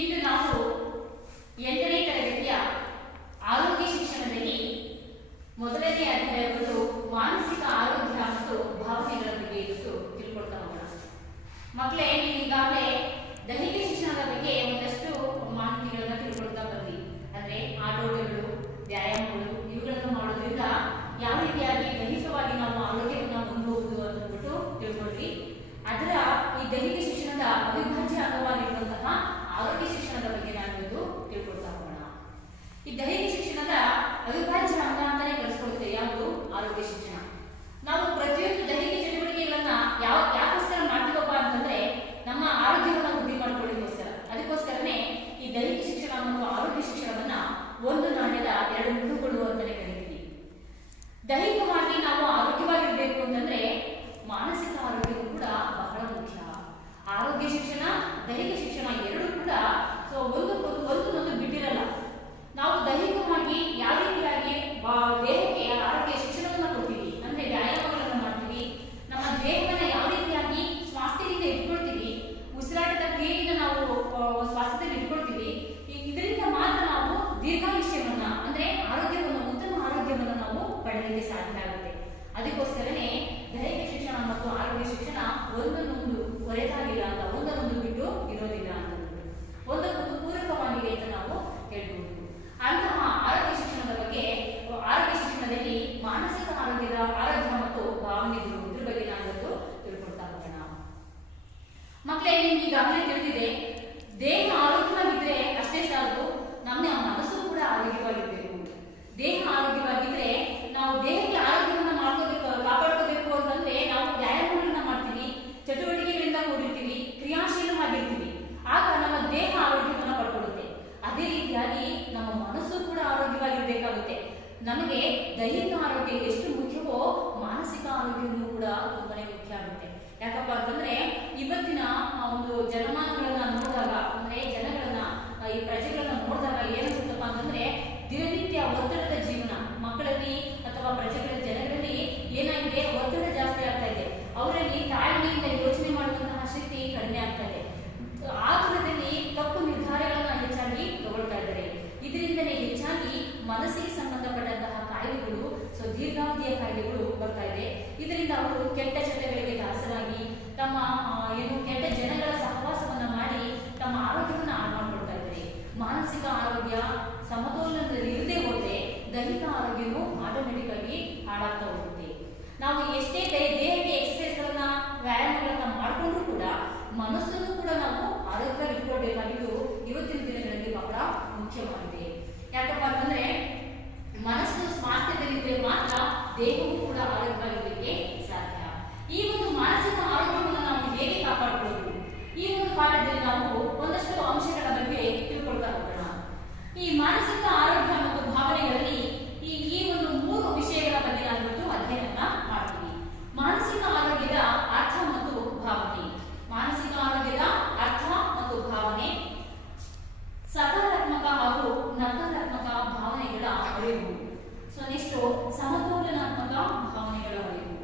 ಇಂದು ನಾವು 8ನೇ ತರಗತಿಯ ಆರೋಗ್ಯ ಶಿಕ್ಷಣದಲ್ಲಿ ಮೊದಲನೇ ಅಧ್ಯಾಯಗಳು ಮಾನಸಿಕ ಆರೋಗ್ಯ ಮತ್ತು ಭಾವನೆಗಳ ಬಗ್ಗೆ ಇವತ್ತು ತಿಳ್ಕೊಳ್ತಾ ಹೋಗೋಣ. ಮಕ್ಕಳೇ, ನೀವು ಈಗಾಗಲೇ ದೈಹಿಕ ಶಿಕ್ಷಣದ ಬಗ್ಗೆ ಒಂದಷ್ಟು ಮಾಹಿತಿಗಳನ್ನ ತಿಳ್ಕೊಳ್ತಾ ಬಂದ್ರಿ. ಅಂದ್ರೆ ಆಟೋಟಗಳು, ವ್ಯಾಯಾಮಗಳು ಇವುಗಳನ್ನು ಮಾಡೋದ್ರಿಂದ ಯಾವ ರೀತಿಯಾಗಿ ದೈಹಿಕವಾಗಿ ನಾವು ಆರೋಗ್ಯವನ್ನು ಹೊಂದಬಹುದು ಅಂತಂದ್ಬಿಟ್ಟು ತಿಳ್ಕೊಂಡ್ರಿ. ಅದರ ಈ ದೈಹಿಕ ಶಿಕ್ಷಣದ ಅವಿಭಾಜ್ಯ ಅಂಗವಾಗಿರುವಂತಹ ಆರೋಗ್ಯ ಶಿಕ್ಷಣದ ಬಗ್ಗೆ ನಾವು ಇವತ್ತು ತಿಳ್ಕೊಳ್ತಾ ಹೋಗೋಣ. ಈ ದೈಹಿಕ ಶಿಕ್ಷಣದ ಅವಿಭಾಜ್ಯ ಅಂಗ ಅಂತಾನೆ ಕರೆಸ್ಕೊಳ್ಳುತ್ತೆ ಯಾವುದು ಆರೋಗ್ಯ ಶಿಕ್ಷಣ. ನಾವು ಪ್ರತಿಯೊಂದು ದೈಹಿಕ ಚಟುವಟಿಕೆಗಳನ್ನ ಯಾಕೋಸ್ಕರ ಮಾಡ್ತೀವಪ್ಪ ಅಂತಂದ್ರೆ ನಮ್ಮ ಆರೋಗ್ಯವನ್ನು ವೃದ್ಧಿ ಮಾಡ್ಕೊಳ್ಳಿಕ್ಕೋಸ್ಕರ. ಅದಕ್ಕೋಸ್ಕರನೇ ಈ ದೈಹಿಕ ಶಿಕ್ಷಣ ಮತ್ತು ಆರೋಗ್ಯ ಶಿಕ್ಷಣವನ್ನ ಒಂದು ನಾಣ್ಯದ ಎರಡು ಮುಖಗಳು ಅಂತಾನೆ ಕರೀತೀವಿ. ದೈಹಿಕವಾಗಿ ನಾವು ಆರೋಗ್ಯವಾಗಿರ್ಬೇಕು ಅಂತಂದ್ರೆ ಮಾನಸಿಕ ಆರೋಗ್ಯವೂ ಕೂಡ ಬಹಳ ಮುಖ್ಯ. ಆರೋಗ್ಯ ಶಿಕ್ಷಣ, ದೈಹಿಕ ಶಿಕ್ಷಣ ಎರಡೂ ಕೂಡ ಒಂದೊಂದು ಬಿಟ್ಟಿರಲ್ಲ. ನಾವು ದೈಹಿಕವಾಗಿ ಯಾವ ರೀತಿಯಾಗಿ ದೇಹಕ್ಕೆ ಆರೋಗ್ಯ ಶಿಕ್ಷಣವನ್ನು ಕೊಡ್ತೀವಿ ಅಂದ್ರೆ ವ್ಯಾಯಾಮಗಳನ್ನು ಮಾಡ್ತೀವಿ, ನಮ್ಮ ದೇಹವನ್ನ ಯಾವ ರೀತಿಯಾಗಿ ಸ್ವಾಸ್ಥ್ಯದಿಂದ ಇಟ್ಕೊಳ್ತೀವಿ, ಉಸಿರಾಟದ ಕ್ರಿಯೆಯಿಂದ ನಾವು ಸ್ವಾಸ್ಥ್ಯದಲ್ಲಿ ಇಟ್ಕೊಳ್ತೀವಿ. ಇದರಿಂದ ಮಾತ್ರ ನಾವು ದೀರ್ಘಾಯುಷ್ಯವನ್ನ ಅಂದ್ರೆ ಆರೋಗ್ಯವನ್ನು, ಉತ್ತಮ ಆರೋಗ್ಯವನ್ನು ನಾವು ಪಡೆಯಲಿಕ್ಕೆ ಸಾಧ್ಯ ಆಗುತ್ತೆ. ಅದಕ್ಕೋಸ್ಕರನೇ ದೈಹಿಕ ಶಿಕ್ಷಣ ಮತ್ತು ಆರೋಗ್ಯ ಶಿಕ್ಷಣ ಒಂದನ್ನೊಂದು ಹೊರೆತಾಗಿಲ್ಲ ಅಂತ, ಒಂದನ್ನೊಂದು ಬಿಟ್ಟು ಇರೋದಿಲ್ಲ ಅಂತ, ಒಂದಕ್ಕೊಂದು ಪೂರಕವಾಗಿದೆ ಅಂತ ನಾವು ಹೇಳ್ಬೋದು. ಅಂತಹ ಆರೋಗ್ಯ ಶಿಕ್ಷಣದ ಬಗ್ಗೆ, ಆರೋಗ್ಯ ಶಿಕ್ಷಣದಲ್ಲಿ ಮಾನಸಿಕ ಆರೋಗ್ಯ ಮತ್ತು ಭಾವನೆಗಳು, ಇದ್ರ ಬಗ್ಗೆ ನಾವು ಇವತ್ತು ತಿಳ್ಕೊಳ್ತಾ ಹೋಗೋಣ. ಮಕ್ಕಳೇ, ನಿಮ್ಗೆ ಈಗಾಗಲೇ ತಿಳಿದಿದೆ, ದೇಹ ಆರೋಗ್ಯವಾಗಿದ್ರೆ ಅಷ್ಟೇ ಸಾಕು, ನಮ್ಮ ಮನಸ್ಸು ಕೂಡ ಆರೋಗ್ಯವಾಗಿರ್ಬೇಕು. ದೇಹ ಆರೋಗ್ಯವಾಗಿದ್ರೆ ನಾವು ದೇಹಕ್ಕೆ ಆರೋಗ್ಯವನ್ನು ಕಾಪಾಡ್ಕೋಬೇಕು ಅಂತಂದ್ರೆ ನಾವು ವ್ಯಾಯಾಮಗಳನ್ನ ಮಾಡ್ತೀವಿ, ಚಟುವಟಿಕೆಗಳಿಂದ ಕೂಡಿರ್ತೀವಿ, ಕ್ರಿಯಾಶೀಲವಾಗಿರ್ತೀವಿ. ಆಗ ನಮ್ಮ ದೇಹ ಆರೋಗ್ಯವನ್ನು ಪಡ್ಕೊಳ್ಳುತ್ತೆ. ಅದೇ ರೀತಿಯಾಗಿ ನಮ್ಮ ಮನಸ್ಸು ಕೂಡ ಆರೋಗ್ಯವಾಗಿರ್ಬೇಕಾಗುತ್ತೆ. ನಮಗೆ ದೈಹಿಕ ಆರೋಗ್ಯ ಎಷ್ಟು ಮುಖ್ಯವೋ ಮಾನಸಿಕ ಆರೋಗ್ಯವೂ ಕೂಡ ತುಂಬಾನೇ ಮುಖ್ಯ ಆಗುತ್ತೆ. ಯಾಕಪ್ಪ ಅಂತಂದ್ರೆ ಇವತ್ತಿನ ಒಂದು ಜನಮಾನಗಳನ್ನ ನೋಡಿದಾಗ, ಅಂದ್ರೆ ಜನಗಳನ್ನ, ಈ ಪ್ರಜೆಗಳನ್ನ ನೋಡಿದಾಗ ಏನಾಗುತ್ತಪ್ಪ ಅಂತಂದ್ರೆ ದಿನನಿತ್ಯ ಒತ್ತಡದ ಜೀವನ ಮಕ್ಕಳಲ್ಲಿ ಅಥವಾ ಪ್ರಜೆಗಳ ಜನಗಳಲ್ಲಿ ಏನಾಗಿದೆ, ಒತ್ತಡ ಜಾಸ್ತಿ ಆಗ್ತಾ ಇದೆ. ಅವರಲ್ಲಿ ತಾಳ್ಮೆಯಿಂದ ಯೋಚನೆ ಮಾಡುವಂತಹ ಶಕ್ತಿ ಕಡಿಮೆ ಆಗ್ತಾ ಇದೆ. ಆತುರದಲ್ಲಿ ತಪ್ಪು ನಿರ್ಧಾರಗಳನ್ನ ಹೆಚ್ಚಾಗಿ ತಗೊಳ್ತಾ ಇದ್ದಾರೆ. ಇದರಿಂದಲೇ ಹೆಚ್ಚಾಗಿ ಮನಸ್ಸಿಗೆ ಸಂಬಂಧಪಟ್ಟಂತಹ ಕಾಯಿಲೆಗಳು, ದೀರ್ಘಾವಧಿಯ ಕಾಯಿಲೆಗಳು ಬರ್ತಾ ಇದೆ. ಇದರಿಂದ ಅವರು ಕೆಟ್ಟ ಚಟಗಳಿಗೆ ದಾಸರಾಗಿ ತಮ್ಮ ಕೆಟ್ಟ ಜನಗಳ ಸಹವಾಸವನ್ನ ಮಾಡಿ ತಮ್ಮ ಆರೋಗ್ಯವನ್ನ ಹಾಳು ಮಾಡ್ಕೊಳ್ತಾ ಇದ್ದಾರೆ. ಮಾನಸಿಕ ಆರೋಗ್ಯ ಸಮತೋಲನದಲ್ಲಿ ಇರದೇ ಹೋದ್ರೆ ದೈಹಿಕ ಆರೋಗ್ಯವು ಆಟೋಮೆಟಿಕ್ ಆಗಿ ಹಾಳಾಗ್ತಾ ಹೋಗುತ್ತೆ. ನಾವು ಎಷ್ಟೇ ದೇಹಕ್ಕೆ ಎಕ್ಸರ್ಸೈಸ್ಗಳನ್ನ, ವ್ಯಾಯಾಮಗಳನ್ನ ಮಾಡಿಕೊಂಡ್ರು ಕೂಡ ಮನಸ್ಸನ್ನು ಕೂಡ ನಾವು ಆರೋಗ್ಯ ಇಟ್ಕೊಳ್ಬೇಕಾಗಿದ್ದು ಇವತ್ತಿನ ದಿನಗಳಲ್ಲಿ ಬಹಳ ಮುಖ್ಯವಾಗಿದೆ. ಯಾಕಪ್ಪ ಅಂತಂದ್ರೆ ಮನಸ್ಸು ಸ್ವಾಸ್ಥ್ಯದಲ್ಲಿದ್ದರೆ ಮಾತ್ರ ದೇಹವೂ ಕೂಡ ಆರೋಗ್ಯವಾಗಿರಲಿಕ್ಕೆ ಸಾಧ್ಯ. ಈ ಒಂದು ಮಾನಸಿಕ ಆರೋಗ್ಯವನ್ನು ನಾವು ಹೇಗೆ ಕಾಪಾಡಿಕೊಳ್ಳೋದು, ಈ ಒಂದು ಪಾಠದಲ್ಲಿ ನಾವು ಒಂದಷ್ಟು ಅಂಶಗಳ ಬಗ್ಗೆ ತಿಳ್ಕೊಳ್ತಾ ಹೋಗೋಣ. ಈ ಮಾನಸಿಕ ಆರೋಗ್ಯ ಮತ್ತು ಭಾವನೆಗಳಲ್ಲಿ ಈ ಒಂದು 3 ವಿಷಯಗಳ ಬಗ್ಗೆ ನಾವು ಅಧ್ಯಯನ ಮಾಡ್ತೀವಿ. ಮಾನಸಿಕ ಆರೋಗ್ಯದ ಅರ್ಥ ಮತ್ತು ಭಾವನೆ. ಮಾನಸಿಕ ಆರೋಗ್ಯದ ಅರ್ಥ ಮತ್ತು ಭಾವನೆ, ಸಕಾರಾತ್ಮಕ ಹಾಗೂ ನಕಾರಾತ್ಮಕ ಭಾವನೆಗಳ ಅರಿವು. ನೆಕ್ಸ್ಟ್ ಸಮತೋಲನಾತ್ಮಕ ಭಾವನೆಗಳ ಅರಿವು.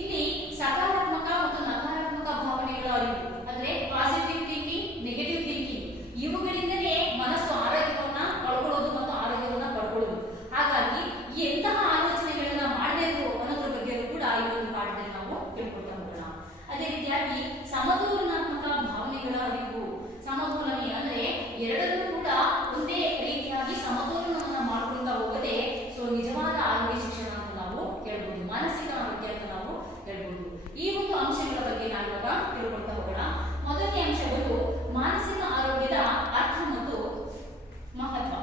ಇಲ್ಲಿ ಸಕಾರಾತ್ಮಕ ಮತ್ತು ನಕಾರಾತ್ಮಕ ಭಾವನೆಗಳ ಅರಿವು ಅಂದ್ರೆ ಪಾಸಿಟಿವ್ ಥಿಂಕಿಂಗ್, ನೆಗೆಟಿವ್ ಥಿಂಕಿಂಗ್, ಇವುಗಳಿಂದಲೇ ಮನಸ್ಸು ಆರೋಗ್ಯವನ್ನ ಕಳ್ಕೊಳ್ಳೋದು ಮತ್ತು ಆರೋಗ್ಯವನ್ನ ಪಡ್ಕೊಳ್ಳೋದು. ಹಾಗಾಗಿ ಎಂತಹ ಆಲೋಚನೆಗಳನ್ನ ಮಾಡಬೇಕು ಅನ್ನೋದ್ರ ಬಗ್ಗೆ ಕೂಡ ಈ ಒಂದು ಪಾಠದಲ್ಲಿ ನಾವು ತಿಳ್ಕೊಳ್ತಾ ಹೋಗೋಣ. ಅದೇ ರೀತಿಯಾಗಿ ಸಮತೋಲನಾತ್ಮಕ ಭಾವನೆಗಳ ಅರಿವು. ಸಮತೋಲನೆ ಅಂದ್ರೆ ಎರಡನ್ನೂ ಕೂಡ ಒಂದೇ ರೀತಿಯಾಗಿ ಸಮತೋಲನವನ್ನ ಮಾಡ್ಕೊಳ್ತಾ ಹೋಗದೆ ನಿಜವಾದ ಆರೋಗ್ಯ ಶಿಕ್ಷಣ ಅಂತ ನಾವು ಹೇಳ್ಬೋದು, ಮಾನಸಿಕ ಆರೋಗ್ಯ ಅಂತ ನಾವು ಹೇಳ್ಬೋದು. ಈ ಒಂದು ಅಂಶಗಳ ಬಗ್ಗೆ ನಾವು ಇವಾಗ ತಿಳ್ಕೊಳ್ತಾ ಹೋಗೋಣ. ಮೊದಲನೇ ಅಂಶಗಳು ಮಾನಸಿಕ ಆರೋಗ್ಯದ ಅರ್ಥ ಮತ್ತು ಮಹತ್ವ.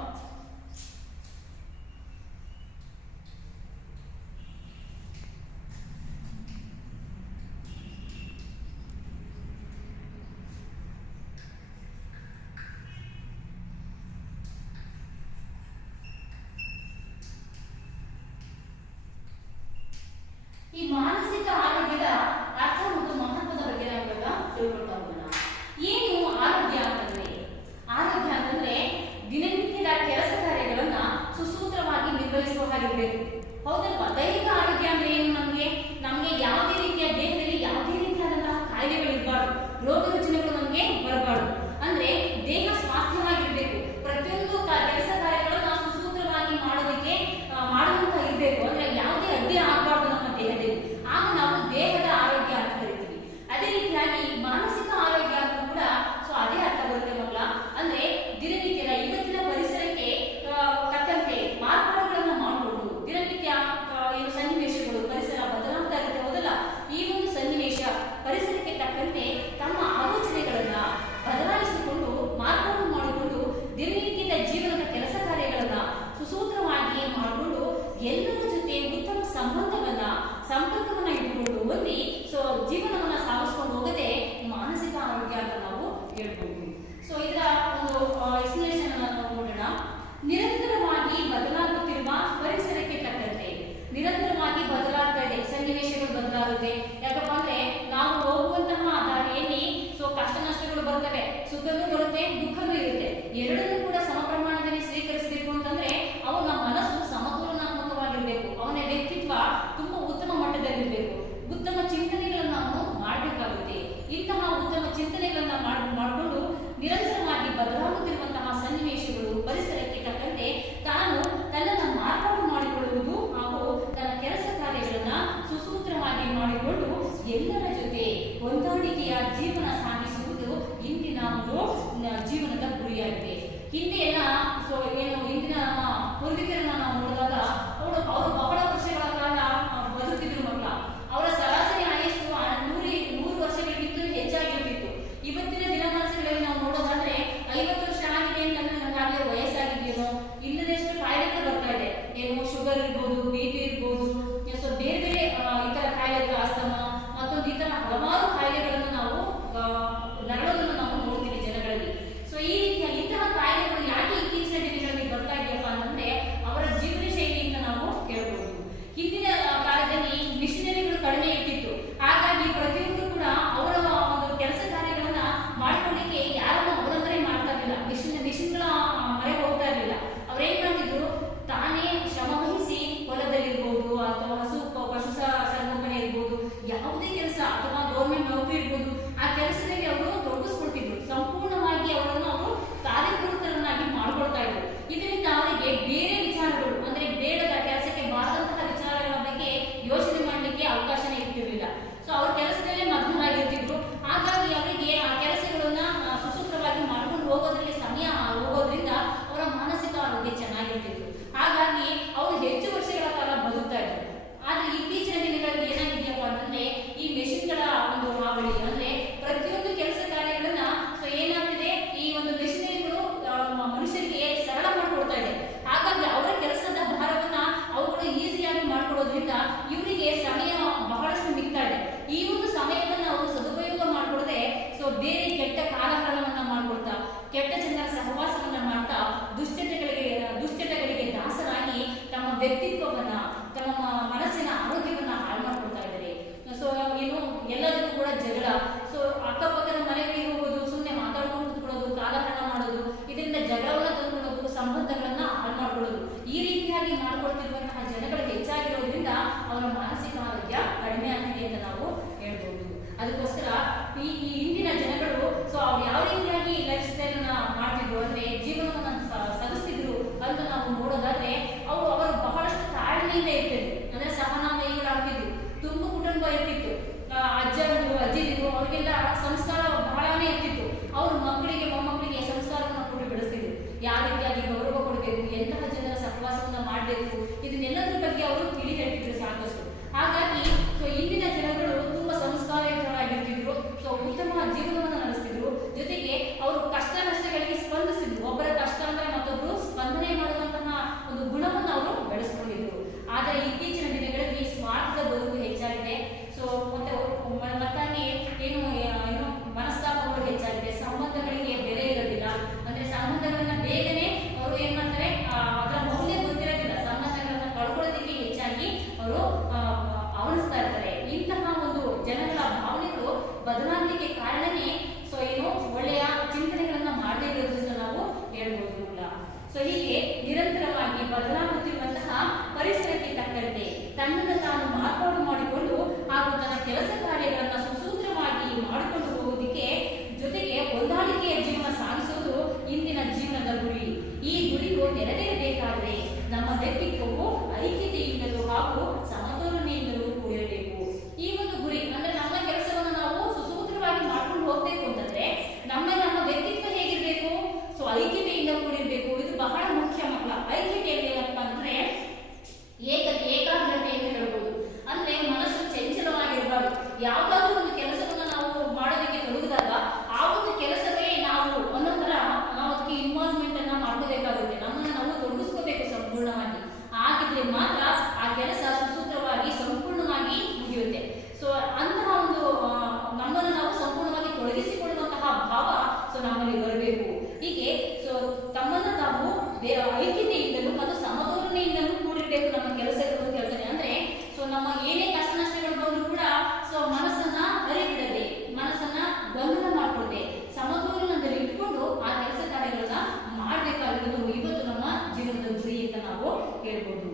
ಸೊ ಏನು ಇಂದಿನ ಪೂರ್ವಿಕರನ್ನ ನಾವು ನೋಡಿದಾಗ ಅವರು ಬಹಳ ವರ್ಷಗಳ ಕಾಲ ಬದುಕಿದ್ರು ಮಕ್ಕಳ. ಅವರ ಸರಾಸರಿ ಆಯಸ್ಸು 100 ವರ್ಷಗಳಿಗಿಂತಲೂ ಹೆಚ್ಚಾಗಿರ್ತಿತ್ತು. ಇವತ್ತಿನ ದಿನಮಾನಗಳಲ್ಲಿ ನಾವು ನೋಡೋದಾದ್ರೆ 50 ವರ್ಷ ಆಗಿದೆ ಅಂತಂದ್ರೆ ನಮ್ಗಾಗಲೇ ವಯಸ್ಸಾಗಿದೆಯೋ, ಇಲ್ಲದಷ್ಟು ಕಾಯಿಲೆಗಳು ಬರ್ತಾ ಇದೆ. ಏನು ಶುಗರ್ ಇರ್ಬೋದು, BP ಇರ್ಬೋದು, ಸೊ ಬೇರೆ ಬೇರೆ ಇತರ ಕಾಯಿಲೆಗಳು, ಅಸ್ತಮ ಮತ್ತೊಂದು ಈ ತರ ಹಲವಾರು ಕಾಯಿಲೆಗಳನ್ನು ನಾವು ನರಳೋದನ್ನು ನಾವು ನೋಡ್ತೀವಿ ಜನಗಳಲ್ಲಿ. ಸೊ ಈ ರೀತಿಯ ಇಂತಹ ಕಾಯಿಲೆಗಳು ಯಾಕೆ ಇತ್ತೀಚಿನ ದಿನಗಳಲ್ಲಿ ಬರ್ತಾ ಇದೆಯಪ್ಪ ಅಂತಂದ್ರೆ ಅವರ ಜೀವನ ಶೈಲಿಯಿಂದ ನಾವು ಹೇಳ್ಬೋದು. ಹಿಂದಿನ ಕಾಲದಲ್ಲಿ ಮಿಷನರಿಗಳು ಕಡಿಮೆ ಇರ್ತಿತ್ತು. ಹಾಗಾಗಿ ಪ್ರತಿಯೊಬ್ಬರು ಕೂಡ ಅವರ ಒಂದು ಕೆಲಸ ಕಾರ್ಯಗಳನ್ನ ಮಾಡ್ಕೊಳ್ಳಿಕ್ಕೆ ಯಾರನ್ನು ಅವಲಂಬನೆ ಮಾಡ್ತಾ ಇರಲಿಲ್ಲ. ಮಿಷನ್ಗಳ ಮೊರೆ ಹೋಗ್ತಾ ಇರಲಿಲ್ಲ. ಅವ್ರೇನ್ ಮಾಡ್ತಿದ್ರು, ತಾನೇ ಶ್ರಮ ವಹಿಸಿ ಹೊಲದಲ್ಲಿರ್ಬೋದು ಅಥವಾ ಪಶು ಸಂಗೋಪನೆ ಇರ್ಬೋದು, ಯಾವುದೇ ಕೆಲಸ ಅಥವಾ ಗೌರ್ಮೆಂಟ್ ನೌಕರಿ ಇರ್ಬೋದು, ಆ ಕೆಲಸದಲ್ಲಿ ಅವರು ತೊಡಗಿಸ್ಕೊಳ್ತಿದ್ರು. ಸಂಪೂರ್ಣವಾಗಿ ಅವರನ್ನು ಅವರು ಕಾರ್ಯಪ್ರವೃತ್ತರನ್ನಾಗಿ ಮಾಡ್ಕೊಳ್ತಾ ಇದ್ರು. ಇದರಿಂದ ಅವರಿಗೆ ಬೇರೆ ವಿಚಾರಗಳು ಅಂದ್ರೆ ಬೇಡದ ಕೆಲಸಕ್ಕೆ ಬಾರದಂತಹ ವಿಚಾರಗಳ ಬಗ್ಗೆ ಯೋಚನೆ ಮಾಡಲಿಕ್ಕೆ ಅವಕಾಶನೇ ಇರ್ತಿರ್ಲಿಲ್ಲ. ಸೊ ಅವ್ರ ಕೆಲಸದಲ್ಲೇ ಮಗ್ನರಾಗಿರ್ತಿದ್ರು. ಹಾಗಾಗಿ ಅವರಿಗೆ ಆ ಕೆಲಸಗಳನ್ನ ಸುಸೂತ್ರವಾಗಿ ಮಾಡ್ಕೊಂಡು ಹೋಗೋದ್ರಲ್ಲಿ ಸಮಯ ಹೋಗೋದ್ರಿಂದ ಅವರ ಮಾನಸಿಕ ಆರೋಗ್ಯ ಚೆನ್ನಾಗಿರ್ತಿತ್ತು. ಹಾಗಾಗಿ ಅವರು ಹೆಚ್ಚು ವರ್ಷಗಳ ಕಾಲ ಬದುಕ್ತಾ ಇದ್ರು. ಆದ್ರೆ ಇತ್ತೀಚಿನ ದಿನಗಳಲ್ಲಿ ಏನಾಗಿದೆಯಪ್ಪ ಅಂತಂದ್ರೆ ಈ ಮೆಷಿನ್ಗಳ ಒಂದು ಹಾವಳಿ, ಅಂದ್ರೆ ಪ್ರತಿಯೊಂದು ಕೆಲಸ ಕಾರ್ಯಗಳನ್ನ ಸೊ ಏನಾಗ್ತಿದೆ, ಈ ಒಂದು ಮೆಷಿನರಿಗಳು ಮನುಷ್ಯರಿಗೆ ಸರಳ ಮಾಡ್ಕೊಡ್ತಾ ಇದೆ. ಹಾಗಾಗಿ ಅವರ ಕೆಲಸದ ಭಾರವನ್ನ ಅವುಗಳು ಈಸಿಯಾಗಿ ಮಾಡ್ಕೊಳ್ಳೋದ್ರಿಂದ ಇವರಿಗೆ ಸಮಯ ಬಹಳಷ್ಟು ಮಿಗ್ತಾ ಇದೆ. ಈ ಒಂದು ಸಮಯವನ್ನ ಅವರು ಸದುಪಯೋಗ ಮಾಡ್ಕೊಡದೆ ಸೊ ಬೇರೆ ಕೆಟ್ಟ ಕಾಲಹರಣವನ್ನ ಮಾಡ್ಕೊಳ್ತಾ, ಕೆಟ್ಟ ಜನರ ಸಹವಾಸವನ್ನ ಮಾಡ್ತಾ, ದುಶ್ಚಟಗಳಿಗೆ ದಾಸರಾಗಿ ತಮ್ಮ ವ್ಯಕ್ತಿತ್ವವನ್ನ, ತಮ್ಮ ಮನಸ್ಸಿನ ಆರೋಗ್ಯವನ್ನ ಹಾಳು ಮಾಡ್ಕೊಳ್ತಾ ಇದ್ದಾರೆ. ಸೊ ಏನು ಎಲ್ಲದಕ್ಕೂ ಕೂಡ ಜಗಳ, ಸೊ ಅಕ್ಕಪಕ್ಕದ ಮನೆಗಳಿಗೆ ಹೋಗೋದು, ಸುಮ್ಮನೆ ಮಾತಾಡ್ಕೊಂಡು ಕೂತ್ಕೊಳ್ಳೋದು, ಕಾಲಹರಣ ಮಾಡೋದು, ಇದರಿಂದ ಜಗಳವನ್ನ ತಂದ್ಕೊಳ್ಳೋದು, ಸಂಬಂಧಗಳನ್ನ ಹಾಳು ಮಾಡ್ಕೊಳ್ಳೋದು, ಈ ರೀತಿಯಾಗಿ ಮಾಡ್ಕೊಳ್ತಿರುವಂತಹ ಜನಗಳು ಹೆಚ್ಚಾಗಿರೋದ್ರಿಂದ ಅವರ ಮಾನಸಿಕ ಆರೋಗ್ಯ ಕಡಿಮೆ ಆಗ್ತಿದೆ ಅಂತ ನಾವು ಹೇಳ್ಬೋದು. ಅದಕ್ಕೋಸ್ಕರ ಈ ಇಂದಿನ ಜನಗಳು ಸೊ ಅವ್ರು ಯಾವ ರೀತಿಯಾಗಿ ಲೈಫ್ ಸ್ಟೈಲ್ ಮಾಡ್ತಿದ್ರು ಅಂದ್ರೆ ಜೀವನವನ್ನ ಸಗಿಸ್ತಿದ್ರು ಅಂತ ನಾವು ನೋಡೋದಾದ್ರೆ ಅವರು ಬಹಳಷ್ಟು ತಾಳ್ಮೆಯಿಂದ ಇರ್ತಿದ್ರು. ಅಂದ್ರೆ ಸಹನಾಮಯಿಗಳಾಗ್ತಿದ್ರು. ತುಂಬು ಕುಟುಂಬ ಇರ್ತಿತ್ತು. ಅಜ್ಜಿದಿರು ಅವ್ರಿಗೆಲ್ಲ ಸಂಸ್ಕಾರ ಬಹಳನೇ ಇರ್ತಿತ್ತು. ಅವರು ಮಕ್ಕಳಿಗೆ ಮೊಮ್ಮಕ್ಕಳಿಗೆ ಸಂಸ್ಕಾರವನ್ನು ಕೊಟ್ಟು ಬೆಳೆಸ್ತಿದ್ರು. ಯಾವ ರೀತಿಯಾಗಿ ಗೌರವ ಕೊಡಬೇಕು, ಎಂತಹ ಜನರ ಸಹವಾಸವನ್ನ ಮಾಡಬೇಕು, ಇದನ್ನೆಲ್ಲದ್ರ ಬಗ್ಗೆ ಅವರು ತಿಳಿ ಹೇಳ್ತಿದ್ರು ಸಾಕಷ್ಟು. ಹಾಗಾಗಿ ಸೊ ಇಂದಿನ ಜನಗಳು ತುಂಬಾ ಸಂಸ್ಕಾರಯುತರಾಗಿರ್ತಿದ್ರು. ಸೊ ಉತ್ತಮ ಜೀವನವನ್ನು ನಡೆಸ್ತಿದ್ರು. ಜೊತೆಗೆ ಅವರು ಕಷ್ಟ ನಷ್ಟಗಳಿಗೆ ಸ್ಪಂದಿಸಿದ್ರು. ಒಬ್ಬರ ಕಷ್ಟ ಅಂದ್ರೆ ಮತ್ತೊಬ್ಬರು ಸ್ಪಂದನೆ ಮಾಡುವಂತಹ ಒಂದು ಗುಣವನ್ನು ಅವರು ಬೆಳೆಸ್ಕೊಂಡಿದ್ರು. ಆದ್ರೆ ಇತ್ತೀಚಿನ ದಿನಗಳಲ್ಲಿ ಸ್ವಾರ್ಥದ ಬದುಕು ಹೆಚ್ಚಾಗಿದೆ. ಸೊ ಮತ್ತಾಗಿ ಏನು ಮನಸ್ತಾಪಗಳು ಹೆಚ್ಚಾಗಿದೆ. ಸಂಬಂಧಗಳಿಗೆ ಬೆಲೆ ಇರೋದಿಲ್ಲ. ಅಂದ್ರೆ ಸಂಬಂಧಗಳನ್ನ ಬೇಗನೆ ಅವರು ಏನ್ ಮಾಡ್ತಾರೆ, ಅದರ ಮೌಲ್ಯ ಗೊತ್ತಿರೋದಿಲ್ಲ. ಸಂಬಂಧಗಳನ್ನ ಕಳ್ಕೊಳ್ಳೋದಕ್ಕೆ ಹೆಚ್ಚಾಗಿ ಅವರು ಅವನಿಸ್ತಾ ಇರ್ತಾರೆ. ಇಂತಹ ಒಂದು ಜನಗಳ ಭಾವನೆಗಳು ಬದಲಾಗಲಿಕ್ಕೆ ಕಾರಣನೇ ಸೊ ಏನು ಒಳ್ಳೆಯ ಚಿಂತನೆಗಳನ್ನ ಮಾಡದೇ ಇರೋದು ಅಂತ ನಾವು ಹೇಳ್ಬೋದು. ಸೊ ಹೀಗೆ ನಿರಂತರವಾಗಿ ಬದಲಾಗುತ್ತಿರುವಂತಹ ಪರಿಸರಕ್ಕೆ ತಕ್ಕಂತೆ ತನ್ನನ್ನು ತಾನು ಮಾರ್ಪಾಡು ಮಾಡಿಕೊಂಡು ಹಾಗೂ ತನ್ನ ಕೆಲಸ ಕಾರ್ಯಗಳನ್ನ ಸುಸೂತ್ರವಾಗಿ ಮಾಡಿಕೊಂಡು ಹೋಗೋದಕ್ಕೆ ಜೊತೆಗೆ ಹೊಂದಾಣಿಕೆಯ ಜೀವನ ಸಾಗಿಸುವುದು ಇಂದಿನ ಜೀವನದ ಗುರಿ. ಈ ಗುರಿಗೂ ನೆರವೇರಬೇಕಾದ್ರೆ ನಮ್ಮ ವ್ಯಕ್ತಿತ್ವವು ಐಕ್ಯತೆಯಿಂದಲೂ ಹಾಗೂ ಸಮತೋಲನೆಯಿಂದಲೂ ಕೂಡಿರಬೇಕು. ಈ ಒಂದು ಗುರಿ ಅಂದ್ರೆ ನಮ್ಮ ಕೆಲಸವನ್ನು ನಾವು ಸುಸೂತ್ರವಾಗಿ ಮಾಡ್ಕೊಂಡು ಹೋಗ್ಬೇಕು ಅಂತಂದ್ರೆ ನಮ್ಮ ವ್ಯಕ್ತಿತ್ವ ಹೇಗಿರ್ಬೇಕು, ಸೊ ಐಕ್ಯತೆಯಿಂದ ಕೂಡಿರ್ಬೇಕು. ಇದು ಬಹಳ ಮುಖ್ಯ ಮಕ್ಕಳ. ಐಕ್ಯತೆಯಲ್ಲಿ ಏನಪ್ಪ ಅಂದ್ರೆ ಏಕಾಗ್ರತೆ ಅಂತ ಹೇಳ್ಬೋದು. ಅಂದ್ರೆ ಮನಸ್ಸು ಚಂಚಲವಾಗಿರಬಾರ್ದು. ಯಾವ್ದಾದ್ರು ಒಂದು ಕೆಲಸವನ್ನ ನಾವು ಮಾಡೋದಕ್ಕೆ ತೊಡಗಿದಾಗ ಆ ಒಂದು ಕೆಲಸವೇ ನಾವು ಅನ್ನೋ ತರ ನಾವು ಅದಕ್ಕೆ ಇನ್ವಾಲ್ವ್ಮೆಂಟ್ ಅನ್ನ ಮಾಡ್ಕೋಬೇಕಾಗುತ್ತೆ. ನಮ್ಮನ್ನ ನಾವು ತೊಡಗಿಸ್ಕೋಬೇಕು ಸಂಪೂರ್ಣವಾಗಿ. ಆಗಿದ್ರೆ ಮಾತ್ರ ಆ ಕೆಲಸ ಸುಸೂತ್ರವಾಗಿ ಸಂಪೂರ್ಣವಾಗಿ ಮುಗಿಯುತ್ತೆ. ಸೊ ಅಂತಹ ಒಂದು ನಮ್ಮನ್ನು ನಾವು ಸಂಪೂರ್ಣವಾಗಿ ತೊಡಗಿಸಿಕೊಳ್ಳುವಂತಹ ಭಾವ ಸೊ ನಮ್ಮಲ್ಲಿ ಬರಬೇಕು. ಹೀಗೆ ಸೊ ತಮ್ಮನ್ನ ತಾವು ಐಕ್ಯತೆಯಿಂದಲೂ ಮತ್ತು ಸಮತೋಲನೆಯಿಂದಲೂ ಕೂಡಿರಬೇಕು ನಮ್ಮ ಕೆಲಸಗಳು ಅಂತ ಹೇಳ್ತಾರೆ. ಅಂದ್ರೆ ಸೊ ನಮ್ಮ ಏನೇ ಕಷ್ಟ ನಷ್ಟಗಳು ಬಂದರೂ ಕೂಡ ಸೊ ಮನಸ್ಸನ್ನ ಅರಿಬಿಡದೆ, ಮನಸ್ಸನ್ನ ಗೊಂದಲ ಮಾಡ್ಕೊಳ್ದೆ ಸಮತೋಲನದಲ್ಲಿ ಇಟ್ಕೊಂಡು ಆ ಕೆಲಸ ಕಾರ್ಯಗಳನ್ನ ಮಾಡ್ಬೇಕಾಗಿರೋದು ಇವತ್ತು ನಮ್ಮ ಜೀವನದ ಗುರಿ ಅಂತ ನಾವು ಹೇಳ್ಬೋದು.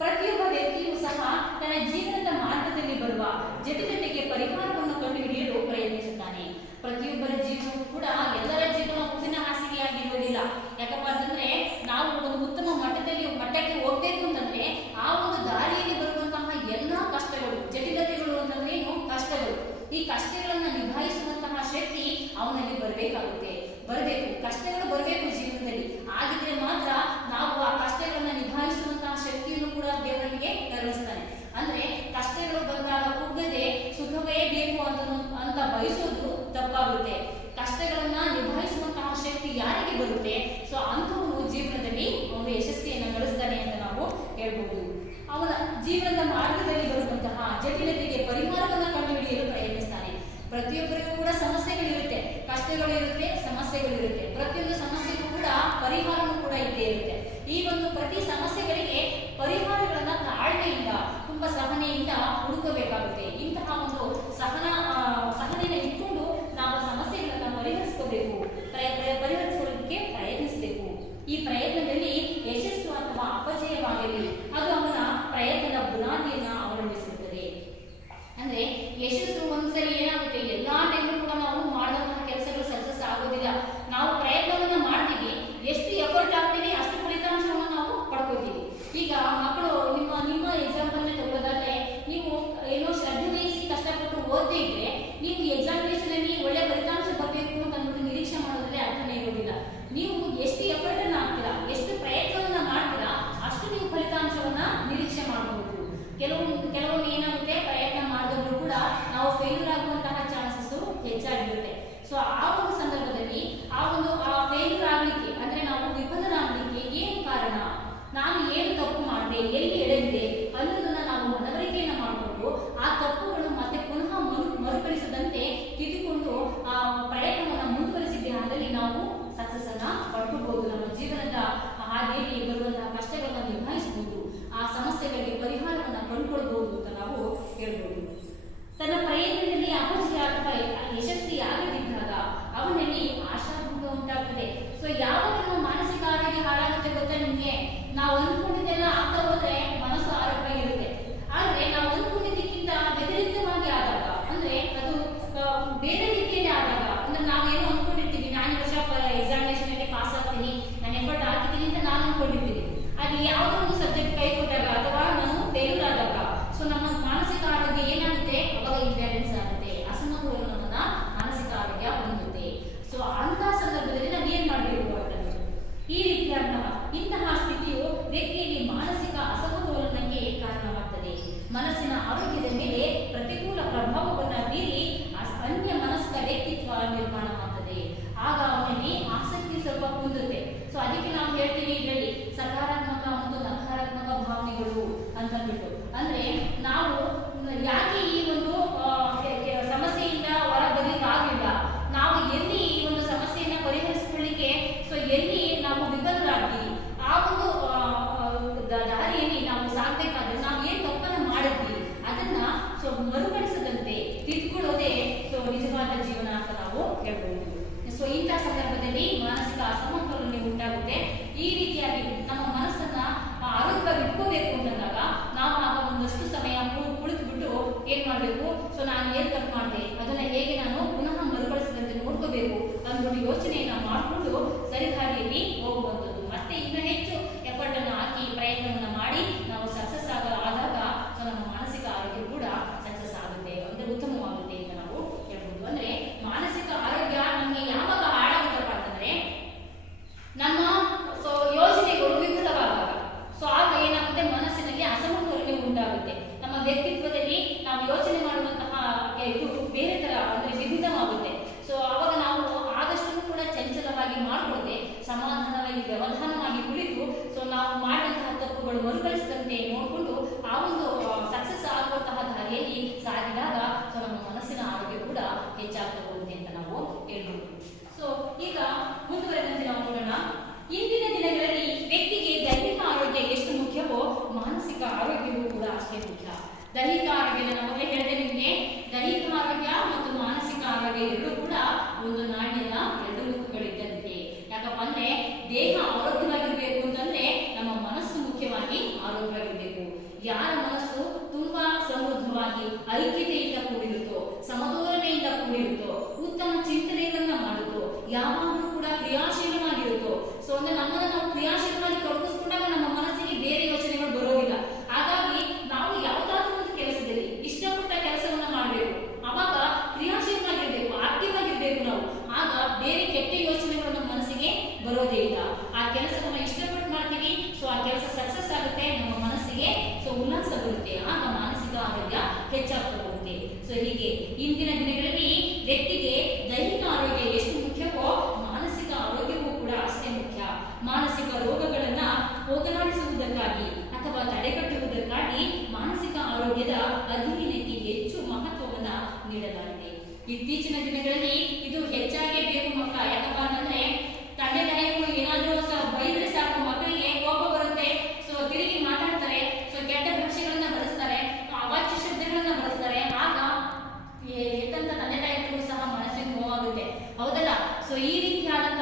ಪ್ರತಿಯೊಬ್ಬ ವ್ಯಕ್ತಿಯೂ ಸಹ ತನ್ನ ಜೀವನದ ಮಾರ್ಗದಲ್ಲಿ ಬರುವ ಜಟಿಲತೆಗೆ ಪರಿಹಾರವನ್ನು ಕಂಡುಹಿಡಿಯಲು ಪ್ರಯತ್ನಿಸುತ್ತಾನೆ. ಪ್ರತಿಯೊಬ್ಬರ ಜೀವನವೂ ಕೂಡ ಎಲ್ಲರ ಜೀವನ ಹೂವಿನ ಹಾಸಿಗೆಯಾಗಿರುವುದಿಲ್ಲ. ಯಾಕಪ್ಪ ಅಂತಂದ್ರೆ ನಾವು ಒಂದು ಉತ್ತಮ ಮಟ್ಟಕ್ಕೆ ಹೋಗ್ಬೇಕು ಅಂತಂದ್ರೆ ಆ ಒಂದು ದಾರಿಯಲ್ಲಿ ಬರುವಂತಹ ಎಲ್ಲಾ ಕಷ್ಟಗಳು, ಜಟಿಲತೆಗಳು ಅಂತಂದ್ರೆ ಏನು ಕಷ್ಟಗಳು, ಈ ಕಷ್ಟಗಳನ್ನ ನಿಭಾಯಿಸುವಂತಹ ಶಕ್ತಿ ಅವನಲ್ಲಿ ಬರಬೇಕು. ಕಷ್ಟಗಳು ಬರಬೇಕು ಜೀವನದಲ್ಲಿ. ಆಗಿದ್ರೆ ಮಾತ್ರ ಸಮಸ್ಯೆಗಳಿರುತ್ತೆ. ಪ್ರತಿಯೊಂದು ಸಮಸ್ಯೆಗೂ ಕೂಡ ಪರಿಹಾರವೂ ಕೂಡ ಇದ್ದೇ ಇರುತ್ತೆ. ಈ ಒಂದು ಪ್ರತಿ ಸಮಸ್ಯೆಗಳಿಗೆ ಪರಿಹಾರಗಳನ್ನ ತಾಳ್ಮೆಯಿಂದ, ತುಂಬಾ ಸಹನೆಯಿಂದ ಹುಡುಕಬೇಕಾಗುತ್ತೆ. ಇಂತಹ ಒಂದು ಸಹನೆಯನ್ನು ಇಟ್ಕೊಂಡು ನಾವು ಸಮಸ್ಯೆಗಳನ್ನ ಪರಿಹರಿಸಿಕೊಳ್ಳಲಿಕ್ಕೆ ಪ್ರಯತ್ನಿಸಬೇಕು. ಈ ಪ್ರಯತ್ನದಲ್ಲಿ ಯಶಸ್ಸು ಅಥವಾ ಅಪಜಯವಾಗಲಿ ಅದು ಅವನ ಪ್ರಯತ್ನದ ಬುನಾದಿಯನ್ನ ಅವಲಂಬಿಸಿರುತ್ತದೆ. ಅಂದ್ರೆ ಯಶಸ್ಸು ಒಂದ್ಸರಿ ಏನಾಗುತ್ತೆ, ಎಲ್ಲಾ ಟೈಮು ಕೂಡ ನಾವು ಮಾಡಿದಂತಹ ಕೆಲಸಗಳು ಸಕ್ಸಸ್ ಆಗೋದಿಲ್ಲ. ನಾವು ಪ್ರಯತ್ನವನ್ನ ಮಾಡ್ತೀವಿ, ಎಷ್ಟು ಎಫರ್ಟ್ ಹಾಕ್ತೀವಿ ಅಷ್ಟು ಫಲಿತಾಂಶವನ್ನು ನಾವು ಪಡ್ಕೋತೀವಿ. ಈಗ ಮಕ್ಕಳು ನಿಮ್ಮ ಎಕ್ಸಾಂಪಲ್ ತಗೊಳ್ಳೋದಾದ್ರೆ, ನೀವು ಏನೋ ಶ್ರದ್ಧೆ ವಹಿಸಿ ಕಷ್ಟಪಟ್ಟು ಓದದೇ ಇದ್ರೆ ನೀವು ಎಕ್ಸಾಮಿನೇಷನ್ ಅಲ್ಲಿ ಒಳ್ಳೆ ಫಲಿತಾಂಶ ಬರಬೇಕು ಅಂತ ಅಂದ್ಬಿಟ್ಟು ನಿರೀಕ್ಷೆ ಮಾಡೋದ್ರಲ್ಲಿ ಅರ್ಥನೇ ಇರೋದಿಲ್ಲ. ನೀವು ಎಷ್ಟು ಎಫರ್ಟ್ ಅನ್ನ ಹಾಕ್ತೀರಾ, ಎಷ್ಟು ಪ್ರಯತ್ನವನ್ನ ಮಾಡ್ತೀರಾ, ಅಷ್ಟು ನೀವು ಫಲಿತಾಂಶವನ್ನ ನಿರೀಕ್ಷೆ ಮಾಡಬಹುದು. ಕೆಲವೊಮ್ಮೆ ಏನಾಗುತ್ತೆ, ಪ್ರಯತ್ನ ಮಾಡಿದ್ರು ಕೂಡ ನಾವು ಫೇಲ್ಯೂರ್ ಆಗುವಂತಹ ಚಾನ್ಸಸ್ ಹೆಚ್ಚಾಗಿರುತ್ತೆ. ಸೊ ಆ ಒಂದು ಸಂದರ್ಭದಲ್ಲಿ ಆ ಫೇಲ್ಯೂರ್ ಆಗ್ಲಿಕ್ಕೆ ಅಂದ್ರೆ ನಾವು ವಿಫಲರಾಗ್ಲಿಕ್ಕೆ ಏನು ಕಾರಣ, ನಾನು ಏನು ತಪ್ಪು ಮಾಡಿದೆ, ಎಲ್ಲಿ ಎಡವಿದೆ ಅನ್ನೋದನ್ನ ನಾವು ಮನವರಿಕೆಯನ್ನ ಮಾಡಿಕೊಂಡು ಆ ತಪ್ಪುಗಳು ಮತ್ತೆ ಪುನಃ ಮರುಕಳಿಸದಂತೆ ತಿದ್ದುಕೊಂಡು ಆ ಪ್ರಯತ್ನವನ್ನ ಮುಂದುವರಿಸಿದ್ದೆ ಆದಲ್ಲಿ ನಾವು ಸಕ್ಸಸ್ ಅನ್ನ ಪಡ್ಕೋಬಹುದು. ನಮ್ಮ ಜೀವನದ ಹಾದಿಯಲ್ಲಿ ಬರುವಂತಹ ಕಷ್ಟಗಳನ್ನ ನಿಭಾಯಿಸಬಹುದು, ಆ ಸಮಸ್ಯೆಗಳಿಗೆ ಪರಿಹಾರವನ್ನ ಕಂಡುಕೊಳ್ಬಹುದು ಅಂತ ನಾವು ಹೇಳ್ಬೋದು. ತನ್ನ ಪ್ರಯತ್ನದಲ್ಲಿ ಅಪಜಯ ಅಥವಾ ಯಶಸ್ವಿಯಾಗದಿದ್ದಾಗ ಅವನಲ್ಲಿ ಆಶಾಭಂಗ ಉಂಟಾಗ್ತದೆ. ಸೊ ಯಾವಾಗ ನಮ್ಮ ಮಾನಸಿಕ ಆರೋಗ್ಯ ಹಾಳಾಗುತ್ತೆ ಗೊತ್ತಾ ನಿಮ್ಗೆ, ನಾವು ಅಂದ್ಕೊಂಡಿದ್ದೆಲ್ಲ ಆಗ್ತಾ ಹೋದ್ರೆ ಮನಸ್ಸು ಆರೋಗ್ಯವಾಗಿರುತ್ತೆ. ಆದ್ರೆ ನಾವು ಅಂದ್ಕೊಂಡಿದ್ದಕ್ಕಿಂತ ವ್ಯತಿರಿಕ್ತವಾಗಿ ಆದಾಗ, ಅಂದ್ರೆ ಅದು ಬೇರೆ ರೀತಿಯಲ್ಲಿ ಆದಾಗ, ಅಂದ್ರೆ ನಾವೇನು ಅಂದ್ಕೊಂಡಿರ್ತೀವಿ, ನಾನು ಈ ವರ್ಷ ಎಕ್ಸಾಮಿನೇಷನ್ ಅಲ್ಲಿ ಪಾಸ್ ಆಗ್ತೀನಿ, ನಾನು ಎಫರ್ಟ್ ಹಾಕಿದ್ದೀನಿ ಅಂತ ನಾನು ಅಂದ್ಕೊಂಡಿರ್ತೀನಿ. ಅದು ಯಾವುದೋ ಒಂದು ಸಬ್ಜೆಕ್ಟ್ ಕೈ ಕೊಟ್ಟಾಗ ಅಥವಾ ನಾನು ಫೇಲ್ಯೂರ್ ಆದಾಗ ಸೊ ನಮ್ಮ ಮಾನಸಿಕ ಆರೋಗ್ಯ ಏನಾಗುತ್ತೆ, ಅವಾಗ ಇಂಬ್ಯಾಲೆನ್ಸ್ ಆಗುತ್ತೆ, ಅಸಮತೋಲನವನ್ನ ಮಾನಸಿಕ ಆರೋಗ್ಯ ಹೊಂದುತ್ತೆ. ಸೊ ಅಂತ ಸಂದರ್ಭದಲ್ಲಿ ನಾವು ಏನ್ ಮಾಡಬೇಕು ಅಂತಂದ್ರೆ, ಈ ರೀತಿಯಾದ ಇಂತಹ ಸ್ಥಿತಿಯು ವ್ಯಕ್ತಿಯಲ್ಲಿ ಮಾನಸಿಕ ಅಸಮತೋಲನಕ್ಕೆ ಕಾರಣವಾಗ್ತದೆ. ಮನಸ್ಸಿನ ಆರೋಗ್ಯದ ಮೇಲೆ ಪ್ರತಿಕೂಲ ಪ್ರಭಾವವನ್ನ ಬೀರಿ ಅನ್ಯ ಮನಸ್ಕ ವ್ಯಕ್ತಿತ್ವ ನಿರ್ಮಾಣವಾಗ್ತದೆ. ಆಗ ಅವನಲ್ಲಿ ಆಸಕ್ತಿ ಸ್ವಲ್ಪ ಕುಂದುತ್ತೆ. ಸೊ ಅದಕ್ಕೆ ನಾವು ಹೇಳ್ತೀವಿ ಇದರಲ್ಲಿ ಸಕಾರಾತ್ಮಕ ಮತ್ತು ನಕಾರಾತ್ಮಕ ಭಾವನೆಗಳು ಅಂತಂದ್ಬಿಟ್ಟು. ಅಂದ್ರೆ ನಾವು ಯಾಕೆ ಈ ಒಂದು ಸಮಸ್ಯೆಯಿಂದ ಹೊರ ಬರ್ಲಿಕ್ಕೆ ಆಗ್ಲಿಲ್ಲ, ನಾವು ಎಲ್ಲಿ ಈ ಒಂದು ಸಮಸ್ಯೆಯನ್ನ ಪರಿಹರಿಸಿಕೊಳ್ಳಿಕ್ಕೆ ಸೊ ಎಲ್ಲಿ ನಾವು ವಿಫಲರಾಗಿ ಆ ಒಂದು ದಾರಿಯಲ್ಲಿ ನಾವು ಸಾಗಬೇಕಾದ್ರೆ ನಾವು ಏನ್ ತಪ್ಪನ್ನ ಮಾಡಿದ್ವಿ ಅದನ್ನ ಸೊ ಮರುಕಳಿಸದಂತೆ ತಿದ್ದುಕೊಳ್ಳೋದೇ ಸೊ ನಿಜವಾದ ಜೀವನ ಅಂತ ನಾವು ಹೇಳ್ಬಹುದು. ಸೊ ಇಂತಹ ಸಂದರ್ಭದಲ್ಲಿ ಮಾನಸಿಕ ಅಸಮತೋಲನ ಉಂಟಾಗುತ್ತೆ. ಈ ರೀತಿಯಾಗಿ ನಮ್ಮ ಮನಸ್ಸನ್ನ ಆರೋಗ್ಯವಾಗಿ ಇಟ್ಕೋಬೇಕು ಅಂತಂದಾಗ ನಾವು ಆಗ ಒಂದಷ್ಟು ಸಮಯ ಕುಳಿತು ಬಿಟ್ಟು ಏನ್ ಮಾಡ್ಬೇಕು, ಸೊ ನಾನು ಏನ್ ತಪ್ಪು ಮಾಡಿದೆ ಅದನ್ನ ಹೇಗೆ ನಾನು ಪುನಃ ಮರುಕಳಿಸದಂತೆ ನೋಡ್ಕೋಬೇಕು ಅಂದ್ಬಿಟ್ಟು ಯೋಚನೆಯನ್ನ ಮಾಡಿಕೊಂಡು ಸರಿದಾರಿಯಲ್ಲಿ ಹೋಗುವಂಥದ್ದು. ಮತ್ತೆ ಇನ್ನೂ ಹೆಚ್ಚು ಎಫರ್ಟ್ ಅನ್ನು ಹಾಕಿ ಪ್ರಯತ್ನವನ್ನ ಮಾಡಿ ನಾವು ಸಕ್ಸಸ್ ಆದಾಗ ಸೊ ನಮ್ಮ ಮಾನಸಿಕ ಆರೋಗ್ಯ ಕೂಡ ಸಕ್ಸಸ್ ಆಗುತ್ತೆ, ಅಂದ್ರೆ ಉತ್ತಮವಾಗುತ್ತೆ ಅಂತ ನಾವು ಹೇಳ್ಬೋದು. ಅಂದ್ರೆ ಮಾನಸಿಕ ಆರೋಗ್ಯ ನಮಗೆ ಯಾವಾಗ ಹಾಳಾಗುತ್ತಪ್ಪ ಅಂತಂದ್ರೆ ನಮ್ಮ ಸೊ ಯೋಜನೆಗಳು ವಿಫಲವಾದಾಗ, ಸೊ ಆಗ ಏನಾಗುತ್ತೆ, ಮನಸ್ಸಿನಲ್ಲಿ ಅಸಮತೋಲನೆ ಉಂಟಾಗುತ್ತೆ. ನಮ್ಮ ವ್ಯಕ್ತಿತ್ವದಲ್ಲಿ ನಾವು ಯೋಚನೆ ಮಾಡುವಂತಹ ಇದು ಬೇರೆ ತರ ಅಂದ್ರೆ ವಿಭಿನ್ನವಾಗುತ್ತೆ. ಸೊ ಅವಾಗ ನಾವು ಆದಷ್ಟು ಕೂಡ ಚಂಚಲವಾಗಿ ಮಾಡಿಕೊಳ್ಳದೆ ಸಮಾಧಾನವಾಗಿ ವ್ಯವಧಾನವಾಗಿ ಕುಳಿತು ಸೊ ನಾವು ಮಾಡಿದಂತಹ ತಪ್ಪುಗಳು ಮರುಕಳಿಸದಂತೆ ನೋಡಿಕೊಂಡು ಆ ಒಂದು ಸಕ್ಸಸ್ ಆಗುವಂತಹ ದಾರಿಯಲ್ಲಿ ಸಾಗಿದಾಗ ಸೊ ನಮ್ಮ ಮನಸ್ಸಿನ ಆರೋಗ್ಯ ಕೂಡ ಹೆಚ್ಚಾಗ್ತಾ ಹೋಗುತ್ತೆ ಅಂತ ನಾವು ಹೇಳ್ಬೋದು. ಸೊ ಈಗ ಮುಂದುವರೆದಂತೆ ನಾವು ನೋಡೋಣ. ಇಂದಿನ ದಿನಗಳಲ್ಲಿ ವ್ಯಕ್ತಿಗೆ ದೈಹಿಕ ಆರೋಗ್ಯ ಎಷ್ಟು ಮುಖ್ಯವೋ ಮಾನಸಿಕ ಆರೋಗ್ಯವೂ ಕೂಡ ಅಷ್ಟೇ ಮುಖ್ಯ. ದೈಹಿಕ ಆರೋಗ್ಯದ ನಮಗೆ ಹೇಳಿದೆ ನಿಮಗೆ, ದೈಹಿಕ ಆರೋಗ್ಯ ಮತ್ತು ಮಾನಸಿಕ ಆರೋಗ್ಯ ಎರಡೂ ಕೂಡ ಒಂದು ನಾಣ್ಯದ ಎರಡು ಮುಖಗಳಿದ್ದಂತೆ. ಯಾಕಪ್ಪ ಅಂದ್ರೆ ದೇಹ ಆರೋಗ್ಯವಾಗಿರ್ಬೇಕು ಅಂತಂದ್ರೆ ನಮ್ಮ ಮನಸ್ಸು ಮುಖ್ಯವಾಗಿ ಆರೋಗ್ಯವಾಗಿರ್ಬೇಕು. ಯಾರ ಮನಸ್ಸು ತುಂಬಾ ಸಮೃದ್ಧವಾಗಿ ಐಕ್ಯತೆಯಿಂದ ಕೂಡಿರುತ್ತೋ, ಸಮತೋಲನೆಯಿಂದ ಕೂಡಿರುತ್ತೋ, ಉತ್ತಮ ಚಿಂತನೆಗಳನ್ನ ಮಾಡುತ್ತೋ, ಯಾವಾಗಲೂ ಕೂಡ ಕ್ರಿಯಾಶೀಲವಾಗಿರುತ್ತೋ, ಸೊ ಅಂದ್ರೆ ನಮ್ಮನ್ನ ನಾವು ಕ್ರಿಯಾಶೀಲವಾಗಿ ತೊಡಗಿಸ್ಕೊಂಡಾಗ ನಮ್ಮ ಮನಸ್ಸಿಗೆ ಬೇರೆ ಯೋಚನೆಗಳು ಬರೋದಿಲ್ಲ. ಹಾಗಾಗಿ ನಾವು ಯಾವುದಾದ್ರೂ ಒಂದು ಕೆಲಸದಲ್ಲಿ ಇಷ್ಟಪಟ್ಟ ಕೆಲಸವನ್ನ ಮಾಡಬೇಕು, ಅವಾಗ ಕ್ರಿಯಾಶೀಲವಾಗಿರ್ಬೇಕು, ಆಕ್ಟಿವ್ ಆಗಿರ್ಬೇಕು ನಾವು. ಆಗ ಬೇರೆ ಕೆಟ್ಟ ಯೋಚನೆಗಳು ನಮ್ಮ ಮನಸ್ಸಿಗೆ ಬರೋದೇ ಇಲ್ಲ. ಆ ಕೆಲಸವನ್ನ ಇಷ್ಟಪಟ್ಟು ಮಾಡ್ತೀವಿ, ಸೊ ಆ ಕೆಲಸ ಸಕ್ಸಸ್ ಆಗುತ್ತೆ, ನಮ್ಮ ಮನಸ್ಸಿಗೆ ಸೊ ಉಲ್ಲಾಸ ಬರುತ್ತೆ, ಆಗ ಮಾನಸಿಕ ಆರೋಗ್ಯ ಹೆಚ್ಚಾಗ್ತಾ ಹೋಗುತ್ತೆ. ಸೊ ಹೀಗೆ ಇಂದಿನ ದಿನಗಳಲ್ಲಿ ವ್ಯಕ್ತಿಗೆ ದೈಹಿಕ ಆರೋಗ್ಯ ಎಷ್ಟು ಮುಖ್ಯವೋ ಮಾನಸಿಕ ಆರೋಗ್ಯವೂ ಕೂಡ ಅಷ್ಟೇ ಮುಖ್ಯ. ಮಾನಸಿಕ ರೋಗ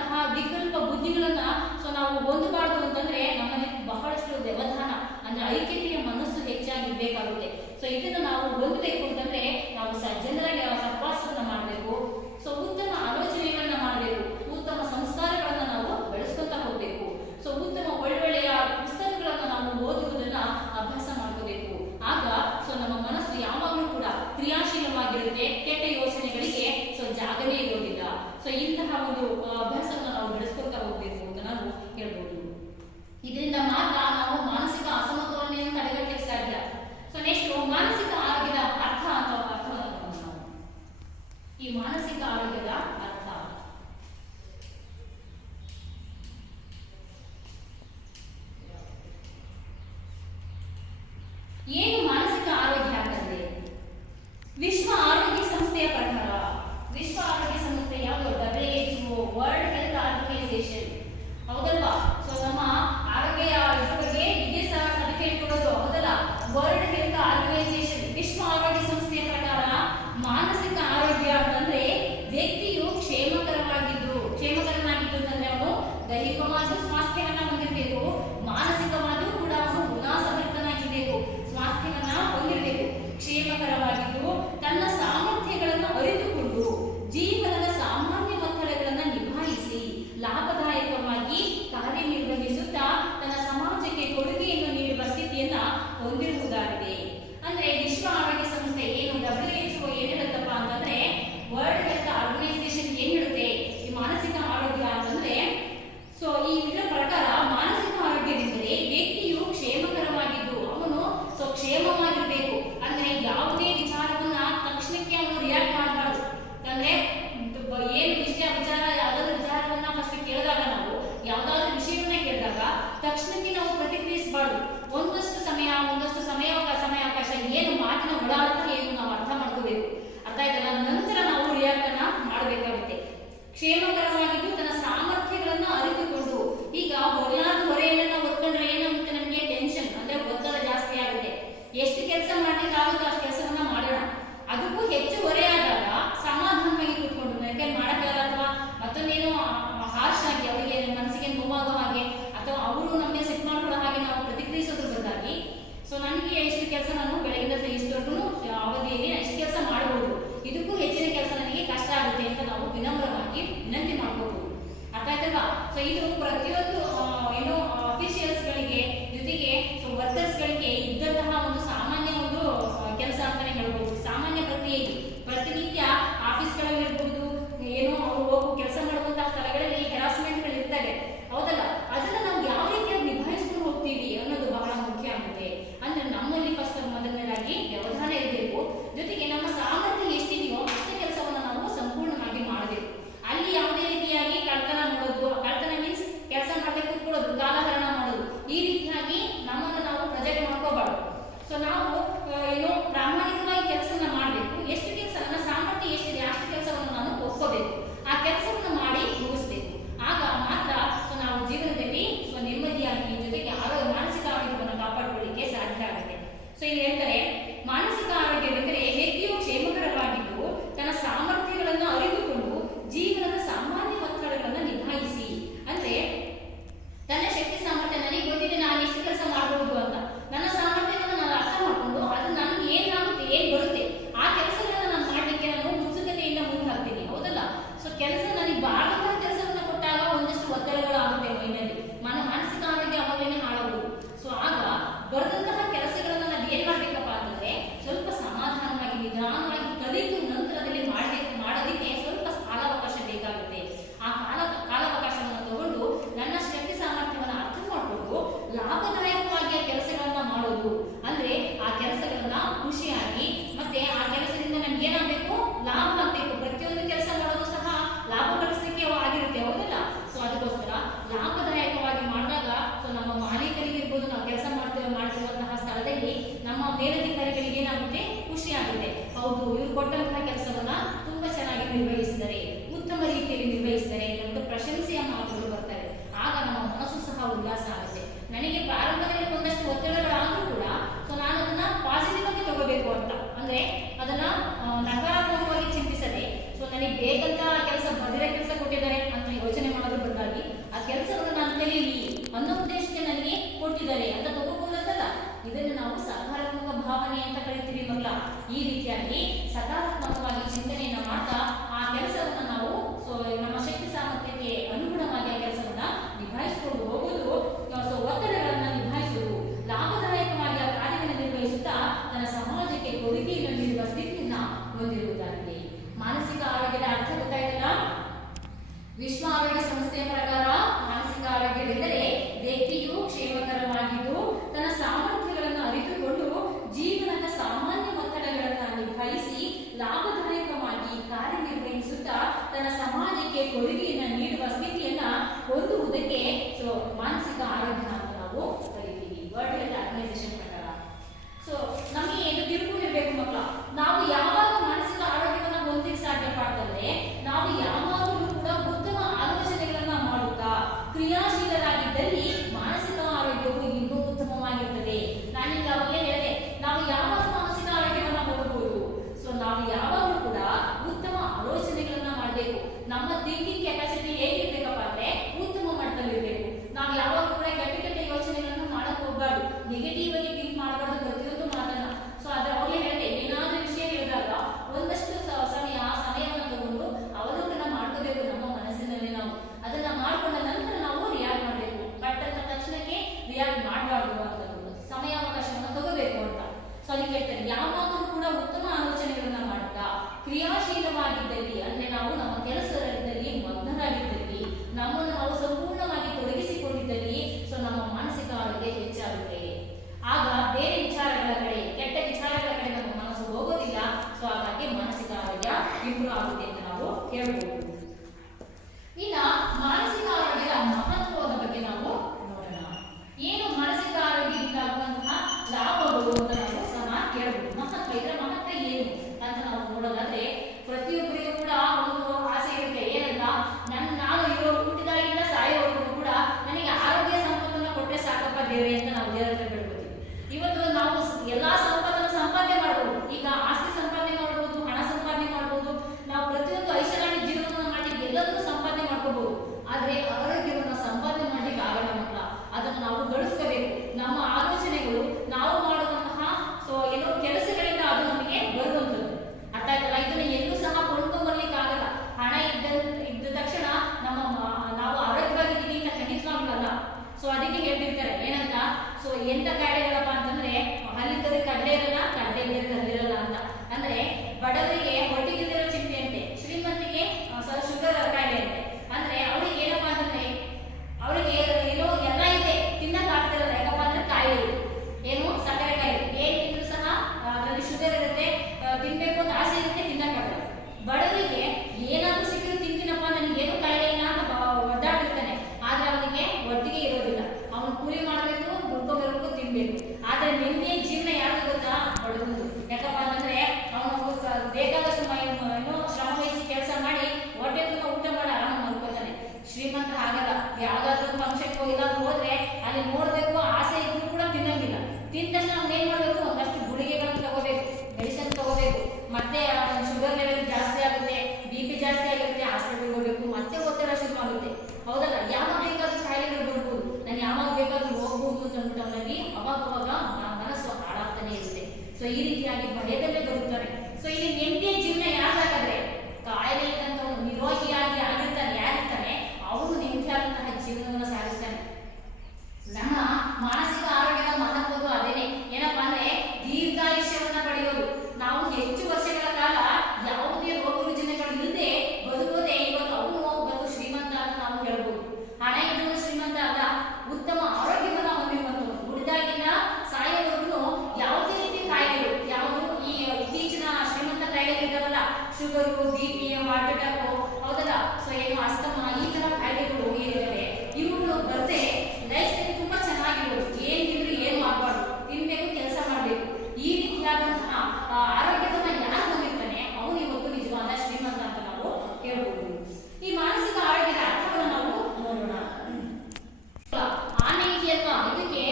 ಇಂತಹ ವಿಕಲ್ಪ ಬುದ್ಧಿಗಳನ್ನ ಸೊ ನಾವು ಹೊಂದಬಾರ್ದು ಅಂತಂದ್ರೆ ನಮ್ಮಲ್ಲಿ ಬಹಳಷ್ಟು ವ್ಯವಧಾನ ಅಂದ್ರೆ ಐಕ್ಯತೆಯ ಮನಸ್ಸು ಹೆಚ್ಚಾಗಿ ಬೇಕಾಗುತ್ತೆ. ಸೊ ಇದನ್ನು ನಾವು ಹೊಂದಬೇಕು ಅಂತಂದ್ರೆ ನಾವು ಜನರಲ್ಲಿ ಸಹವಾಸವನ್ನ ಮಾಡಬೇಕು. ಸೊ ಉತ್ತಮ ಆಲೋಚನೆಗಳನ್ನ ಮಾಡಬೇಕು, ಉತ್ತಮ ಸಂಸ್ಕಾರಗಳನ್ನ ನಾವು ಬೆಳೆಸ್ಕೊಂತ ಹೋಗ್ಬೇಕು. ಸೊ ಉತ್ತಮ ಒಳ್ಳೊಳ್ಳೆಯ ಪುಸ್ತಕಗಳನ್ನ ನಾವು ಓದುವುದನ್ನ ಅಭ್ಯಾಸ ಮಾಡ್ಕೋಬೇಕು. ಆಗ ಸೊ ನಮ್ಮ ಮನಸ್ಸು ಯಾವಾಗಲೂ ಕೂಡ ಕ್ರಿಯಾಶೀಲವಾಗಿರುತ್ತೆ, ಕೆಟ್ಟ ಯೋಚನೆಗಳಿಗೆ ಸೊ ಜಾಗವೇ ಇರೋದಿಲ್ಲ. ಸೊ ಇಂತಹ ಒಂದು ಅಭ್ಯಾಸವನ್ನು ನಾವು ಬೆಳೆಸ್ಕೊಂತ ಹೋಗ್ಬೇಕು ಅಂತ ನಾವು ಹೇಳ್ಬೋದು. ಇದರಿಂದ ಮಾತ್ರ ನಾವು ಮಾನಸಿಕ ಅಸಮತೋಲನೆಯನ್ನು ತಡೆಗಟ್ಟಲಿಕ್ಕೆ ಸಾಧ್ಯ. ಸೊ ನೆಕ್ಸ್ಟ್ ಮಾನಸಿಕ ಆರೋಗ್ಯದ ಅರ್ಥ ಅಂತ ಅರ್ಥವನ್ನು ನಾವು ಈ ಮಾನಸಿಕ ಆರೋಗ್ಯದ ಅರ್ಥ ಏನು? ಮಾನಸಿಕ ಆರೋಗ್ಯ ಅಂತಂದ್ರೆ ವಿಶ್ವ ಆರೋಗ್ಯ ಸಂಸ್ಥೆಯ ಪ್ರಕಾರ, ವಿಶ್ವ ಆರೋಗ್ಯ ಸಂಸ್ಥೆ ಯಾವುದು? WHO, ವರ್ಲ್ಡ್ ಹೆಲ್ತ್ ಆರ್ಗನೈಸೇಷನ್, ಹೌದಲ್ವಾ? ಸೊ ನಮ್ಮ ಆರೋಗ್ಯ ಇದ್ರ ಬಗ್ಗೆ ಇದೇ ಸರ್ಟಿಫಿಕೇಟ್ ಕೊಡೋದು, ಹೌದಲ್ಲ? ವರ್ಲ್ಡ್ ಹೆಲ್ತ್ ಆರ್ಗನೈಸೇಷನ್, ವಿಶ್ವ ಆರೋಗ್ಯ ಸಂಸ್ಥೆಯ ಪ್ರಕಾರ ಮಾನಸಿಕ ಆರೋಗ್ಯ ಅಂತಂದ್ರೆ ವ್ಯಕ್ತಿಯು ಕ್ಷೇಮಕರನಾಗಿದ್ದು ಅಂತಂದ್ರೆ ಅವನು ದೈಹಿಕವಾದ ಸ್ವಾಸ್ಥ್ಯವನ್ನ ಹೊಂದಿರಬೇಕು, ಮಾನಸಿಕವಾದ ಕೂಡ ಅವನು ಉಲ್ಲಾಸಭರಿತನಾಗಿರ್ಬೇಕು, ಸ್ವಾಸ್ಥ್ಯವನ್ನ ಹೊಂದಿರಬೇಕು, ಕ್ಷೇಮಕರವಾಗಿದ್ದು ತನ್ನ ಸಾಮರ್ಥ್ಯಗಳನ್ನು ಅರಿತುಕೊಂಡು ಜೀವನದ ಸಾಮಾನ್ಯ ಒತ್ತಡಗಳನ್ನು ನಿಭಾಯಿಸಿ ಲಾಭದಾಯಕವಾಗಿ ಕಾರ್ಯನಿರ್ವಹಿಸುತ್ತಾ ತನ್ನ ಸಮಾಜಕ್ಕೆ ಕೊಡುಗೆಯನ್ನು ನೀಡುವ ಸ್ಥಿತಿಯನ್ನ ಹೊಂದಿರುವುದಾಗಿದೆ. ಅಂದ್ರೆ ವಿಶ್ವ ಆರೋಗ್ಯ ಸಂಸ್ಥೆ ಏನು WHO ಏನ್ ಹೇಳುತ್ತಪ್ಪ ಅಂತಂದ್ರೆ, ವರ್ಲ್ಡ್ ಹೆಲ್ತ್ ಆರ್ಗನೈಸೇಷನ್ ಏನ್ ಹೇಳುತ್ತೆ ಈ ಮಾನಸಿಕ ಆರೋಗ್ಯ ಅಂತಂದ್ರೆ, ಸೊ ಈ ಇದರ ಪ್ರಕಾರ ಮಾನಸಿಕ ಆರೋಗ್ಯವೆಂದರೆ ವ್ಯಕ್ತಿಯು ಕ್ಷೇಮಕರವಾಗಿದ್ದು ಅವನು ಸೊ ಕ್ಷೇಮವಾಗಿರ್ಬೇಕು. ಅಂದ್ರೆ ಯಾವುದೇ ವಿಚಾರವನ್ನ ತಕ್ಷಣಕ್ಕೆ ಅವನು ರಿಯಾಕ್ಟ್ ಮಾಡಬಾರ್ದು. ಅಂದ್ರೆ ಏನು ವಿಚಾರ ಯಾವ್ದಾದ್ರು ವಿಚಾರವನ್ನ ಫಸ್ಟ್ ಕೇಳಿದಾಗ, ನಾವು ಯಾವ್ದಾದ್ರು ವಿಷಯವನ್ನ ಕೇಳಿದಾಗ ತಕ್ಷಣಕ್ಕೆ ನಾವು ಪ್ರತಿಕ್ರಿಯಿಸಬಾರ್ದು. ಒಂದಷ್ಟು ಸಮಯಾವಕಾಶ ಏನು ಮಾತಿನ ಒಳಾರ್ಥ ಏನು ನಾವು ಅರ್ಥ ಮಾಡ್ಕೋಬೇಕು. ಅರ್ಥ ಆಯ್ತಲ್ಲ? ನಂತರ ನಾವು ರಿಯಾಕ್ಟ್ ಅನ್ನ ಮಾಡಬೇಕಾಗುತ್ತೆ. ಕ್ಷೇಮಕರವಾಗಿದ್ದು ತನ್ನ ಸಾಮರ್ಥ್ಯಗಳನ್ನ ಅರಿತುಕೊಂಡು, ಈಗ ಹೊರೆಯನ್ನ ಹೊತ್ಕೊಂಡ್ರೆ ಏನಾಗುತ್ತೆ? ನಮಗೆ ಟೆನ್ಷನ್ ಅಂದ್ರೆ ಒತ್ತಡ ಜಾಸ್ತಿ ಆಗುತ್ತೆ. ಎಷ್ಟು ಕೆಲಸ ಮಾಡ್ಲಿಕ್ಕಾಗುತ್ತೋ ಅಷ್ಟು ಕೆಲಸವನ್ನ ಮಾಡೋಣ. ಅದಕ್ಕೂ ಹೆಚ್ಚು ಹೊರೆಯಾದಾಗ ಸಮಾಧಾನವಾಗಿ ಕೂತ್ಕೊಂಡು ನನಗೆ ಮಾಡಕ್ಕಾಗಲ್ಲ ಅಥವಾ ಮತ್ತೊಂದೇನೋ ಹಾರ್ಶ್ ಆಗಿ ಅವರಿಗೆ ಮನಸ್ಸಿಗೆ ನೋವಾಗೋ ಹಾಗೆ ಅಥವಾ ಅವರು ನಮಗೆ ಸೆಟ್ ಮಾಡ್ಕೊಳ್ಳೋ ಹಾಗೆ ನಾವು ಪ್ರತಿಕ್ರಿಯಿಸೋದ್ರ ಬದಲಾಗಿ, ಸೊ ನನಗೆ ಎಷ್ಟು ಕೆಲಸ ನಾನು ಬೆಳಗಿಂದ ಇಷ್ಟವರೆಗೂ ಅವಧಿಯಲ್ಲಿ ಎಷ್ಟು ಕೆಲಸ ಮಾಡಬಹುದು, ಇದಕ್ಕೂ ಹೆಚ್ಚಿನ ಕೆಲಸ ನನಗೆ ಕಷ್ಟ ಆಗುತ್ತೆ ಅಂತ ನಾವು ವಿನಮ್ರವಾಗಿ ವಿನಂತಿ ಮಾಡ್ಕೋಬಹುದು. ಅರ್ಥ ಆಯ್ತಲ್ವಾ? ಸೊ ಇದು ಪ್ರತಿಯೊಂದು ಏನೋ ಅಫಿಷಿಯಲ್ಸ್ ಗಳಿಗೆ ಜೊತೆಗೆ ಸೊ ವರ್ಕರ್ಸ್ ಗಳಿಗೆ ಇದ್ದಂತಹ ಒಂದು ಸಾಮಾನ್ಯ ಒಂದು ಕೆಲಸ ಅಂತಾನೆ ಹೇಳ್ಬಹುದು. ಸಾಮಾನ್ಯ ಪ್ರಕ್ರಿಯೆ ಪ್ರತಿನಿತ್ಯ ಆಫೀಸ್ಗಳಲ್ಲಿ ಇರ್ಬಹುದು, ಏನೋ ಅವರು ಹೋಗು ಕೆಲಸ ಮಾಡುವಂತಹ ಸ್ಥಳಗಳಲ್ಲಿ ಹೆರಾಸ್ಮೆಂಟ್ಗಳು ಇರ್ತವೆ, ಹೌದಲ್ಲ? ಅದನ್ನ ನಾವು ಯಾವ ರೀತಿಯಾಗಿ ನಿಭಾಯಿಸ್ಕೊಂಡು ಹೋಗ್ತೀವಿ ಅನ್ನೋದು ಬಹಳ ಮುಖ್ಯ ಆಗುತ್ತೆ. ಅಂದ್ರೆ ನಮ್ಮಲ್ಲಿ ಫಸ್ಟ್ ಮೊದಲನೇದಾಗಿ ವ್ಯವಧಾನ ಇರಬೇಕು, ಜೊತೆಗೆ ನಮ್ಮ ಸಾಮರ್ಥ್ಯ ಎಷ್ಟಿದೆಯೋ ಅಷ್ಟೇ ಕೆಲಸವನ್ನ ನಾವು ಸಂಪೂರ್ಣವಾಗಿ ಮಾಡಬೇಕು. ಅಲ್ಲಿ ಯಾವುದೇ ರೀತಿಯಾಗಿ ಕಳ್ತನ ಮಾಡೋದು, ಕಳ್ತನ ಮೀನ್ಸ್ ಕೆಲಸ ಮಾಡಲಿಕ್ಕೆ ಕೂತ್ಕೊಳ್ಳೋದು, ಕಾಲಹರಣ ಮಾಡೋದು, ಈ ರೀತಿಯಾಗಿ ನಮ್ಮನ್ನು ನಾವು ಪ್ರೊಜೆಕ್ಟ್ ಮಾಡ್ಕೋಬಾರ್ದು. ಸೊ ನಾವು ಏನೋ ಪ್ರಾಮಾಣಿಕವಾಗಿ ಕೆಲಸವನ್ನ ಮಾಡಬೇಕು. ಎಷ್ಟು ಕೆಲಸ ನನ್ನ ಸಾಮರ್ಥ್ಯ ಎಷ್ಟಿದೆ ಯಾವ್ದಾದ್ರು ಫಂಕ್ಷನ್ಗೆ ಎಲ್ಲಾದ್ರೂ ಹೋದ್ರೆ ಅಲ್ಲಿ ನೋಡ್ಬೇಕು ಆಸೆ ಇದ್ರೂ ಕೂಡ ತಿನ್ನಂಗಿಲ್ಲ. ತಿಂದ ತಕ್ಷಣ ನಾವು ಏನ್ ಮಾಡ್ಬೇಕು, ಒಂದಷ್ಟು ಗುಳಿಗೆಗಳನ್ನು ತಗೋಬೇಕು, ಮೆಡಿಸಿನ್ ತಗೋಬೇಕು, ಮತ್ತೆ ಶುಗರ್ ಲೆವೆಲ್ ಜಾಸ್ತಿ ಆಗುತ್ತೆ, BP ಜಾಸ್ತಿ ಆಗಿರುತ್ತೆ, ಹಾಸ್ಪಿಟಲ್ ಹೋಗ್ಬೇಕು, ಮತ್ತೆ ಒತ್ತಡ ಶುರು ಆಗುತ್ತೆ. ಹೌದಲ್ಲ, ಯಾವಾಗ ಬೇಕಾದ್ರೂ ಕಾಯಿಲೆಗಳು ಬರ್ಬೋದು, ನಾನು ಯಾವಾಗ ಬೇಕಾದ್ರೂ ಹೋಗ್ಬೋದು ಅಂತ ಅಂದ್ಬಿಟ್ಟು ಅವನಲ್ಲಿ ಅವಾಗ ಮನಸ್ಸು ಹಾಳಾಗ್ತಾನೆ ಇರುತ್ತೆ. ಸೊ ಈ ರೀತಿಯಾಗಿ ಭಯದಲ್ಲೇ ಬರುತ್ತಾರೆ. ಸೊ ಇಲ್ಲಿ ನೆಮ್ಮದಿಯ ಜೀವನ ಯಾಕಾದ್ರೆ ಕಾಯಿಲೆ ಇದ್ದಂತ ನಿರೋಗಿಯಾಗಿ ಆಗಿರ್ತಾನೆ ಯಾರಿರ್ತಾನೆ ಅವನು ನೆಮ್ಮದಿಯಾದಂತಹ ಜೀವನವನ್ನು ಸಾಗಿಸ್ತಾನೆ. ನಮ್ಮ ಮಾನಸಿಕ ಆರೋಗ್ಯದ ಮಹತ್ವದು ಅದೇನೆ. ಏನಪ್ಪಾ ಅಂದ್ರೆ ದೀರ್ಘಾಯುಷ್ಯವನ್ನ ಪಡೆಯೋದು. ನಾವು ಹೆಚ್ಚು ವರ್ಷಗಳ ಕಾಲ ಯಾವುದೇ ರೋಗ ರುಜಿನಗಳು ಇಲ್ಲದೆ ಬದುಕೋದೆ ಇವತ್ತು ಅವನು ಬದು ಶ್ರೀಮಂತ ಅಂತ ನಾವು ಹೇಳ್ಬೋದು. ಹಣ ಇದ್ದವನು ಶ್ರೀಮಂತ ಅಲ್ಲ, ಉತ್ತಮ ಆರೋಗ್ಯವನ್ನ ಹೊಂದಿರುವಂತವನು. ಉಳಿದಾಗಿನ ಸಾಯೋವರೆಗೂ ಯಾವುದೇ ರೀತಿ ಕಾಯಿಲೆಗಳು, ಯಾವುದು ಈ ಇತ್ತೀಚಿನ ಶ್ರೀಮಂತ ಕಾಯಿಲೆಗಳಿದಾವಲ್ಲ, ಶುಗರು, BP, ಹಾರ್ಟ್ ಅಟ್ಯಾಕ್, ಹೌದಲ್ಲ, ಸೊ ಏನು ಅಸ್ತಮ, ಈ ತರ ಕಾಯಿಲೆಗಳು ಏನಿದಾವೆ ಇವುಗಳು ಬರ್ದೆ ಲೈಫ್ ಸ್ಟೈಲ್ ತುಂಬಾ ಚೆನ್ನಾಗಿರೋದು. ಏನ್ ತಿಂದ್ರು ಏನ್ ಮಾಡಬಾರ್ದು, ತಿನ್ಬೇಕು, ಕೆಲಸ ಮಾಡ್ಬೇಕು, ಈ ರೀತಿಯಾದಂತಹ ಆರೋಗ್ಯದನ್ನ ಯಾರು ಹೊಂದಿರ್ತಾನೆ ಅವನು ಇವತ್ತು ನಿಜವಾದ ಶ್ರೀಮಂತ ಅಂತ ನಾವು ಹೇಳ್ಬೋದು. ಈ ಮಾನಸಿಕ ಆರೋಗ್ಯದ ಅರ್ಥವನ್ನು ನಾವು ನೋಡೋಣ. ಆನೆ ಇದೆಯಲ್ವಾ, ಇದಕ್ಕೆ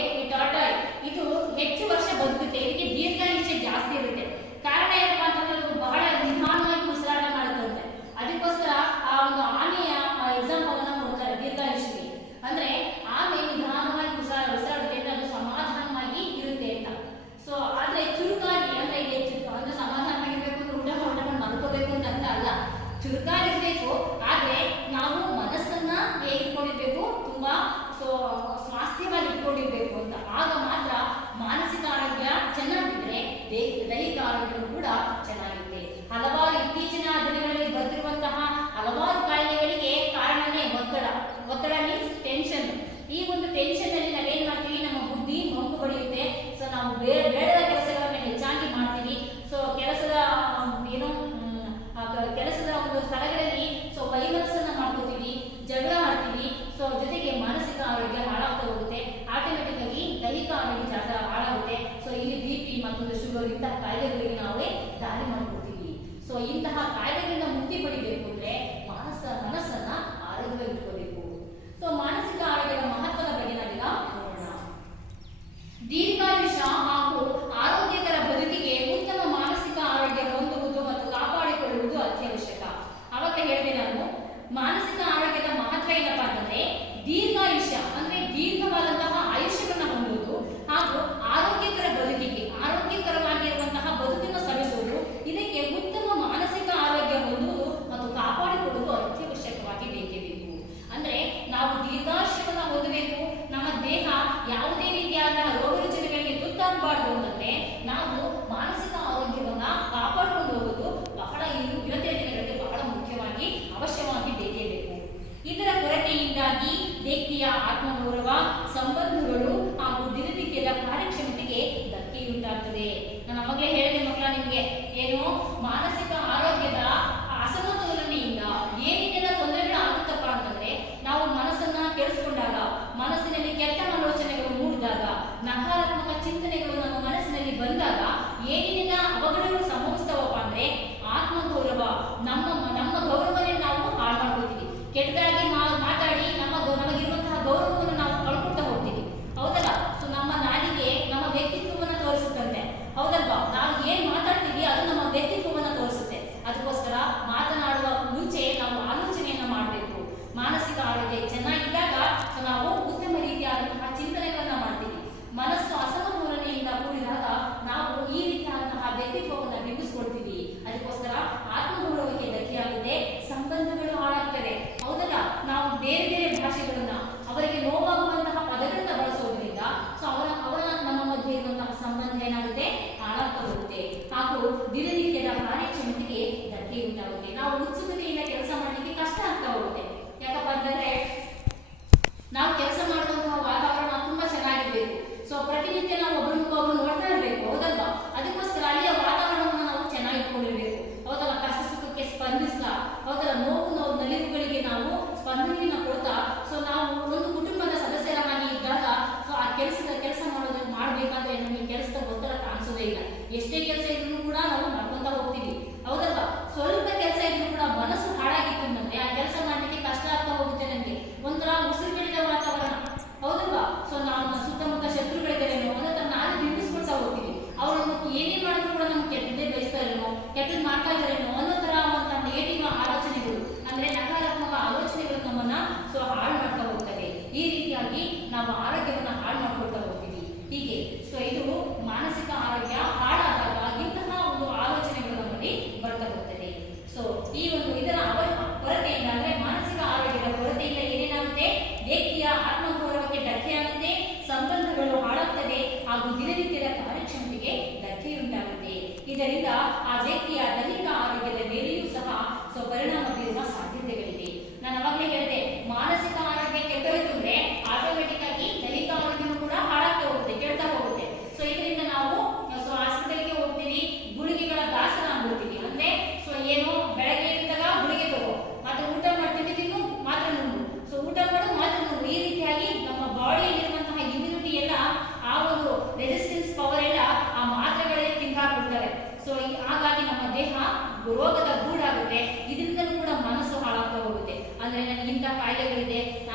ಇದು ಹೆಚ್ಚು ವರ್ಷ ಬದುಕುತ್ತೆ, ಇದಕ್ಕೆ ದೀರ್ಘಾಯುಷ್ಯ ಜಾಸ್ತಿ ಇರುತ್ತೆ. ಕಾರಣ ಏನಪ್ಪಾ ಅಂತಂದ್ರೆ ಅದು ಬಹಳ ನಿಧಾನವಾಗಿ ಉಸಿರಾಟ ಮಾಡುತ್ತಂತೆ. ಅದಕ್ಕೋಸ್ಕರ ಆ ಒಂದು ಆನೆಯ ಎಕ್ಸಾಂಪಲ್ ಅನ್ನ ಕೊಡ್ತಾರೆ ದೀರ್ಘಾಯುಷ್ಯಕ್ಕೆ. ಅಂದ್ರೆ ಆನೆ ನಿಧಾನವಾಗಿ ಉಸಿರಾಡುತ್ತೆ ಅಂದ್ರೆ ಅದು ಸಮಾಧಾನವಾಗಿ ಇರುತ್ತೆ ಅಂತ. ಸೊ ಆದ್ರೆ ಚುರುಕಾಗಿ ಅಂದ್ರೆ ಅಂದ್ರೆ ಸಮಾಧಾನವಾಗಿರ್ಬೇಕು ಅಂದ್ರೆ ಊಟ ಮಾಡಿ ಮಲ್ಕೋಬೇಕು ಅಂತ ಅಲ್ಲ, ಚುರುಕಾಗಿರ್ಬೇಕು. ಆದ್ರೆ ನಾವು ಮನಸ್ಸನ್ನ ಹೇಗೆ ಇಟ್ಕೊಂಡಿರ್ಬೇಕು, ತುಂಬಾ ಸ್ವಾಸ್ಥ್ಯವಾಗಿ ಇಟ್ಕೊಂಡಿರ್ಬೇಕು ಅಂತ. ಆಗ ಮಾತ್ರ ಮಾನಸಿಕ ಆರೋಗ್ಯ ಚೆನ್ನಾಗಿದ್ರೆ ದೈಹಿಕ ಆರೋಗ್ಯ ಕೂಡ ಚೆನ್ನಾಗಿರುತ್ತೆ. ಹಲವಾರು ಇತ್ತೀಚಿನ ದಿನಗಳಲ್ಲಿ ಬರ್ತಿರುವಂತಹ ಹಲವಾರು ಕಾಯಿಲೆಗಳಿಗೆ ಕಾರಣನೇ ಒತ್ತಡ ಮೀನ್ಸ್ ಟೆನ್ಷನ್. ಈ ಒಂದು ಟೆನ್ಷನ್ ಅಲ್ಲಿ ನಾವೇನ್ ಮಾಡ್ತೀವಿ, ನಮ್ಮ ಬುದ್ಧಿ ಮಂಕು ಬಡಿಯುತ್ತೆ. ಸೊ ನಾವು ಬೇಡದ ಕೆಲಸಗಳನ್ನ ಹೆಚ್ಚಾಗಿ ಮಾಡ್ತೀವಿ. ಸೊ ಕೆಲಸದ ಒಂದು ಸ್ಥಳಗಳಲ್ಲಿ ವೈಮನಸ್ಸನ್ನ ಮಾಡ್ಕೋತೀವಿ, ಜಗಳ ಮಾಡ್ತೀವಿ. ಸೊ ಜೊತೆಗೆ ಮಾನಸಿಕ ಆರೋಗ್ಯ ಹಾಳಾಗ್ತಾ ಹೋಗುತ್ತೆ. ಆಟೋಮೆಟಿಕ್ ಆಗಿ ದೈಹಿಕ ಆರೋಗ್ಯ ಜಾಸ್ತಿ ಹಾಳಾಗುತ್ತೆ. ಸೊ ಇಲ್ಲಿ BP ಮತ್ತು ಶುಗರ್ ಇಂತಹ ಕಾಯಿಲೆಗಳಿಗೆ ನಾವೇ ದಾರಿ ಮಾಡ್ಕೊತೀವಿ. ಸೊ ಇಂತಹ ಕಾಯಿಲೆಗಳಿಂದ ಮುಕ್ತಿ ಪಡಿಬೇಕು ಅಂದ್ರೆ ಮನಸ್ಸನ್ನ ಆರೋಗ್ಯ ಇಟ್ಕೋಬೇಕು. ಸೊ ಮಾನಸಿಕ ಆರೋಗ್ಯದ ಮಹತ್ವದ ಬಗ್ಗೆ ನಾವೀಗ ನೋಡೋಣ. ದೀರ್ಘಾಯುಷ್ಯ ಹಾಗೂ ಆರೋಗ್ಯಕರ ಬದುಕಿಗೆ ಉತ್ತಮ ಮಾನಸಿಕ ಆರೋಗ್ಯ ಹೊಂದುವುದು ಮತ್ತು ಕಾಪಾಡಿಕೊಳ್ಳುವುದು ಅತ್ಯವಶ್ಯಕ. ಅವಾಗ ಹೇಳಿದೆ ನಾನು, ಮಾನಸಿಕ ಆರೋಗ್ಯದ ಮಹತ್ವ ಏನಪ್ಪಾ ಅಂತಂದ್ರೆ ದೀರ್ಘಾಯುಷ್ಯ ಅಂದ್ರೆ ದೀರ್ಘವಾದಂತಹ ಆಯುಷ್ಯವನ್ನ ಹೊಂದುವುದು ಹಾಗೂ ಆರೋಗ್ಯಕರವಾಗಿರುವಂತಹ ಬದುಕನ್ನು ಸವಿಸುವುದು. ಇದಕ್ಕೆ ಉತ್ತಮ ಮಾನಸಿಕ ಆರೋಗ್ಯ ಹೊಂದುವುದು ಮತ್ತು ಕಾಪಾಡಿಕೊಳ್ಳುವುದು ಅತ್ಯವಶ್ಯಕವಾಗಿ ಬೇಕೇ ಬೇಕು. ಅಂದ್ರೆ ನಾವು ದೀರ್ಘಾಯುಷ್ಯವನ್ನ ಹೊಂದಬೇಕು, ನಮ್ಮ ದೇಹ ಯಾವುದೇ ರೀತಿಯಾದ ರೋಗ ರುಜಿನಗಳಿಗೆ ತುತ್ತಾಗಬಾರ್ದು ಅಂತಂದ್ರೆ ನಾವು ಮಾನಸಿಕ ಆರೋಗ್ಯವನ್ನ ಕಾಪಾಡಿಕೊಂಡು ಹೋಗೋದು ಬಹಳ ಇವತ್ತಿನ ದಿನಗಳಲ್ಲಿ ಬಹಳ ಮುಖ್ಯವಾಗಿ ಅವಶ್ಯವಾಗಿ ಬೇಕೇ ಬೇಕು. ಇದರ ಕೊರತೆಯಿಂದಾಗಿ ವ್ಯಕ್ತಿಯ ಆತ್ಮಗೌರವ, ಸಂಬಂಧಗಳು ಹಾಗೂ ದಿನನಿತ್ಯದ ಕಾರ್ಯಕ್ಷಮತೆಗೆ ಧಕ್ಕೆಯುಂಟಾಗ್ತದೆ. ನಾನು ಅವಾಗಲೇ ಹೇಳಿದೆ ಮಕ್ಕಳ ನಿಮ್ಗೆ, ಏನು ಮಾನಸಿಕ ಆರೋಗ್ಯದ ಅಸಮತೋಲನೆಯಿಂದ ಏನೇನೆಲ್ಲ ತೊಂದರೆಗಳು ಆಗುತ್ತಪ್ಪ ಅಂತಂದ್ರೆ, ನಾವು ಮನಸ್ಸನ್ನ ಕೆಡಿಸ್ಕೊಂಡಾಗ, ಮನಸ್ಸಿನಲ್ಲಿ ಕೆಟ್ಟ ಆಲೋಚನೆಗಳು ಮೂಡಿದಾಗ, ನಕಾರಾತ್ಮಕ ಚಿಂತನೆಗಳು ನಮ್ಮ ಮನಸ್ಸಿನಲ್ಲಿ ಬಂದಾಗ ಏನೇನೆಲ್ಲ ಅವಘಡಗಳು ಸಂಭವಿಸ್ತಾವಪ್ಪ ಅಂದ್ರೆ ಆತ್ಮಗೌರವ, ನಮ್ಮ ಗೌರವನೇ ನಾವು ಹಾಳು ಮಾಡ್ಕೊತೀವಿ. ಕೆಟ್ಟದಾಗಿ ಮಾತಾಡಿ ನಮಗಿರುವಂತಹ ಗೌರವವನ್ನು ನಾವು ಕಳ್ಕೊಳ್ತಾ ಹೋಗ್ತೀವಿ. ಹೌದಲ್ಲ? ಸೊ ನಮ್ಮ ನಾಡಿಗೆ ನಮ್ಮ ವ್ಯಕ್ತಿತ್ವವನ್ನು ತೋರಿಸುತ್ತಂತೆ. ಹೌದಲ್ವಾ? ನಾವು ಏನ್ ಮಾತಾಡ್ತೀವಿ ಅದು ನಮ್ಮ ವ್ಯಕ್ತಿತ್ವವನ್ನು ತೋರಿಸುತ್ತೆ.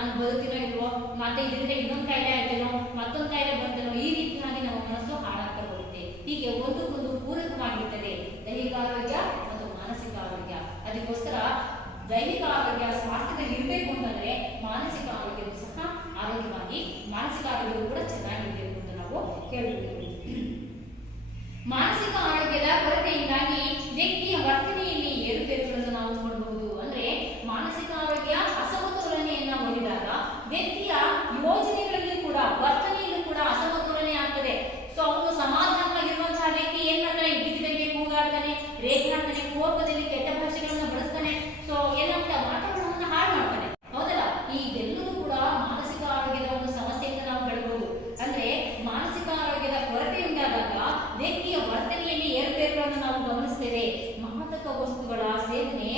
ನಾನು ಬದುಕಿನೋ ಇಲ್ವೋ, ಮತ್ತೆ ಇದರಿಂದ ಇನ್ನೊಂದು ಕಾಯಿಲೆ ಆಯ್ತೇನೋ, ಮತ್ತೊಂದು ಕಾಯಿಲೆ ಬಂತೇನೋ, ಈ ರೀತಿಯಾಗಿ ನಮ್ಮ ಮನಸ್ಸು ಹಾಳಾಗ್ತಾ ಹೋಗುತ್ತೆ. ಹೀಗೆ ಒಂದಕ್ಕೊಂದು ಪೂರಕವಾಗಿರ್ತದೆ ದೈಹಿಕ ಆರೋಗ್ಯ ಮತ್ತು ಮಾನಸಿಕ ಆರೋಗ್ಯ. ಅದಕ್ಕೋಸ್ಕರ ದೈಹಿಕ ಆರೋಗ್ಯ ಸ್ವಾಸ್ಥ್ಯದಲ್ಲಿ ಇರಬೇಕು ಅಂತಂದ್ರೆ ಮಾನಸಿಕ ಆರೋಗ್ಯವೂ ಸಹ ಆರೋಗ್ಯವಾಗಿ, ಮಾನಸಿಕ ಆರೋಗ್ಯವು ಕೂಡ ಚೆನ್ನಾಗಿರಬೇಕು ಅಂತ ನಾವು ಕೇಳಬೇಕು. ಮಾನಸಿಕ ಆರೋಗ್ಯದ ಕೊರತೆಯಿಂದಾಗಿ ವ್ಯಕ್ತಿಯ ವರ್ತನೆಯಲ್ಲಿ ಏರುಪೇರುಗಳನ್ನು ನಾವು ನೋಡಬಹುದು. ಅಂದ್ರೆ ಮಾನಸಿಕ ಆರೋಗ್ಯ ಅಸಮತೋಲನೆಯನ್ನ ಹೊಂದಿದಾಗ ವ್ಯಕ್ತಿಯ ಯೋಜನೆಗಳಲ್ಲಿ ಕೂಡ ವರ್ತನೆಯಲ್ಲೂ ಕೂಡ ಅಸಮತೋಲನೆ ಆಗ್ತದೆ. ಸೊ ಅವನು ಸಮಾಧಾನವಾಗಿರುವಂತಹ ವ್ಯಕ್ತಿ ಏನ್ ಮಾಡ್ತಾನೆ, ಇದ್ದಕ್ಕಿದ್ದಂಗೆ ಕೂಗಾಡ್ತಾನೆ, ರೇಗಾಡ್ತಾನೆ, ಕೋಪದಲ್ಲಿ ಕೆಟ್ಟ ಭಾಷೆಗಳನ್ನ ಬಳಸ್ತಾನೆ. ಸೊ ಏನಾಗ್ತಾ ವಾತಾವರಣವನ್ನು ಹಾಳು ಮಾಡ್ತಾನೆ, ಹೌದಲ್ಲ? ಇದೆಲ್ಲವೂ ಕೂಡ ಮಾನಸಿಕ ಆರೋಗ್ಯದ ಒಂದು ಸಮಸ್ಯೆ ಅಂತ ನಾವು ಹೇಳ್ಬೋದು. ಅಂದ್ರೆ ಮಾನಸಿಕ ಆರೋಗ್ಯದ ಕೊರತೆ ಉಂಟಾದಾಗ ವ್ಯಕ್ತಿಯ ವರ್ತನೆಯಲ್ಲಿ ಏರುಪೇರುಗಳನ್ನು ನಾವು ಗಮನಿಸ್ತೇವೆ. ಮಾದಕ ವಸ್ತುಗಳ ಸೇವನೆ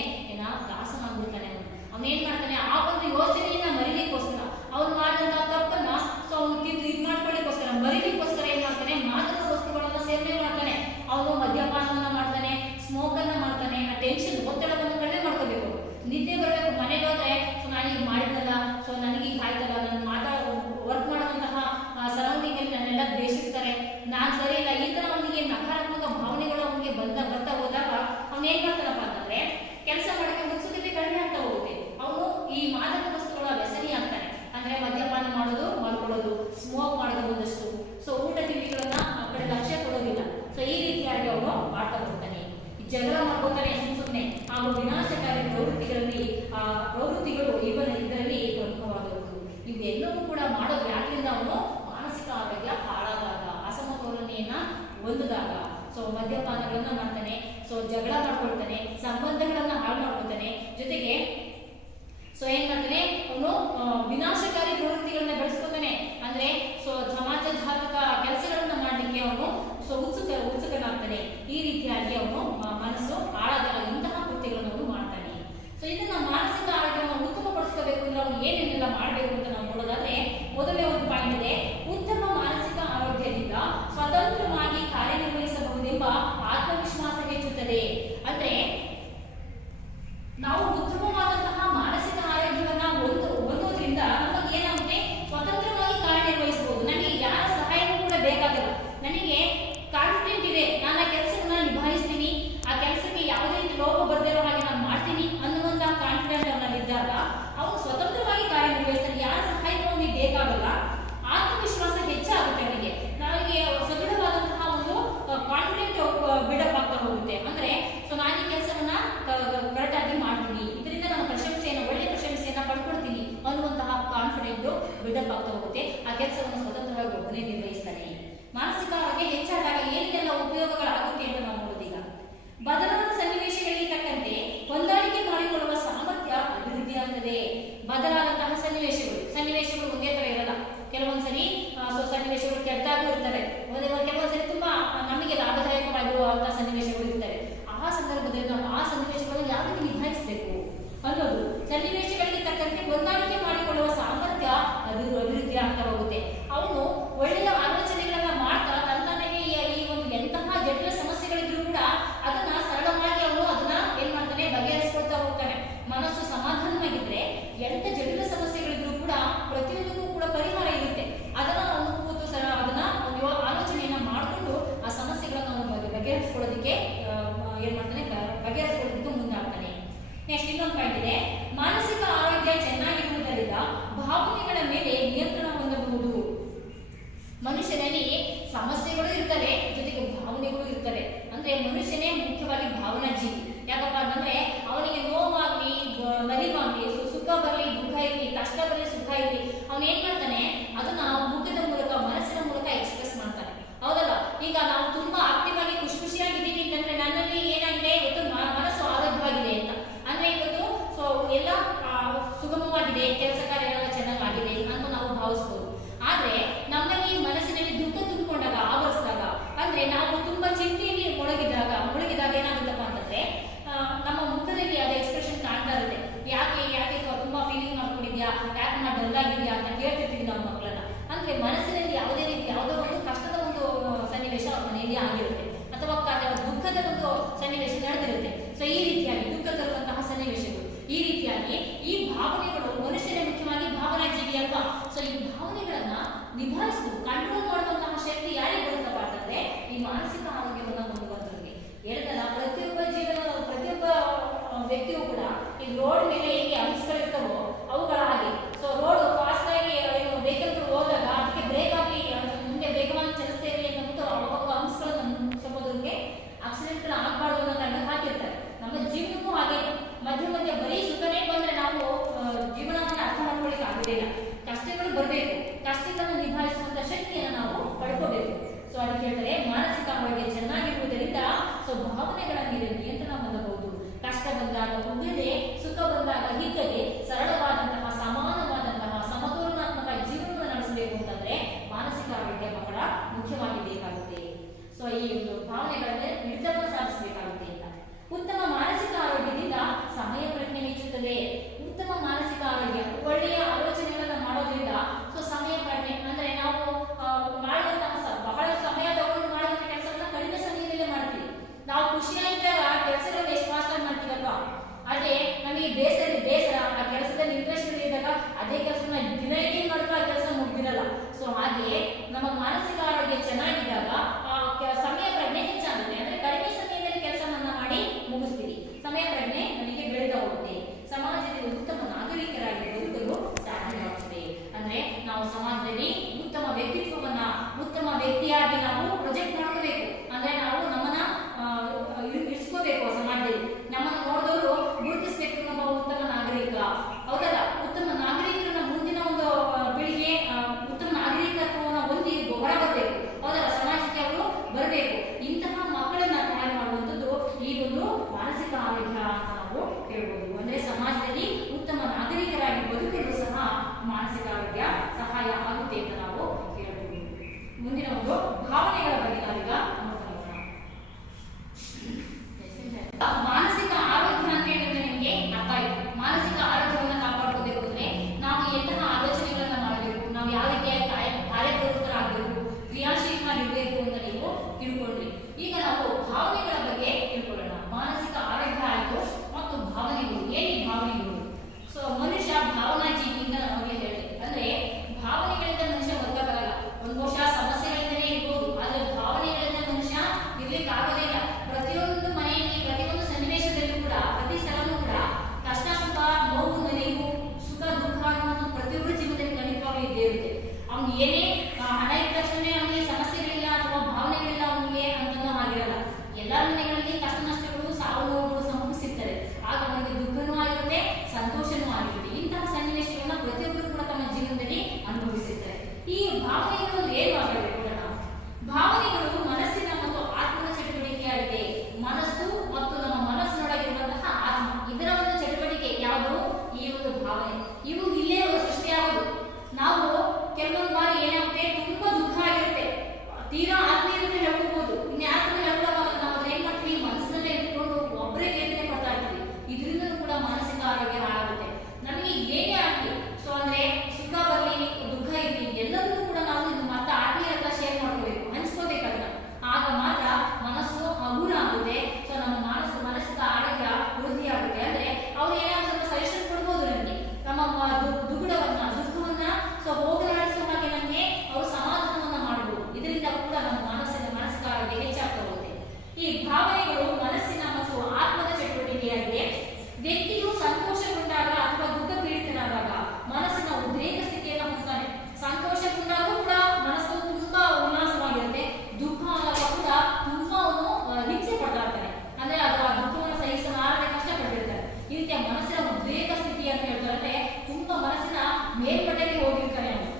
ದಾಸನಾಗ್ಬಿಡ್ತಾನೆ. ಅವನೇನ್ ಮಾಡ್ತಾನೆ, ಆ ಒಂದು ಯೋಚನೆಯನ್ನ ಮರಿಲಿಕ್ಕೋಸ್ಕರ, ಅವ್ನು ಮಾಡಿದಂತಹ ತಪ್ಪನ್ನ ಸೊ ಅವನು ತಿದ್ದು ಇದು ಮಾಡ್ಕೊಳ್ಳಿಕ್ಕೋಸ್ಕರ, ಮರಿಲಿಕ್ಕೋಸ್ಕರ ಏನ್ ಮಾಡ್ತಾನೆ, ಮಾದಕ ವಸ್ತುಗಳನ್ನ ಸೇವನೆ ಮಾಡ್ತಾನೆ. ಅವನು ಮದ್ಯಪಾನವನ್ನ ಮಾಡ್ತಾನೆ, ಸ್ಮೋಕ್ ಅನ್ನ ಮಾಡ್ತಾನೆ. ಆ ಟೆನ್ಷನ್, ಒತ್ತಡವನ್ನು ಕಡಿಮೆ ಮಾಡ್ಕೋಬೇಕು. ನಿದ್ದೆ ಬರಬೇಕು. ಮನೆಗೆ ಹೋದ್ರೆ ಸೊ ನಾನು ಈಗ ಮಾಡಿದ್ನಲ್ಲ, ಸೊ ನನಗೆ ಈಗ ಆಯ್ತಲ್ಲ, ನಾನು ವರ್ಕ್ ಮಾಡುವಂತಹ ಸರೌಂಡಿಂಗ್ ಅಲ್ಲಿ ನನ್ನೆಲ್ಲ ದ್ವೇಷಿಸ್ತಾರೆ, ನಾನ್ ಸರಿ ಇಲ್ಲ, ಈ ತರ ಅವನಿಗೆ ನಕಾರಾತ್ಮಕ ಭಾವನೆಗಳು ಅವನಿಗೆ ಬರ್ತಾ ಹೋದಾಗ ಅವ್ನು ಏನ್ ಮಾಡ್ತಾನಪ್ಪ ಅಂತಂದ್ರೆ ಕೆಲಸ ಮಾಡಕ್ಕೆ ಉತ್ಸುಕತೆ ಕಡಿಮೆ ಆಗ್ತಾ ಹೋಗುತ್ತೆ. ಅವನು ಈ ಮಾದಕ ವಸ್ತುಗಳ ವ್ಯಸನಿ ಆಗ್ತಾನೆ. ಅಂದ್ರೆ ಮದ್ಯಪಾನ ಮಾಡೋದು, ಮಾಡ್ಕೊಳ್ಳೋದು, ಸ್ಮೋಕ್ ಮಾಡೋದು ಒಂದಷ್ಟು. ಸೊ ಊಟ ತಿಂಡಿಗಳನ್ನ ಆ ಕಡೆ ಲಕ್ಷ್ಯ ಕೊಡೋದಿಲ್ಲ. ಸೊ ಈ ರೀತಿಯಾಗಿ ಅವನು ಮಾಡ್ತಾ ಹೋಗ್ತಾನೆ, ಜಗಳ ಮಾಡ್ಕೋತಾನೆ ಸುಮ್ಮನೆ. ಹಾಗೂ ವಿನಾಶಕಾರಿ ಪ್ರವೃತ್ತಿಗಳು ಇದರಲ್ಲಿ ಪ್ರಮುಖವಾದದ್ದು. ಇವೆಲ್ಲವೂ ಕೂಡ ಮಾಡೋದು ಯಾದ್ರಿಂದ ಅವನು ಮಾನಸಿಕ ಆರೋಗ್ಯ ಹಾಳಾದಾಗ, ಅಸಮತೋಲನೆಯನ್ನ ಹೊಂದಿದಾಗ. ಸೊ ಮದ್ಯಪಾನಗಳನ್ನ ಮಾಡ್ತಾನೆ, ಸೊ ಜಗಳ ಮಾಡ್ಕೊಳ್ತಾನೆ, ಸಂಬಂಧಗಳನ್ನ ಹಾಳು ಮಾಡ್ಕೊಳ್ತಾನೆ, ಜೊತೆಗೆ ಸೊ ಏನ್ ಮಾಡ್ತಾನೆ, ಅವನು ವಿನಾಶಕಾರಿ ಪ್ರವೃತ್ತಿಗಳನ್ನ ಬೆಳೆಸ್ಕೊತಾನೆ. ಅಂದ್ರೆ ಸೊ ಸಮಾಜಘಾತಕ ಕೆಲಸಗಳನ್ನ ಮಾಡ್ಲಿಕ್ಕೆ ಅವನು ಸೊ ಉತ್ಸುಕನಾಗ್ತಾನೆ. ಈ ರೀತಿಯಾಗಿ ಅವನು ಮನಸ್ಸು ಹಾಳಾದಾಗ ಇಂತಹ ಕೃತ್ಯಗಳನ್ನು ಅವನು ಮಾಡ್ತಾನೆ. ಸೊ ಇದನ್ನ ಮಾನಸಿಕ ಆರೋಗ್ಯವನ್ನು ಉತ್ತಮಪಡಿಸ್ಕೋಬೇಕು ಅಂದ್ರೆ ಅವನು ಏನೇನೆಲ್ಲ ಮಾಡಬೇಕು ಅಂತ ನಾವು ನೋಡೋದಾದ್ರೆ, ಮೊದಲನೇ ಒಂದು ಪಾಯಿಂಟ್ ಇದೆ, ಉತ್ತಮ ಮಾನಸಿಕ ಆರೋಗ್ಯದಿಂದ ಸ್ವತಂತ್ರವಾಗಿ ಕಾರ್ಯನಿರ್ವಹಿಸಬಹುದೆಂಬ ಆತ್ಮವಿಶ್ವಾಸ ಹೆಚ್ಚುತ್ತದೆ. ಅಂದ್ರೆ ನಾವು ಉತ್ತಮವಾದಂತಹ ಮಾನಸಿಕ ಆರೋಗ್ಯವನ್ನ ಹೊಂದೋದ್ರಿಂದ ನಮಗೆ ಏನಾಗುತ್ತೆ, ಸ್ವತಂತ್ರವಾಗಿ ಕಾರ್ಯನಿರ್ವಹಿಸಬಹುದು. ನನಗೆ ಯಾರ ಸಹಾಯವೂ ಕೂಡ ಬೇಕಾಗಲ್ಲ. ನನಗೆ ಕಾನ್ಫಿಡೆಂಟ್ ಇದೆ, ನಾನು ಆ ಕೆಲಸವನ್ನ ನಿಭಾಯಿಸ್ತೀನಿ, ಆ ಕೆಲಸಕ್ಕೆ ಯಾವುದೇ ರೀತಿ ಲೋಪ ಬರ್ದಿರೋ ಹಾಗೆ ನಾನು ಮಾಡ್ತೀನಿ ಅನ್ನುವಂತಹ ಕಾನ್ಫಿಡೆಂಟ್ ಅವನಲ್ಲಿದ್ದಾಗ ಅವನು ಸ್ವತಂತ್ರವಾಗಿ ಕಾರ್ಯನಿರ್ವಹಿಸ್ತಾನೆ. ಯಾರ ಸಹಾಯವೂ ಅವನಿಗೆ ಬೇಕಾಗಲ್ಲ. ಆತ್ಮವಿಶ್ವಾಸ ಹೆಚ್ಚಾಗುತ್ತೆ ಅವನಿಗೆ. ನನಗೆ ಸದೃಢವಾದಂತಹ ಒಂದು ಕಾನ್ಫಿಡೆಂಟ್ ಬಿಲ್ಡಪ್ ಆಗ್ತಾ ಹೋಗುತ್ತೆ. ಅಂದ್ರೆ ಸೊ ನಾನು ಈ ಕೆಲಸವನ್ನ ಕರೆಕ್ಟ್ ಆಗಿ ಮಾಡ್ತೀನಿ, ಇದರಿಂದ ನಾನು ಒಳ್ಳೆ ಪ್ರಶಂಸೆಯನ್ನ ಪಡ್ಕೊಳ್ತೀನಿ ಅನ್ನುವಂತಹ ಕಾನ್ಫಿಡೆಂಟ್ ಬಿಲ್ಡಪ್ ಆಗ್ತಾ ಹೋಗುತ್ತೆ. ಆ ಕೆಲಸವನ್ನು ಸ್ವತಂತ್ರವಾಗಿ ಒಬ್ಬನೇ ನಿರ್ವಹಿಸ್ತಾನೆ. ಮಾನಸಿಕ ಆರೋಗ್ಯ ಹೆಚ್ಚಾದಾಗ ಏನೆಲ್ಲ ಉಪಯೋಗಗಳಾಗುತ್ತೆ ಅಂತ ನಾವು ನೋಡೋದೀಗ. ಬದಲಾದ ಸನ್ನಿವೇಶಗಳಿಗೆ ತಕ್ಕಂತೆ ಹೊಂದಾಣಿಕೆ ಮಾಡಿಕೊಳ್ಳುವ ಸಾಮರ್ಥ್ಯ ಅಭಿವೃದ್ಧಿ ಆಗ್ತದೆ. ಬದಲಾದಂತಹ ಸನ್ನಿವೇಶಗಳು ಒಂದೇ ತರ ಇರಲ್ಲ. ಕೆಲವೊಂದ್ಸರಿ ಸನ್ನಿವೇಶಗಳು ಕೆಟ್ಟದಾಗೂ ಇರ್ತವೆ, ಕೆಲವೊಂದ್ಸರಿ ತುಂಬಾ ನಮಗೆ ಲಾಭದಾಯಕವಾಗಿರುವಂತಹ ಸನ್ನಿವೇಶಗಳು ಇರ್ತವೆ. ಆ ಸಂದರ್ಭದಲ್ಲಿ ನಾವು ಆ ಸನ್ನಿವೇಶಗಳನ್ನು ಯಾವ ರೀತಿ ನಿಭಾಯಿಸಬೇಕು ಅನ್ನೋದು, ಸನ್ನಿವೇಶಗಳಿಗೆ ತಕ್ಕಂತೆ ಹೊಂದಾಣಿಕೆ ಮಾಡಿಕೊಳ್ಳುವ ಸಾಮರ್ಥ್ಯ ಅಭಿವೃದ್ಧಿ ಆಗ್ತಾ ಹೋಗುತ್ತೆ. ಅವನು ಒಳ್ಳೆಯ ಆಲೋಚನೆಗಳನ್ನ ಮಾಡ್ತಾ ತನ್ನಗೆ ಈ ಒಂದು ಎಂತಹ ಜಟಿಲ ಸಮಸ್ಯೆಗಳಿದ್ರು ಕೂಡ ಅದನ್ನ ಸರಳವಾಗಿ ಅವನು ಅದನ್ನ ಏನ್ ಮಾಡ್ತಾನೆ, ಬಗೆಹರಿಸ್ಕೊಳ್ತಾ ಹೋಗ್ತಾನೆ. ಮನಸ್ಸು ಸಮಾಧಾನವಾಗಿದ್ರೆ ಎಂತ ಜಟಿಲ ಸಮಸ್ಯೆಗಳಿದ್ರು ಕೂಡ ಪ್ರತಿಯೊಂದಕ್ಕೂ ಕೂಡ ಪರಿಹಾರ ಇರುತ್ತೆ. ಅದನ್ನ ಅವನು ಕೂತು ಅದನ್ನ ಒಂದು ಆಲೋಚನೆಯನ್ನ ಮಾಡಿಕೊಂಡು ಆ ಸಮಸ್ಯೆಗಳನ್ನ ಅವನು ಬಗೆಹರಿಸ್ಕೊಳ್ಳೋದಕ್ಕೆ ಏನ್ ಮಾಡ್ತಾನೆ, ಬಗೆಹರಿಸ್ಕೊಳ್ಳೋದಕ್ಕೆ ಮುಂದಾಗ್ತಾನೆ. ನೆಕ್ಸ್ಟ್ ಇನ್ನೊಂದು ಪಾಯಿಂಟ್ ಇದೆ, ಮಾನಸಿಕ ಆರೋಗ್ಯ ಚೆನ್ನಾಗಿರುವುದರಿಂದ ಭಾವನೆಗಳ ಮೇಲೆ ನಿಯಂತ್ರಣ ಹೊಂದಬಹುದು. ಮನುಷ್ಯನಲ್ಲಿ ಸಮಸ್ಯೆಗಳು ಇರ್ತವೆ, ಜೊತೆಗೆ ಭಾವನೆಗಳು ಇರ್ತವೆ. ಅಂದ್ರೆ ಮನುಷ್ಯನೇ ಮುಖ್ಯವಾಗಿ ಭಾವನಾ ಜೀವಿ. ಯಾಕಪ್ಪ ಅಂತಂದ್ರೆ ಅವನಿಗೆ ನೋವಾಗ್ಲಿ, ನಲಿವಾಗ್ಲಿ, ಸುಖ ಬರಲಿ, ದುಃಖ ಇರಲಿ, ಕಷ್ಟ ಬರಲಿ, ಸುಖ ಇರಲಿ, ಅವನು ಏನ್ ಮಾಡ್ತಾನೆ, ಅದನ್ನ ಮುಖದ ಮೂಲಕ, ಮನಸ್ಸಿನ ಮೂಲಕ ಎಕ್ಸ್ಪ್ರೆಸ್ ಮಾಡ್ತಾನೆ, ಹೌದಲ್ಲ? ಈಗ ನಾವು ತುಂಬಾ ಆಕ್ಟಿವ್ ಆಗಿ ಖುಷಿಯಾಗಿದ್ದೀವಿ ಅಂತಂದ್ರೆ ನನ್ನಲ್ಲಿ ಏನಾಗಿದೆ, ಇವತ್ತು ಮನಸ್ಸು ಆರೋಗ್ಯವಾಗಿದೆ ಅಂತ ಅಂದ್ರೆ ಇವತ್ತು ಸೊ ಎಲ್ಲ ಸುಗಮವಾಗಿದೆ, ಕೆಲಸ ಕಾರ್ಯಗಳೆಲ್ಲ ಚೆನ್ನಾಗಿದೆ ಅಂತ ನಾವು ಭಾವಿಸ್ಬೋದು. ಆದ್ರೆ ನಮ್ಮಲ್ಲಿ ಮನಸ್ಸಿನಲ್ಲಿ ದುಃಖ ತುಂಬಿಕೊಂಡಾಗ, ಆವರಿಸಿದಾಗ, ಅಂದ್ರೆ ನಾವು ತುಂಬಾ ಚಿಂತೆಯಲ್ಲಿ ಮುಳುಗಿದಾಗ ಏನಾಗುತ್ತಪ್ಪ ಅಂತಂದ್ರೆ ನಮ್ಮ ಮುಖದಲ್ಲಿ ಅದೇ ಎಕ್ಸ್ಪ್ರೆಷನ್ ಕಾಣ್ತಾ ಇರುತ್ತೆ. ಯಾಕೆ ತುಂಬಾ ಫೀಲಿಂಗ್ ಮಾಡ್ಕೊಂಡಿದ್ಯಾ, ಯಾಕೆ ನಾ ಡಲ್ ಆಗಿದ್ಯಾ ಅಂತ ಕೇಳ್ತಿರ್ತೀವಿ ನಮ್ಮ ಮಕ್ಕಳನ್ನ. ಅಂದ್ರೆ ಮನಸ್ಸಿನಲ್ಲಿ ಯಾವುದೋ ಒಂದು ಕಷ್ಟದ ಒಂದು ಸನ್ನಿವೇಶ ಅವ್ರ ಮನೆಯಲ್ಲಿ ಆಗಿರುತ್ತೆ, ಅಥವಾ ದುಃಖದ ಒಂದು ಸನ್ನಿವೇಶ ನಡೆದಿರುತ್ತೆ. ಸೊ ಈ ರೀತಿಯಾಗಿ ದುಃಖ ತರುವಂತಹ ಸನ್ನಿವೇಶಗಳು, ಈ ರೀತಿಯಾಗಿ ಈ ಭಾವನೆಗಳು ಮನುಷ್ಯನ ಮುಖ್ಯವಾಗಿ ಭಾವನಾ ಅವ್ನು ಏನೇ ಹಣ ಇದ್ದ ತಕ್ಷಣ ಅವನಿಗೆ ಸಮಸ್ಯೆಗಳಿಲ್ಲ ಅಥವಾ ಭಾವನೆಗಳಿಲ್ಲ ಅವನಿಗೆ ಅಂತಂದು ಆಗಿರಲ್ಲ. ಎಲ್ಲ ಮನೆಗಳಲ್ಲಿ ಕಷ್ಟ ನಷ್ಟಗಳು, ಸಾವು ನೋವುಗಳು ಸಂಭವಿಸಿರ್ತಾರೆ. ಆಗ ಅವನಿಗೆ ದುಃಖನೂ ಆಗಿರುತ್ತೆ, ಸಂತೋಷನೂ ಆಗಿರುತ್ತೆ. ಇಂತಹ ಸನ್ನಿವೇಶಗಳನ್ನ ಪ್ರತಿಯೊಬ್ಬರು ಕೂಡ ತಮ್ಮ ಜೀವನದಲ್ಲಿ ಅನುಭವಿಸಿರ್ತಾರೆ. ಈ ಭಾವನೆಗಳು ಏನು ಆಗಬೇಕು? ಭಾವನೆಗಳು ಮನಸ್ಸಿನ ಮತ್ತು ಆತ್ಮನ ಚಟುವಟಿಕೆಯಾಗಿದೆ. ಮನಸ್ಸು ಮತ್ತು ನಮ್ಮ ಮನಸ್ಸಿನೊಳಗಿರುವಂತಹ ಆತ್ಮ, ಇದರ ಒಂದು ಚಟುವಟಿಕೆ ಯಾವುದು? ಈ ಒಂದು ಭಾವನೆ. ಇವು ಇಲ್ಲೇ ಸೃಷ್ಟಿಯಾಗುವುದು. ನಾವು ಕೆಲವೊಂದು ಬಾರಿ ಏನಾಗುತ್ತೆ, ತುಂಬಾ ದುಃಖ ಆಗಿರುತ್ತೆ, ತೀರಾ ಆತ್ಮೀಯತೆ ಹೇಳ್ಕೋಬಹುದು, ಇನ್ಯಾರು ಹೇಳ್ಕೊಳ್ಳೋವಾಗ ನಾವು ಏನ್ ಮಾಡ್ತೀವಿ, ಮನಸ್ಸಿನಲ್ಲೇ ಇಟ್ಕೊಂಡು ಒಬ್ಬರೇ ವೇದನೆ ಪಡ್ತಾ ಇರ್ತೀವಿ. ಇದರಿಂದ ಕೂಡ ಮಾನಸಿಕ ಆರೋಗ್ಯ ಹಾಳಾಗುತ್ತೆ. ನಮಗೆ ಏನೇ ಆಗಲಿ, ಸೊ ಅಂದ್ರೆ ಸುಖ ಬರಲಿ ದುಃಖ ಇರಲಿ, ಎಲ್ಲದನ್ನೂ ಕೂಡ ನಾವು ಇದು ಮತ್ತೆ ಆತ್ಮೀಯ ಹತ್ರ ಶೇರ್ ಮಾಡ್ಕೋಬೇಕು, ಹಂಚ್ಕೋಬೇಕಾದ್ರೆ. ಆಗ ಮಾತ್ರ ಮನಸ್ಸು ಹಗುರ ಆಗುತ್ತೆ. ಸೊ ನಮ್ಮ ಮಾನಸಿಕ ಆರೋಗ್ಯ ವೃದ್ಧಿ ಆಗುತ್ತೆ. ಅಂದ್ರೆ ಅವ್ರು ಏನಾದ್ರು ಸ್ವಲ್ಪ ಸಜೆಷನ್ ಕೊಡ್ಬೋದು ನಮಗೆ, ನಮ್ಮ ದುಃಖವನ್ನ ಸೊ ಹೋಗಲಾಡಿಸುವ ಹಾಗೆ ನಮಗೆ ಅವರು ಸಮಾಧಾನವನ್ನ ಮಾಡಬಹುದು. ಇದರಿಂದ ಕೂಡ ನಮ್ಮ ಮಾನಸಿಕ ಆರೋಗ್ಯ ಹೆಚ್ಚಾಗ್ತಾ ಹೋಗುತ್ತೆ. ಈ ಭಾವನೆಗಳು ಮನಸ್ಸಿನ ಮತ್ತು ಆತ್ಮದ ಚಟುವಟಿಕೆಯಾಗಿದೆ. ವ್ಯಕ್ತಿಯು ಸಂತೋಷಗೊಂಡಾಗ ಅಥವಾ ದುಃಖ ಪೀಡಿತನಾದಾಗ ಮನಸ್ಸಿನ ಉದ್ರೇಕ ಸ್ಥಿತಿಯನ್ನು ಹೊಂದುತ್ತಾನೆ. ಸಂತೋಷಗೊಂಡಾಗ ಕೂಡ ಮನಸ್ಸು ತುಂಬಾ ಉಲ್ಲಾಸವಾಗಿರುತ್ತೆ, ದುಃಖ ಆದಾಗ ಕೂಡ ತುಂಬಾ ಅವನು ಹಿಂಸೆ ಪಡ್ತಾ ಇರ್ತಾನೆ. ಅಂದ್ರೆ ಅದು ಆ ದುಃಖವನ್ನು ಸಹಿಸಲಾರದೆ ಕಷ್ಟಪಟ್ಟಿರ್ತಾರೆ. ಈ ರೀತಿಯ ಮನಸ್ಸಿನ ಉದ್ರೇಕ ಸ್ಥಿತಿ ಅಂತ ಹೇಳ್ತಾರೆ, ತುಂಬಾ ಮನಸ್ಸಿನ ಮೇಲ್ಪಟ್ಟಕ್ಕೆ ಹೋಗಿರ್ತಾನೆ ಅವನು.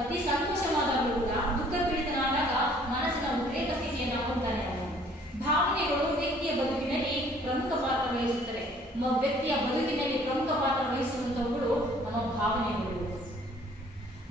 ಅತಿ ಸಂತೋಷವಾದಾಗಲೂ ಕೂಡ ದುಃಖ ಪೀಡಿತನಾದಾಗ ಮನಸ್ಸಿನ ಉದ್ರೇಕ ಸ್ಥಿತಿಯನ್ನು ಹೊಂದಾನೆ ಅವನು. ಭಾವನೆಗಳು ವ್ಯಕ್ತಿಯ ಬದುಕಿನಲ್ಲಿ ಪ್ರಮುಖ ಪಾತ್ರ ವಹಿಸುತ್ತವೆ. ವ್ಯಕ್ತಿಯ ಬದುಕಿನಲ್ಲಿ ಪ್ರಮುಖ ಪಾತ್ರ ವಹಿಸುವಂತವುಗಳು ನಮ್ಮ ಭಾವನೆಗಳು.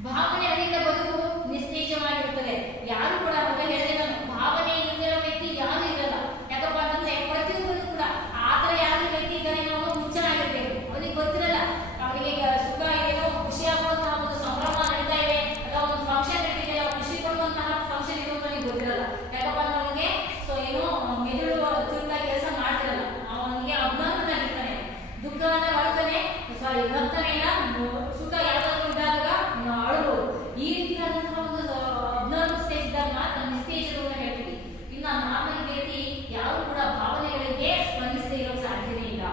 ಭಾವನೆ ರಹಿತ ಬದುಕು ನಿಸ್ತೇಜವಾಗಿರುತ್ತದೆ. ಯಾರು ಕೂಡ ಹೇಳಿದೆ ನಾನು, ಭಾವನೆ ಇಲ್ಲದಿರೋ ವ್ಯಕ್ತಿ ಯಾರು ಇರಲ್ಲ. ಯಾಕಪ್ಪ ಅಂತಂದ್ರೆ ಪ್ರತಿಯೊಬ್ಬರು ಕೂಡ ಆತರ ಯಾರು ವ್ಯಕ್ತಿ ಇದ್ದಾರೆ, ನಾವು ಹುಚ್ಚನಾಗಿರ್ಬೇಕು, ಅವನಿಗೆ ಗೊತ್ತಿರಲ್ಲ. ಅವನಿಗೆ ಸುಖ ಏನೋ ಖುಷಿ ಆಗುವಂತಹ ಒಂದು ಸಂಭ್ರಮ ನಡೀತಾ ಇದೆ, ಅಥವಾ ಒಂದು ಫಂಕ್ಷನ್ ನಡೀತಿದೆ, ಖುಷಿ ಪಡುವಂತಹ ಫಂಕ್ಷನ್ ಇರೋದು ಅವನಿಗೆ ಗೊತ್ತಿರಲ್ಲ. ಯಾಕಪ್ಪ ಅಂದ್ರೆ ಅವನಿಗೆ ಸೊ ಏನೋ ಮೆದುಳು ತಿರುಗಾಗಿ ಕೆಲಸ ಮಾಡ್ತಿರಲ್ಲ, ಅವನಿಗೆ ಅಜ್ಞಾನನಾಗಿರ್ತಾನೆ. ದುಃಖವನ್ನ ಮಾಡ್ತಾನೆ, ನಗ್ತಾನೆ, ಸುಖ ಯಾವ್ದಾದ್ರು ಇದ್ದಾಗ ಅಳಬಹುದು. ಈ ರೀತಿಯಾದಂತಹ ಒಂದು ಅಜ್ಞಾನ ಸ್ಟೇಜ್ ಇದ್ದಾಗ ಮಾತ್ರ ನಿಸ್ತೇಜರು ಅಂತ ಹೇಳ್ತೀವಿ. ಇನ್ನು ನಾರ್ಮಲ್ ವ್ಯಕ್ತಿ ಯಾರು ಕೂಡ ಭಾವನೆಗಳಿಗೆ ಸ್ಪಂದಿಸದೇ ಇರೋ ಸಾಧ್ಯತೆ ಇಲ್ಲ.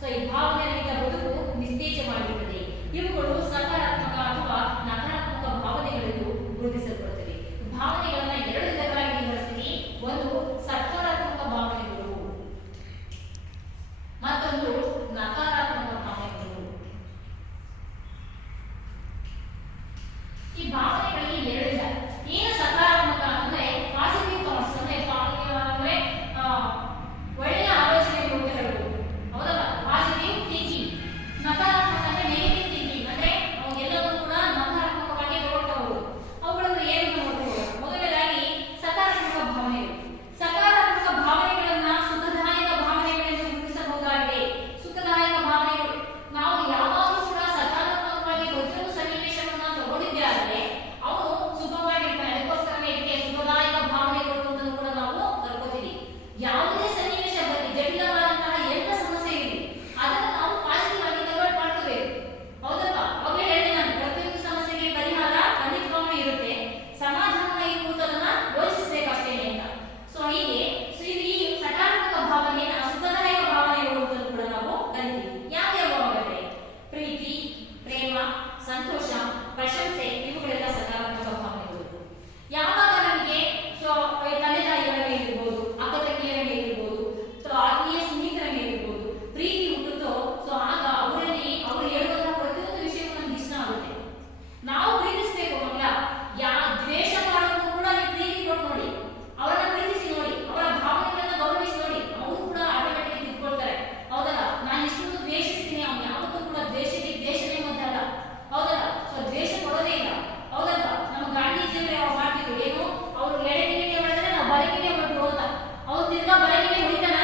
ಸೊ ಈ ಭಾವನೆ ರಹಿತ ಬದುಕು ನಿಸ್ತೇಜವಾಗಿರುತ್ತದೆ. ಇವುಗಳು ಸಕಾರಾತ್ಮಕ ಅಥವಾ ನಕಾರಾತ್ಮಕ ಭಾವನೆಗಳೆಂದು ಗುರುತಿಸಲ್ಪಡುತ್ತವೆ. ಭಾವನೆಗಳನ್ನ ಎರಡು ವಿಧಗಳಾಗಿ ವಿಂಗಡಿಸ್ತೀವಿ. ಒಂದು ಸಕಾರಾತ್ಮಕ ಭಾವನೆಗಳು, ಮತ್ತೊಂದು ನಕಾರಾತ್ಮಕ ಭಾವನೆಗಳು. ಈ ಭಾವನೆಗಳಲ್ಲಿ ಎರಡಿಲ್ಲ. ಏನು ಸಕಾರಾತ್ಮಕ ಅಂದ್ರೆ ಪಾಸಿಟಿವ್ ಥಾಟ್ಸ್, ಅಂದ್ರೆ ಒಳ್ಳೆಯ ಆಲೋಚನೆಗಳು ಅಂತ ಹೇಳ್ಬೋದು, ಹೌದಲ್ಲ, ಪಾಸಿಟಿವ್ ಥಿಂಕಿಂಗ್. ನಕಾರಾತ್ಮಕ ಅಂದ್ರೆ ನೆಗೆಟಿವ್ ಥಿಂಕಿಂಗ್, ಅಂದ್ರೆ ಅವೆಲ್ಲವೂ ಕೂಡ ನಕಾರಾತ್ಮಕವಾಗಿ ತಗೊಳ್ತಾ ಹೋಗುದು. ಅವುಗಳನ್ನು ಏನು ನೋಡ್ಬೋದು? ಮೊದಲನೇದಾಗಿ ಸಕಾರಾತ್ಮಕ ಭಾವನೆಗಳು. ಸಕಾರಾತ್ಮಕ ಭಾವನೆಗಳನ್ನ ಸುಖದಾಯಕ ಭಾವನೆಗಳೆಂದು ಗುರುತಿಸಬಹುದಾಗಿದೆ. ಸುಖದಾಯಕ ಭಾವನೆಗಳು, ನಾವು ಯಾವಾಗಲೂ ಕೂಡ ಸಕಾರಾತ್ಮಕವಾಗಿ ಪ್ರತಿಯೊಂದು ಸನ್ನಿವೇಶವನ್ನ ತಗೊಂಡಿದ್ದೇ ಆದರೆ ಅವನು ಸುಖವಾಗಿರ್ತಾನೆ. ಅದಕ್ಕೋಸ್ಕರನೇ ಇದಕ್ಕೆ ಸುಖದಾಯಕ ಭಾವನೆಗಳು ಅಂತ ಕೂಡ ನಾವು ಕರ್ಕೋತೀವಿ. ಯಾವುದೇ ಸನ್ನಿವೇಶ ಬರಲಿ, ಜಟಿಲವಾದಂತಹ ಎಲ್ಲ ಸಮಸ್ಯೆ ಇರಲಿ, ಅದನ್ನು ನಾವು ಪಾಸಿಟಿವ್ ಆಗಿ ಕನ್ವರ್ಟ್ ಮಾಡ್ಕೋಬೇಕು, ಹೌದಲ್ವಾ? ಅವಾಗಲೇ ಹೇಳಿದೆ ನಾನು, ಪ್ರತಿಯೊಂದು ಸಮಸ್ಯೆಗೆ ಪರಿಹಾರ ಖಂಡಿತವಾಗ್ಲೂ ಇರುತ್ತೆ, ಸಮಾಧಾನ ಇರುವುದನ್ನ ಯೋಚಿಸಬೇಕಷ್ಟೇನೆ ಅಂತ. ಸೊ ಹೀಗೆ ಈ ಸಕಾರಾತ್ಮಕ ಭಾವನೆಯನ್ನ ಸುಖದಾಯಕ ಭಾವನೆಗಳು ಅಂತ ಕೂಡ ನಾವು ಕರಿತೀವಿ. ಯಾವ್ಯಾವಾಗತ್ತೆ? ಪ್ರೀತಿ, ಪ್ರೇಮ, ಸಂತೋಷ, ಪ್ರಶಂಸೆ, ಇವುಗಳೆಲ್ಲ ಸಕಾರಾತ್ಮಕ ಭಾವನೆಗಳು. ಯಾವಾಗ ನಮಗೆ ಸೊ ತಂದೆ ತಾಯಿಗಳ ಮೇಲಿರ್ಬೋದು, ಅಕ್ಕ ತಂಗಿಯರ ಮೇಲಿರ್ಬೋದು, ಆತ್ಮೀಯ ಸ್ನೇಹಿತರ ಮೇಲಿರ್ಬೋದು ಪ್ರೀತಿ ಹುಟ್ಟುತ್ತೋ, ಸೊ ಆಗ ಅವರಲ್ಲಿ ಅವರು ಹೇಳುವಂತಹ ಪ್ರತಿಯೊಂದು ವಿಷಯಕ್ಕೂ ನಮ್ಗೆ ಇಷ್ಟ ಆಗುತ್ತೆ. ನಾವು ಪ್ರೀತಿಸ್ಬೇಕು ಮಕ್ಕಳ. ದ್ವೇಷ ಮಾಡೋದು ಕೂಡ ನೀವು ಪ್ರೀತಿ ಕೊಟ್ಟು ನೋಡಿ, ಅವರನ್ನ ಪ್ರೀತಿಸಿ ನೋಡಿ, ಅವರ ಭಾವನೆಗಳನ್ನ ಗೌರವಿಸಿ ನೋಡಿ, ಅವರು ಕೂಡ ಆಟೋಮೆಟಿಕ್ ತಿಳ್ಕೊಳ್ತಾರೆ. ಹೌದಲ್ಲ, ನಾನು ಇಷ್ಟೊಂದು ದ್ವೇಷಿಸ್ತೀನಿ, ಅವ್ನು ಯಾವತ್ತೂ ಕೂಡ ದ್ವೇಷಕ್ಕೆ ದ್ವೇಷನೇ ಮೊದಲ, ಹೌದಲ್ಲ? ಸೊ ದ್ವೇಷ ಕೊಡೋದೇ ಇಲ್ಲ, ಹೌದಲ್ಲ? ನಮ್ಮ ಗಾಂಧೀಜಿಯವರು ಯಾವ ಮಾಡ್ತಿದ್ರು, ಏನು ಅವ್ರು ಎಡಗಿನೇ ಹೊಡೆದ್ರೆ ನಾವು ಬಲಗಿನೇ ಹೊಡೆದ್ರು ಅಂತ. ಅವ್ರು ತಿರ್ಗಾ ಬಲಗಿನೇ ಹೊಡಿತಾನ,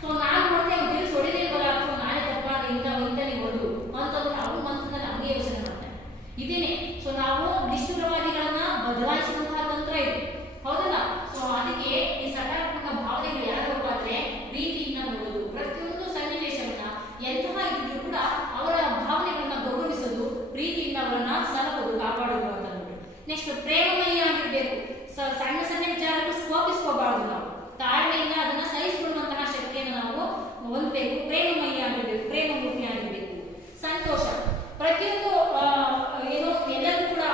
ಸೊ ನಾನು ನೋಡ್ತೆ ಅವ್ರು ತಿರ್ಗಿ ಹೊಡಿದೇ ಬರ, ಅಥವಾ ನಾನೇ ತಪ್ಪಾದ ಇಂಥನೇ ಹೊಡೆದು ಅಂತಂದ್ರೆ ಅವ್ರ ಮನಸ್ಸಿನಲ್ಲಿ ಹಂಗೆ ಯೋಚನೆ ಮಾಡ್ತಾರೆ. ಇದೇನೆ ಸೊ ನಾವು ನಿಷ್ಠುರವಾದಿಗಳನ್ನ ಬದಲಾಯಿಸುವಂತಹ ತಂತ್ರ ಇದೆ, ಹೌದಲ್ಲ? ಸೊ ಅದಕ್ಕೆ ಈ ಸಕಾರಾತ್ಮಕ ಭಾವನೆಗಳು ಯಾರು ಆದ್ರೆ ಪ್ರೀತಿಯಿಂದ ನೋಡೋದು, ಪ್ರತಿಯೊಂದು ಸನ್ನಿವೇಶವನ್ನ ಎಂತಹ ಇದ್ರೂ ಕೂಡ ಅವರ ಭಾವನೆಗಳನ್ನ ಗೌರವಿಸೋದು, ಪ್ರೀತಿಯಿಂದ ಅವರನ್ನ ಸಲಹೋದು, ಕಾಪಾಡೋದು ಅಂತ ನೋಡಿ. ನೆಕ್ಸ್ಟ್ ಪ್ರೇಮಮಯ ಆಗಿರ್ಬೇಕು. ಸಣ್ಣ ಸಣ್ಣ ವಿಚಾರಕ್ಕೂ ಕೋಪಿಸ್ಕೋಬಾರ್ದು. ನಾವು ತಾಳ್ಮೆಯಿಂದ ಅದನ್ನ ಸಹಿಸಿಕೊಳ್ಳುವಂತಹ ಶಕ್ತಿಯನ್ನು ನಾವು ಹೊಂದಬೇಕು. ಪ್ರೇಮಮಯ ಆಗಿರ್ಬೇಕು, ಪ್ರೇಮಮೂರ್ತಿ ಆಗಿರ್ಬೇಕು. ಸಂತೋಷ, ಪ್ರತಿಯೊಂದು ಏನು ಎಲ್ಲರೂ ಕೂಡ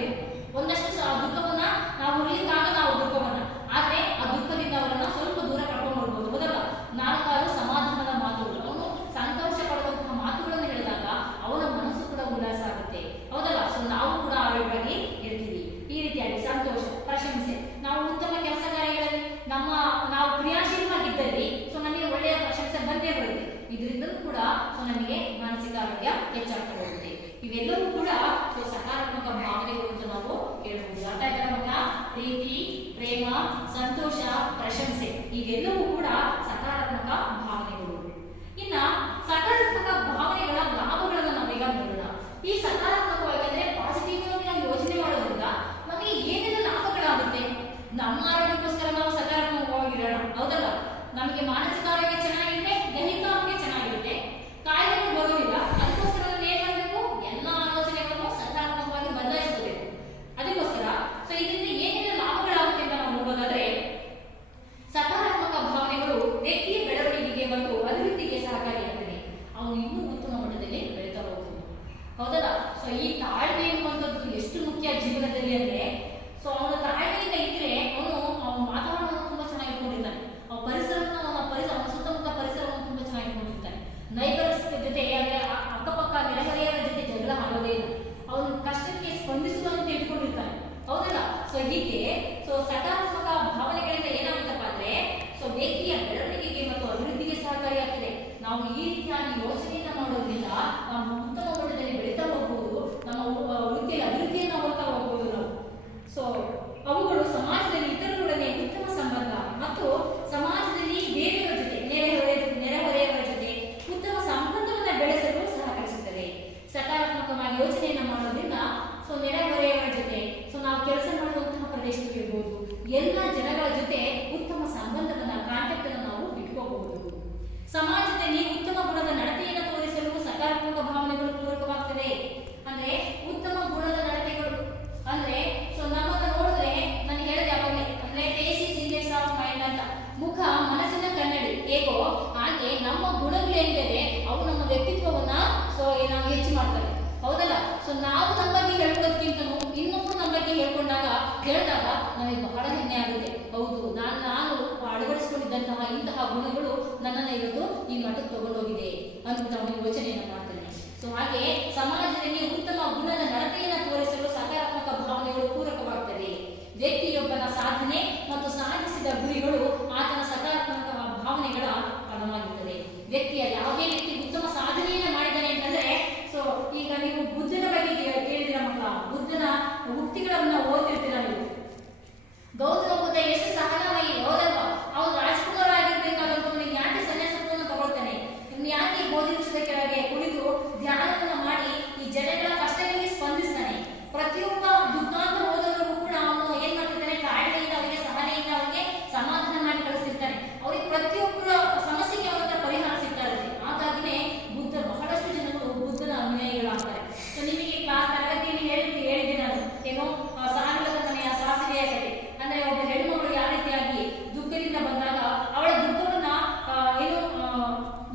ಇರಬೇಕು. ಒಂದಷ್ಟು ದುಃಖವನ್ನ ನಾವು ಉಳಿಲಿಕ್ಕಾಗ ನಾವು ದುಃಖವನ್ನ, ಆದ್ರೆ ಆ ದುಃಖದಿಂದ ಅವರನ್ನ ಸ್ವಲ್ಪ ದೂರ ಕರ್ಕೊಂಡು ಬರ್ಬೋದು. ಹೌದಲ್ಲ? ನಾಲ್ಕಾರು ಸಮಾಧಾನದ ಮಾತುಗಳು, ಅವನು ಸಂತೋಷ ಪಡುವಂತಹ ಮಾತುಗಳನ್ನು ಹೇಳಿದಾಗ ಅವನ ಮನಸ್ಸು ಕೂಡ ಉಲ್ಲಾಸ ಆಗುತ್ತೆ. ಹೌದಲ್ಲ? ಸೊ ನಾವು ಕೂಡ ಆರೋಗ್ಯವಾಗಿ ಇರ್ತೀವಿ. ಈ ರೀತಿಯಾಗಿ ಸಂತೋಷ, ಪ್ರಶಂಸೆ, ನಾವು ಉತ್ತಮ ಕೆಲಸ ಕಾರ್ಯಗಳಲ್ಲಿ ನಾವು ಕ್ರಿಯಾಶೀಲವಾಗಿದ್ದಲ್ಲಿ ಸೊ ನಮಗೆ ಒಳ್ಳೆಯ ಪ್ರಶಂಸೆ ಬಂದೇ ಬರುತ್ತೆ. ಇದರಿಂದಲೂ ಕೂಡ ಸೊ ನಮಗೆ ಮಾನಸಿಕ ಆರೋಗ್ಯ ಹೆಚ್ಚಾಗ್ತಾ ಹೋಗುತ್ತೆ. ಇವೆಲ್ಲವೂ ಕೂಡ ಸೊ ಸಕಾರಾತ್ಮಕ ಭಾವನೆಗಳು ಅಂತ ನಾವು ಹೇಳ್ಬೋದು. ಅರ್ಥ ಆಯ್ತಾ ನಮಗ? ಪ್ರೀತಿ, ಪ್ರೇಮ, ಸಂತೋಷ, ಪ್ರಶಂಸೆ ಇವೆಲ್ಲವೂ ಕೂಡ ಸಕಾರಾತ್ಮಕ ಭಾವನೆಗಳು. ಇನ್ನ ಸಕಾರಾತ್ಮಕ ಭಾವನೆಗಳ ಲಾಭಗಳನ್ನು ನಾವೀಗ ನೋಡೋಣ. ಈ ಸಕಾರಾತ್ಮಕವಾಗಿ ಅಂದ್ರೆ ಪಾಸಿಟಿವ್ ಆಗಿ ನಾವು ಯೋಚನೆ ಮಾಡೋದ್ರಿಂದ ನಮಗೆ ಏನೆಲ್ಲ ಲಾಭಗಳಾಗುತ್ತೆ? ನಮ್ಮ ಆರೋಗ್ಯಕ್ಕೋಸ್ಕರ ನಾವು ಸಕಾರಾತ್ಮಕವಾಗಿರೋಣ. ಹೌದಲ್ಲ? ನಮಗೆ ಮಾನಸಿಕ ಆರೋಗ್ಯ ಚೆನ್ನಾಗಿದೆ, ದೈಹಿಕ ಆರೋಗ್ಯ ಚೆನ್ನಾಗಿರುತ್ತೆ, ಕಾಯಿಲೆಗಳು ಬರೋದಿಲ್ಲ. ಅದಕ್ಕೋಸ್ಕರ ನಾವು ಏನ್ ಮಾಡಬೇಕು? ಎಲ್ಲ ಆಲೋಚನೆಗಳನ್ನು ಸಕಾರಾತ್ಮಕವಾಗಿ ಬದಲಾಯಿಸಬೇಕು. ಅದಕ್ಕೋಸ್ಕರ ಸೊ ಇದರಿಂದ ಏನೆಲ್ಲ ಲಾಭಗಳಾಗುತ್ತೆ ಅಂತ ನಾವು ನೋಡೋದಾದ್ರೆ, ಸಕಾರಾತ್ಮಕ ಭಾವನೆಗಳು ವ್ಯಕ್ತಿಯ ಬೆಳವಣಿಗೆಗೆ ಮತ್ತು ಅಭಿವೃದ್ಧಿಗೆ ಸಹಕಾರಿಯಾಗ್ತದೆ. ಅವನು ಇನ್ನೂ ಉತ್ತಮ ಮಟ್ಟದಲ್ಲಿ ಬೆಳೀತಾ ಹೋಗ್ತಾನೆ. ಹೌದಲ್ಲ? ಸೊ ಈ ತಾಳ್ಮೆ ಎನ್ನುವಂಥದ್ದು ಎಷ್ಟು ಮುಖ್ಯ ಜೀವನದಲ್ಲಿ ಅಂದ್ರೆ, ಸೊ ಅವನ ತಾಳ್ಮೆಯಿಂದ ಇದ್ರೆ ಅವನ ವಾತಾವರಣವನ್ನು ತುಂಬಾ ಚೆನ್ನಾಗಿ ಇಟ್ಕೊಂಡಿರ್ತಾನೆ. ಅವನ ಸುತ್ತಮುತ್ತ ಪರಿಸರವನ್ನು ತುಂಬಾ ಚೆನ್ನಾಗಿ ಇಟ್ಕೊಂಡಿರ್ತಾನೆ. ನೈಬರ್ಸ್ ಜೊತೆ ಅಂದ್ರೆ ಅಕ್ಕಪಕ್ಕ ನೆರೆಹೊರೆಯವರ ಜೊತೆ ಜಗಳ ಆಡೋದೇ ಇಲ್ಲ. ಅವನು ಕಷ್ಟಕ್ಕೆ ಸ್ಪಂದಿಸುವಂತೆ ಇಟ್ಕೊಂಡಿರ್ತಾನೆ. ಹೌದಲ್ಲ? ಸೊ ಹೀಗೆ ಸೊ ಸಕಾರಾತ್ಮಕ ಭಾವನೆಗಳಿಂದ ಏನಾಗುತ್ತಪ್ಪ ಅಂದ್ರೆ, ಸೊ ವ್ಯಕ್ತಿಯ ಬೆಳವಣಿಗೆಗೆ ಮತ್ತು ಅಭಿವೃದ್ಧಿಗೆ ಸಹಕಾರಿಯಾಗ್ತದೆ. ನಾವು ಈ ರೀತಿಯಾಗಿ ಯೋಚನೆಯನ್ನ ಮಾಡೋದ್ರಿಂದ ನಾವು ಉತ್ತಮ ಮಟ್ಟದಲ್ಲಿ ಬೆಳೀತಾ ಹೋಗ್ಬೋದು. ನಮ್ಮ ವೃತ್ತಿಯ ಅಭಿವೃದ್ಧಿಯನ್ನು ಹೋಗ್ತಾ ಹೋಗ್ಬೋದು ನಾವು. ಸೊ ಅವುಗಳು ಸಮಾಜದಲ್ಲಿ ಇತರರೊಡನೆ ಉತ್ತಮ ಸಂಬಂಧ ಮತ್ತು ಸಮಾಜದಲ್ಲಿ ಬೇರೆಯವರ ಜೊತೆ ನೆರೆಹೊರೆಯವರ ಜೊತೆ ಉತ್ತಮ ಸಂಬಂಧವನ್ನು ಬೆಳೆಸಲು ಸಹಕರಿಸುತ್ತದೆ. ಸಕಾರಾತ್ಮಕವಾಗಿ ಯೋಚನೆಯನ್ನ ಮಾಡೋದ್ರಿಂದ ಸೊ ನೆರೆಹೊರೆಯವರ ಜೊತೆ ಸೊ ನಾವು ಕೆಲಸ ಮಾಡುವಂತಹ ಪ್ರದೇಶದಲ್ಲಿರ್ಬೋದು ಎಲ್ಲ ಜನಗಳ ಜೊತೆ ಉತ್ತಮ ಸಂಬಂಧವನ್ನ ಕಾಂಟ್ಯಾಕ್ಟ್ ಅನ್ನು ನಾವು ಇಟ್ಕೋಬಹುದು. ಸಮಾಜದಲ್ಲಿ ಉತ್ತಮ ಗುಣದ ನಡತೆಯನ್ನು ತೋರಿಸಲು ಸಕಾರಾತ್ಮಕ ಭಾವನೆಗಳು ಪೂರಕವಾಗ್ತದೆ. ಅಂದ್ರೆ ಉತ್ತಮ ಗುಣದ ನಡತೆಗಳು ಅಂದ್ರೆ ಸೊ ನಮ್ಮನ್ನ ನೋಡಿದ್ರೆ ನಾನು ಹೇಳಿದೆ ಅವಾಗಲೇ, ಅಂದ್ರೆ face is index of mind ಅಂತ. ಮುಖ ಮನಸ್ಸಿನ ಕನ್ನಡಿ ಹೇಗೋ ಹಾಗೆ ನಮ್ಮ ಗುಣಗಳು ಏನಿದೆ ಅವು ನಮ್ಮ ವ್ಯಕ್ತಿತ್ವವನ್ನ ಸೊ ನಾವು ಹೆಚ್ಚು ಮಾಡ್ತವೆ. ಹೌದಲ್ಲ? ಸೊ ನಾವು ನಮ್ಮ ಬಗ್ಗೆ ಹೇಳ್ಕೊಳೋದಕ್ಕಿಂತ ಇನ್ನೊಬ್ರು ನಮ್ಮ ಬಗ್ಗೆ ಹೇಳಿದಾಗ ನಮಗೆ ಬಹಳ ಹೆಮ್ಮೆ ಆಗುತ್ತೆ. ಹೌದು, ನಾನು ಅಳವಡಿಸಿಕೊಂಡಿದ್ದಂತಹ ಇಂತಹ ಗುಣಗಳು ನನ್ನನ್ನು ಇವತ್ತು ಈ ಮಟ್ಟಕ್ಕೆ ತಗೊಂಡೋಗಿದೆ ಅಂತ ಅವನು ಯೋಚನೆಯನ್ನು ಮಾಡ್ತಾನೆ. ಸೊ ಹಾಗೆ ಸಮಾಜದಲ್ಲಿ ಉತ್ತಮ ಗುಣದ ನಡತೆಯನ್ನು ತೋರಿಸಲು ಸಕಾರಾತ್ಮಕ ಭಾವನೆಗಳು ಪೂರಕವಾಗ್ತದೆ. ವ್ಯಕ್ತಿಯೊಬ್ಬನ ಸಾಧನೆ ಮತ್ತು ಸಾಧಿಸಿದ ಗುರಿಗಳು ಆತನ ಸಕಾರಾತ್ಮಕ ಭಾವನೆಗಳ ಫಲವಾಗಿರುತ್ತದೆ. ವ್ಯಕ್ತಿಯ ಯಾವುದೇ ವ್ಯಕ್ತಿ ಉತ್ತಮ ಸಾಧನೆಯನ್ನು ಮಾಡಿದ್ದಾನೆ ಅಂತಂದ್ರೆ, ಸೊ ಈಗ ನೀವು ಬುದ್ಧನ ಬಗ್ಗೆ ಕೇಳಿದಿರ ಮಕ್ಕಳ, ಬುದ್ಧನ ಉಕ್ತಿಗಳನ್ನ ಓದಿರ್ತೀರ ನೀವು. ಗೌತಮ ಬುದ್ಧ ಎಷ್ಟು ಸಹನವಾಗಿ, ಹೌದಲ್ವಾ? ಅವನು ರಾಜ್ಕುಮಾರ ಆಗಿರ್ಬೇಕಾದಂತ ಯಾಕೆ ಸನ್ಯಾಸತ್ವವನ್ನು ತಗೊಳ್ತಾನೆ? ಯಾಕೆ ಬೋಧಿ ವೃಕ್ಷದ ಕೆಳಗೆ ಕುಳಿತು ಧ್ಯಾನವನ್ನ ಮಾಡಿ ಈ ಜನಗಳ ಕಷ್ಟಗಳಿಗೆ ಸ್ಪಂದಿಸ್ತಾನೆ? ಪ್ರತಿಯೊಬ್ಬ ದುಃಖಾಂತ ಹೋದವರಿಗೂ ಕೂಡ ಅವನು ಏನ್ ಮಾಡ್ತಿದ್ದಾನೆ? ಕಾರಣೆಯಿಂದ ಅವರಿಗೆ, ಸಹನೆಯಿಂದ ಅವರಿಗೆ ಸಮಾಧಾನ ಮಾಡಿ ಕಳಿಸ್ತಿರ್ತಾನೆ. ಅವ್ರಿಗೆ ಪ್ರತಿಯೊಬ್ಬರ ಸಮಸ್ಯೆಗೆ ಅವರ ಹತ್ರ ಪರಿಹಾರ ಸಿಗ್ತಾ ಇರುತ್ತೆ. ಹಾಗಾಗಿನೇ ಬುದ್ಧ ಬಹಳಷ್ಟು ಜನರು ಬುದ್ಧನ ಅನುಯಾಯಿಗಳಾಗ್ತಾರೆ. ಸೊ ನಿಮಗೆ ಕ್ಲಾಸ್ ತರಗತಿಯಲ್ಲಿ ಹೇಳಿದ್ದೆ ನಾನು, ಏನೋ ಸಾವಿರದ ಮನೆಯ ಸಾಸಿವೆಯ ಕಥೆ. ಅಂದ್ರೆ ಒಬ್ಬ ಹೆಣ್ಮಗಳು ಯಾವ ರೀತಿಯಾಗಿ ದುಃಖದಿಂದ ಬಂದಾಗ ಅವಳ ದುಃಖವನ್ನ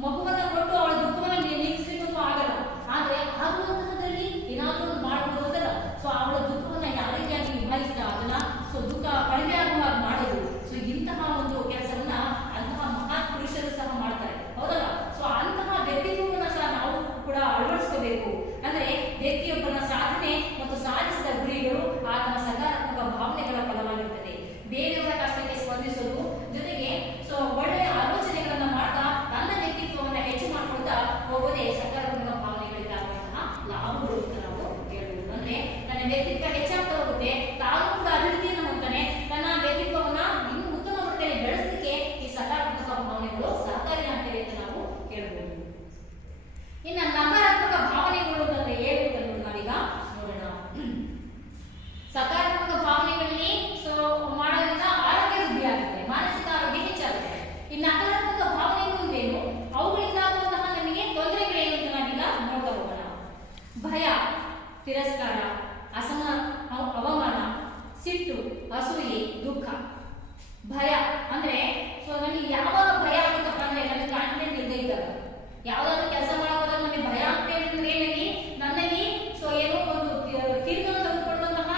ಮಗುವನ್ನ ಕೊಟ್ಟು ಅವಳ ದುಃಖವನ್ನ ನೀಗಿಸ್ಲಿಕ್ಕೂ ಆಗಲ್ಲ. ಆದ್ರೆ ಆಗುವಂತಹದ್ರಲ್ಲಿ ಏನಾದ್ರೂ ಒಂದು ಮಾಡಬಹುದಲ್ಲ. ಸೊ ಅವಳ ದುಃಖವನ್ನ ಯಾವ ರೀತಿಯಾಗಿ ನಿಭಾಯಿಸಿದ ಅದನ್ನ ಸೊ ದುಃಖ ಕಡಿಮೆ ಆಗುವ ಮಾಡೋದು. ಸೊ ಇಂತಹ ಒಂದು ಕೆಲಸವನ್ನ ಅಂತಹ ಮಹಾನ್ ಪುರುಷರು ಸಹ ಮಾಡ್ತಾರೆ. ಹೌದಲ್ಲ? ಸೊ ಅಂತಹ ವ್ಯಕ್ತಿತ್ವವನ್ನ ಸಹ ನಾವು ಕೂಡ ಅಳವಡಿಸ್ಕೋಬೇಕು. ಅಂದ್ರೆ ವ್ಯಕ್ತಿಯೊಬ್ಬನ ಸಾಧನೆ ಮತ್ತು ಸಾಧಿಸಿದ ಗುರಿಗಳು ಆತನ ಸಕಾರಾತ್ಮಕ ಭಾವನೆಗಳ ಫಲವಾಗಿರುತ್ತದೆ. ಬೇರೆಯವರ ಕಷ್ಟಕ್ಕೆ ಸ್ಪಂದಿಸೋದು ಜೊತೆಗೆ ಸೊ ಒಳ್ಳೆಯ ಆಲೋಚನೆಗಳನ್ನ ಮಾಡ್ತಾ ತನ್ನ ವ್ಯಕ್ತಿತ್ವವನ್ನ ಹೆಚ್ಚು ಮಾಡ್ಕೊಳ್ತಾ ಹೋಗೋದೇ ಸಕಾರಾತ್ಮಕ ಭಾವನೆಗಳಿಂದಾಗುವಂತಹ ಲಾಭಗಳು ಅಂತ ನಾವು ಹೇಳ್ಬೋದು. ಅಂದ್ರೆ ತನ್ನ ವ್ಯಕ್ತಿತ್ವ ಹೆಚ್ಚಾಗ್ತಾ ಹೋಗುತ್ತೆ, ತಾನು ಕೂಡ ಅಭಿವೃದ್ಧಿಯನ್ನು ಹೊಂತಾನೆ, ತನ್ನ ವ್ಯಕ್ತಿತ್ವವನ್ನ ಇನ್ನೂ ಉತ್ತಮ ಮಟ್ಟದಲ್ಲಿ ಬೆಳೆಸಲಿಕ್ಕೆ ಈ ಸಕಾರಾತ್ಮಕ ಭಾವನೆಗಳು ಸಹಕಾರಿಯಾಗ್ತವೆ ಅಂತ ನಾವು ಹೇಳ್ಬೋದು. ಇನ್ನು ನಕಾರಾತ್ಮಕ ಭಾವನೆಗಳು ಅಂತಂದ್ರೆ ಏನು ಅಂತ ನಾವೀಗ ನೋಡೋಣ. ಸಕಾರಾತ್ಮಕ ಭಾವನೆಗಳಲ್ಲಿ ಸೊ ಮಾಡೋದ್ರಿಂದ ಆರೋಗ್ಯ ವೃದ್ಧಿ ಆಗುತ್ತೆ, ಮಾನಸಿಕ ಆರೋಗ್ಯ ಹೆಚ್ಚಾಗುತ್ತೆ. ಈ ನಕಾರಾತ್ಮಕ ಭಾವನೆಗಳು ಏನು, ಅವುಗಳಿಂದಾಗುವಂತಹ ನಮಗೆ ತೊಂದರೆಗಳೇನು ಅಂತ ನಾವೀಗ ನೋಡ್ತಾ ಹೋಗೋಣ. ಭಯ, ತಿರಸ್ಕಾರ, ಅವಮಾನ, ಸಿಟ್ಟು, ಅಸೂಯೆ, ದುಃಖ. ಭಯ ಅಂದ್ರೆ ಸೊ ನಮಗೆ ಯಾವಾಗ ಭಯ ಆಗುತ್ತಪ್ಪ ಅಂದ್ರೆ ನಮಗೆ ಕಾನ್ಫಿಡೆಂಟ್ ಇಲ್ಲದೆ ಇದ್ದಾಗ, ಯಾವ್ದಾದ್ರು ಕೆಲಸ ಮಾಡೋದಾಗ ನಮಗೆ ಭಯ ಆಗ್ತದೆ ಅಂದ್ರೆ ನನ್ನಲ್ಲಿ ಸೊ ಏನೋ ಒಂದು ತೀರ್ಮಾನ ತೆಗೆದುಕೊಳ್ಳುವಂತಹ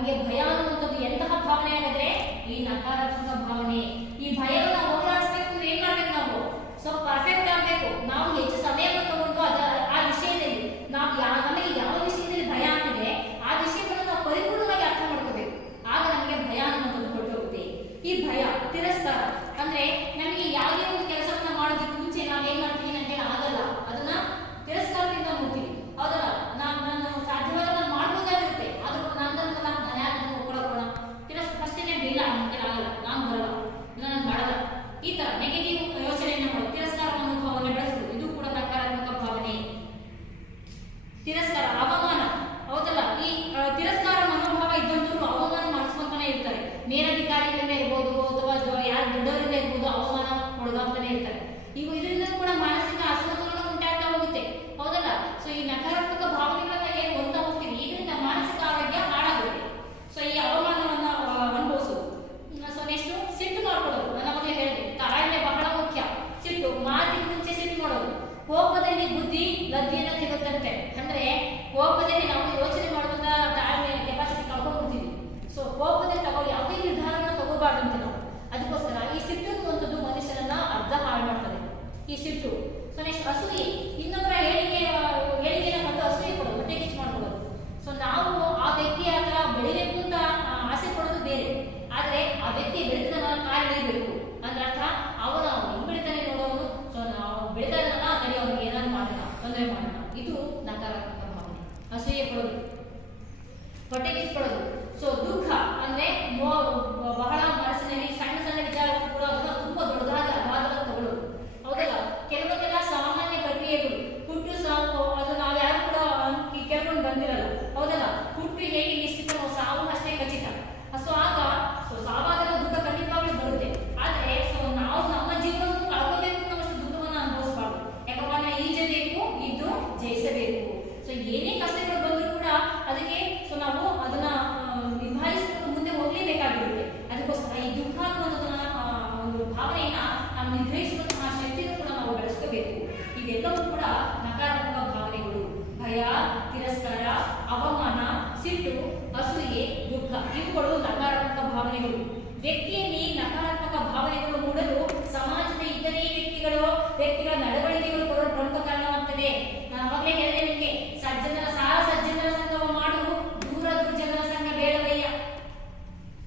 ನಮಗೆ ಭಯ ಅನ್ನುವಂಥದ್ದು ಎಂತಹ ಭಾವನೆ ಆಗಿದ್ರೆ ಈ ನಕಾರಾತ್ಮಕ ಭಾವನೆ. ಈ ಭಯವನ್ನು ಹೋಗಲಾಡಿಸಬೇಕು ಅಂದ್ರೆ ಏನ್ ಮಾಡ್ಬೇಕು ನಾವು? ಸ್ವಲ್ಪ ಪರ್ಫೆಕ್ಟ್ ಆಗ್ಬೇಕು. ನಾವು ಹೆಚ್ಚು ಸಮಯವನ್ನು ತಗೊಂಡು ಆ ವಿಷಯದಲ್ಲಿ ನಮಗೆ ಯಾವ ವಿಷಯದಲ್ಲಿ ಭಯ ಆಗ್ತಿದೆ ಆ ವಿಷಯವನ್ನು ನಾವು ಪರಿಪೂರ್ಣವಾಗಿ ಅರ್ಥ ಮಾಡ್ಕೋಬೇಕು. ಆಗ ನಮಗೆ ಭಯ ಅನ್ನುವಂಥದ್ದು ಹೊರಟೋಗುತ್ತೆ. ಈ ಭಯ ತಿರಸ್ಕಾರ ಅಂದ್ರೆ ನಮಗೆ ಯಾವುದೇ ಒಂದು ಕೆಲಸವನ್ನ ಮಾಡೋದಕ್ಕೆ ಮುಂಚೆ ನಾವೇನ್ ಮಾಡ್ತೀವಿ ಅಂತ ಹೇಳಿ ಆಗಲ್ಲ, ಅದನ್ನ ತಿರಸ್ಕಾರದಿಂದ ನೋಡ್ತೀವಿ. ಹೌದಲ್ಲ? ನಾನು ಸಾಧ್ಯವಾದ ನಾನು ಮಾಡ್ಬೋದಾಗಿರುತ್ತೆ, ಆದ್ರೂ ನಾನು ಯಾಕೆ ಒಪ್ಕೊಳ್ಳೋಣ ಫಸ್ಟೇನೆ ಬೇಡ ಅಂತ ಆಗಲ್ಲ, ನಾನು ಬರಲ್ಲ, ನಾನು ಮಾಡಲ್ಲ, ಈ ತರ ನೆಗೆಟಿವ್ ಯೋಚನೆಯನ್ನ ಮಾಡೋದು, ತಿರಸ್ಕಾರ ಮನೋಭಾವನೆ ಬೆಳೆಸೋದು, ಇದು ಕೂಡ ನಕಾರಾತ್ಮಕ ಭಾವನೆ. ತಿರಸ್ಕಾರ, ಅವಮಾನ. ಹೌದಲ್ಲ? ಈ ತಿರಸ್ಕಾರ ಮನೋಭಾವ ಇದ್ದಂತೂ ಅವಮಾನ ಮಾಡಿಸ್ಕೊಂತಾನೆ ಇರ್ತಾರೆ. ಮೇಲಧಿಕಾರಿಗಳಿಂದ ಇರ್ಬೋದು ಅಥವಾ ಯಾರು ದೊಡ್ಡವರಿಂದ ಇರ್ಬೋದು, ಅವಮಾನ ಒಳಗಾಗ್ತಾನೆ ಇರ್ತಾರೆ. ಇದರಿಂದ ಕೂಡ ಮಾನಸಿಕ ಅಸಮತೋಲನ ಉಂಟಾಗ್ತಾ ಹೋಗುತ್ತೆ. ಹೌದಲ್ಲ? ಸೊ ಈ ನಕಾರಾತ್ಮಕ ಭಾವನೆಗಳನ್ನ ಏನು ಹೊಂದ್ತಾ ಹೋಗ್ತೀವಿ, ಇದರಿಂದ ಮಾನಸಿಕ ಆರೋಗ್ಯ ಹಾಳಾಗುತ್ತೆ. ಸೊ ಈ ಅವಮಾನವನ್ನ ಅನುಭವಿಸೋದು. ಸೊ ನೆಕ್ಸ್ಟ್ ಸಿಟ್ಟು ಮಾಡ್ಕೊಳ್ಳೋದು. ನನ್ನ ಮಗಲೇ ಹೇಳಿದೆ, ತಾಳ್ಮೆ ಬಹಳ ಮುಖ್ಯ. ಸಿಟ್ಟು, ಮಾತಿನ ಮುಂಚೆ ಸಿಟ್ಟು ಮಾಡೋದು. ಕೋಪದಲ್ಲಿ ಬುದ್ಧಿ ಲದ್ದಿಯನ್ನ ತೆಗುತ್ತಂತೆ. ಅಂದ್ರೆ ಕೋಪದಲ್ಲಿ ನಾವು ಯೋಚನೆ ಮಾಡುವಂತ ತಾಳ್ಮೆ ಕೆಪಾಸಿಟಿ ಕಳ್ಕೊಂಡ್ಬಿಡ್ತೀವಿ. ಸೊ ಕೋಪದಲ್ಲಿ ಯಾವುದೇ ನಿರ್ಧಾರವನ್ನು ತಗೋಬಾರ್ದಂತೆ ನಾವು. ಅದಕ್ಕೋಸ್ಕರ ಈ ಸಿಟ್ಟು ಅನ್ನುವಂಥದ್ದು ಮನುಷ್ಯನನ್ನ ಅರ್ಧ ಹಾಳು ಮಾಡ್ತದೆ, ಈ ಸಿಟ್ಟು. ಸೊ ನೆಕ್ಸ್ಟ್ ಅಸೂಯೆ, ಇನ್ನೊಬ್ಬರ ಹೇಳಿಕೆನ ಬಂದು ಅಸೂಯೆ ಪಡೋದು, ಹೊಟ್ಟೆ ಕಿಚ್ಚು ಮಾಡ್ಕೊಳ್ಳೋದು. ಸೊ ನಾವು ಆ ವ್ಯಕ್ತಿ ಆ ಥರ ಬೆಳಿಬೇಕು ಅಂತ ಆಸೆ ಪಡೋದು ಬೇರೆ, ಆದ್ರೆ ಆ ವ್ಯಕ್ತಿ ಬೆಳೆದ ಕಾಲ ಹಿಡಿಬೇಕು ಅಂದ್ರೆ ಅರ್ಥ ಅವನು ಹೆಂಗ್ ಬೆಳಿತಾನೆ ನೋಡೋನು. ಸೊ ನಾವು ಬೆಳಿತಾ ಇದ್ದಾನ ತಡಿ ಅವ್ರಿಗೆ ಏನಾದ್ರು ಮಾಡೋಣ, ತೊಂದರೆ ಮಾಡೋಣ, ಇದು ನಕಾರಾತ್ಮಕ ಭಾವನೆ. ಅಸೂಯೆ ಪಡೋದು, ಹೊಟ್ಟೆ ಕಿಚ್ಚು ಪಡೋದು. ಸೊ ದುಃಖ ಅಂದ್ರೆ ಬಹಳ ಮನಸ್ಸಿನಲ್ಲಿ ಸಣ್ಣ ಸಣ್ಣ ವಿಚಾರಕ್ಕೂ ಕೂಡ ಅದನ್ನ ತುಂಬಾ ದೊಡ್ಡದಾದ ಅಗಾಧವಾಗಿ ತಗೊಳ್ಳೋದು. ಹೌದಲ್ಲ? ಕೆಲವೊಂದೆಲ್ಲ ಸಾಮಾನ್ಯ ಪ್ರಕ್ರಿಯೆಗಳು, ಹುಟ್ಟು ಸಾವು, ಅದು ನಾವು ಯಾರು ಕೂಡ ಕೇಳ್ಕೊಂಡು ಬಂದಿರಲ್ಲ. ಹೌದಲ್ಲ? ಹುಟ್ಟು ಹೇಗೆ ನಿಶ್ಚಿತ, ಸಾವು ಅಷ್ಟೇ ಖಚಿತ. ಸೊ ಆಗ ಸಾವಾದಾಗ ದುಃಖ ಖಂಡಿತವಾಗ್ಲೂ ಬರುತ್ತೆ. ಆದ್ರೆ ಸೊ ನಾವು ನಮ್ಮ ಜೀವನವನ್ನು ಕಳ್ಕೋಬೇಕು ಅನ್ನೋಷ್ಟು ದುಃಖವನ್ನ ಅನುಭವಿಸಬಾರ್ದು. ಯಾಕಪ್ಪ ಅಂದ್ರೆ ಈಜಬೇಕು, ಇದ್ದು ಜಯಿಸಬೇಕು. ಸೊ ಏನೇ ಕಷ್ಟಗಳು ಬಂದರೂ ಕೂಡ ಅದಕ್ಕೆ ಸೊ ನಾವು ಅದನ್ನ ನಿಭಾಯಿಸಿಕೊಂಡು ಮುಂದೆ ಹೋಗ್ಲೇಬೇಕಾಗಿರುತ್ತೆ. ಅದಕ್ಕೋಸ್ಕರ ಈ ದುಃಖ ಅನ್ನೋದನ್ನ ಒಂದು ಭಾವನೆಯನ್ನ ನಾವು ನಿಗ್ರಹಿಸುವಂತಹ ಶಕ್ತಿಯನ್ನು ಕೂಡ ನಾವು ಬೆಳೆಸ್ಕೋಬೇಕು. ಇದೆಲ್ಲವೂ ಕೂಡ ನಕಾರಾತ್ಮಕ ಭಾವನೆಗಳು. ಭಯ, ತಿರಸ್ಕಾರ, ಅವಮಾನ, ಸಿಟ್ಟು, ಅಸೂಯೆ, ದುಃಖ, ಇವುಗಳು ನಕಾರಾತ್ಮಕ ಭಾವನೆಗಳು. ವ್ಯಕ್ತಿಯಲ್ಲಿ ನಕಾರಾತ್ಮಕ ಭಾವನೆಗಳು ಮೂಡಲು ಸಮಾಜದ ಇತರೆ ವ್ಯಕ್ತಿಗಳ ನಡವಳಿಕೆಗಳು ಬರುವ ಪ್ರಮುಖ ಕಾರಣವಾಗ್ತದೆ. ನಾನು ಅವಾಗಲೇ ಹೇಳಿದೆ ನಿಮಗೆ, ಸಜ್ಜನರ ಸಂಘವ ಮಾಡು, ದೂರ ದುರ್ಜನರ ಸಂಘ ಬೇಡವಯ್ಯ.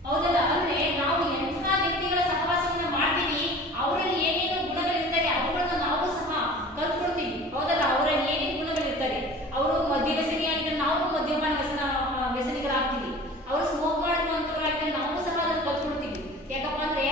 ಹೌದಲ್ಲ? ಅಂದ್ರೆ ನಾವು ಎಂಥ ವ್ಯಕ್ತಿಗಳ ಸಹವಾಸವನ್ನ ಮಾಡ್ತೀವಿ, ಅವರಲ್ಲಿ ಏನೇನು ಗುಣಗಳಿರ್ತವೆ ಅವುಗಳನ್ನ ನಾವು ಸಹ ಕಲ್ತ್ಕೊಳ್ತೀವಿ. ಹೌದಲ್ಲ? ಅವರಲ್ಲಿ ಏನೇನು ಗುಣಗಳಿರ್ತವೆ, ಅವರು ಮದ್ಯ ವ್ಯಸನಿಯಾಗಿದ್ದರೆ ನಾವು ಮದ್ಯಪಾನ ವ್ಯಸನಿಗಳಾಗ್ತೀವಿ, ಅವರು ಸ್ಮೋಕ್ ಮಾಡುವಂತವರಾಗಿದ್ದರೆ ನಾವು ಸಹ ಅದನ್ನು ಕಲ್ತ್ಕೊಳ್ತೀವಿ. ಯಾಕಪ್ಪ ಅಂದ್ರೆ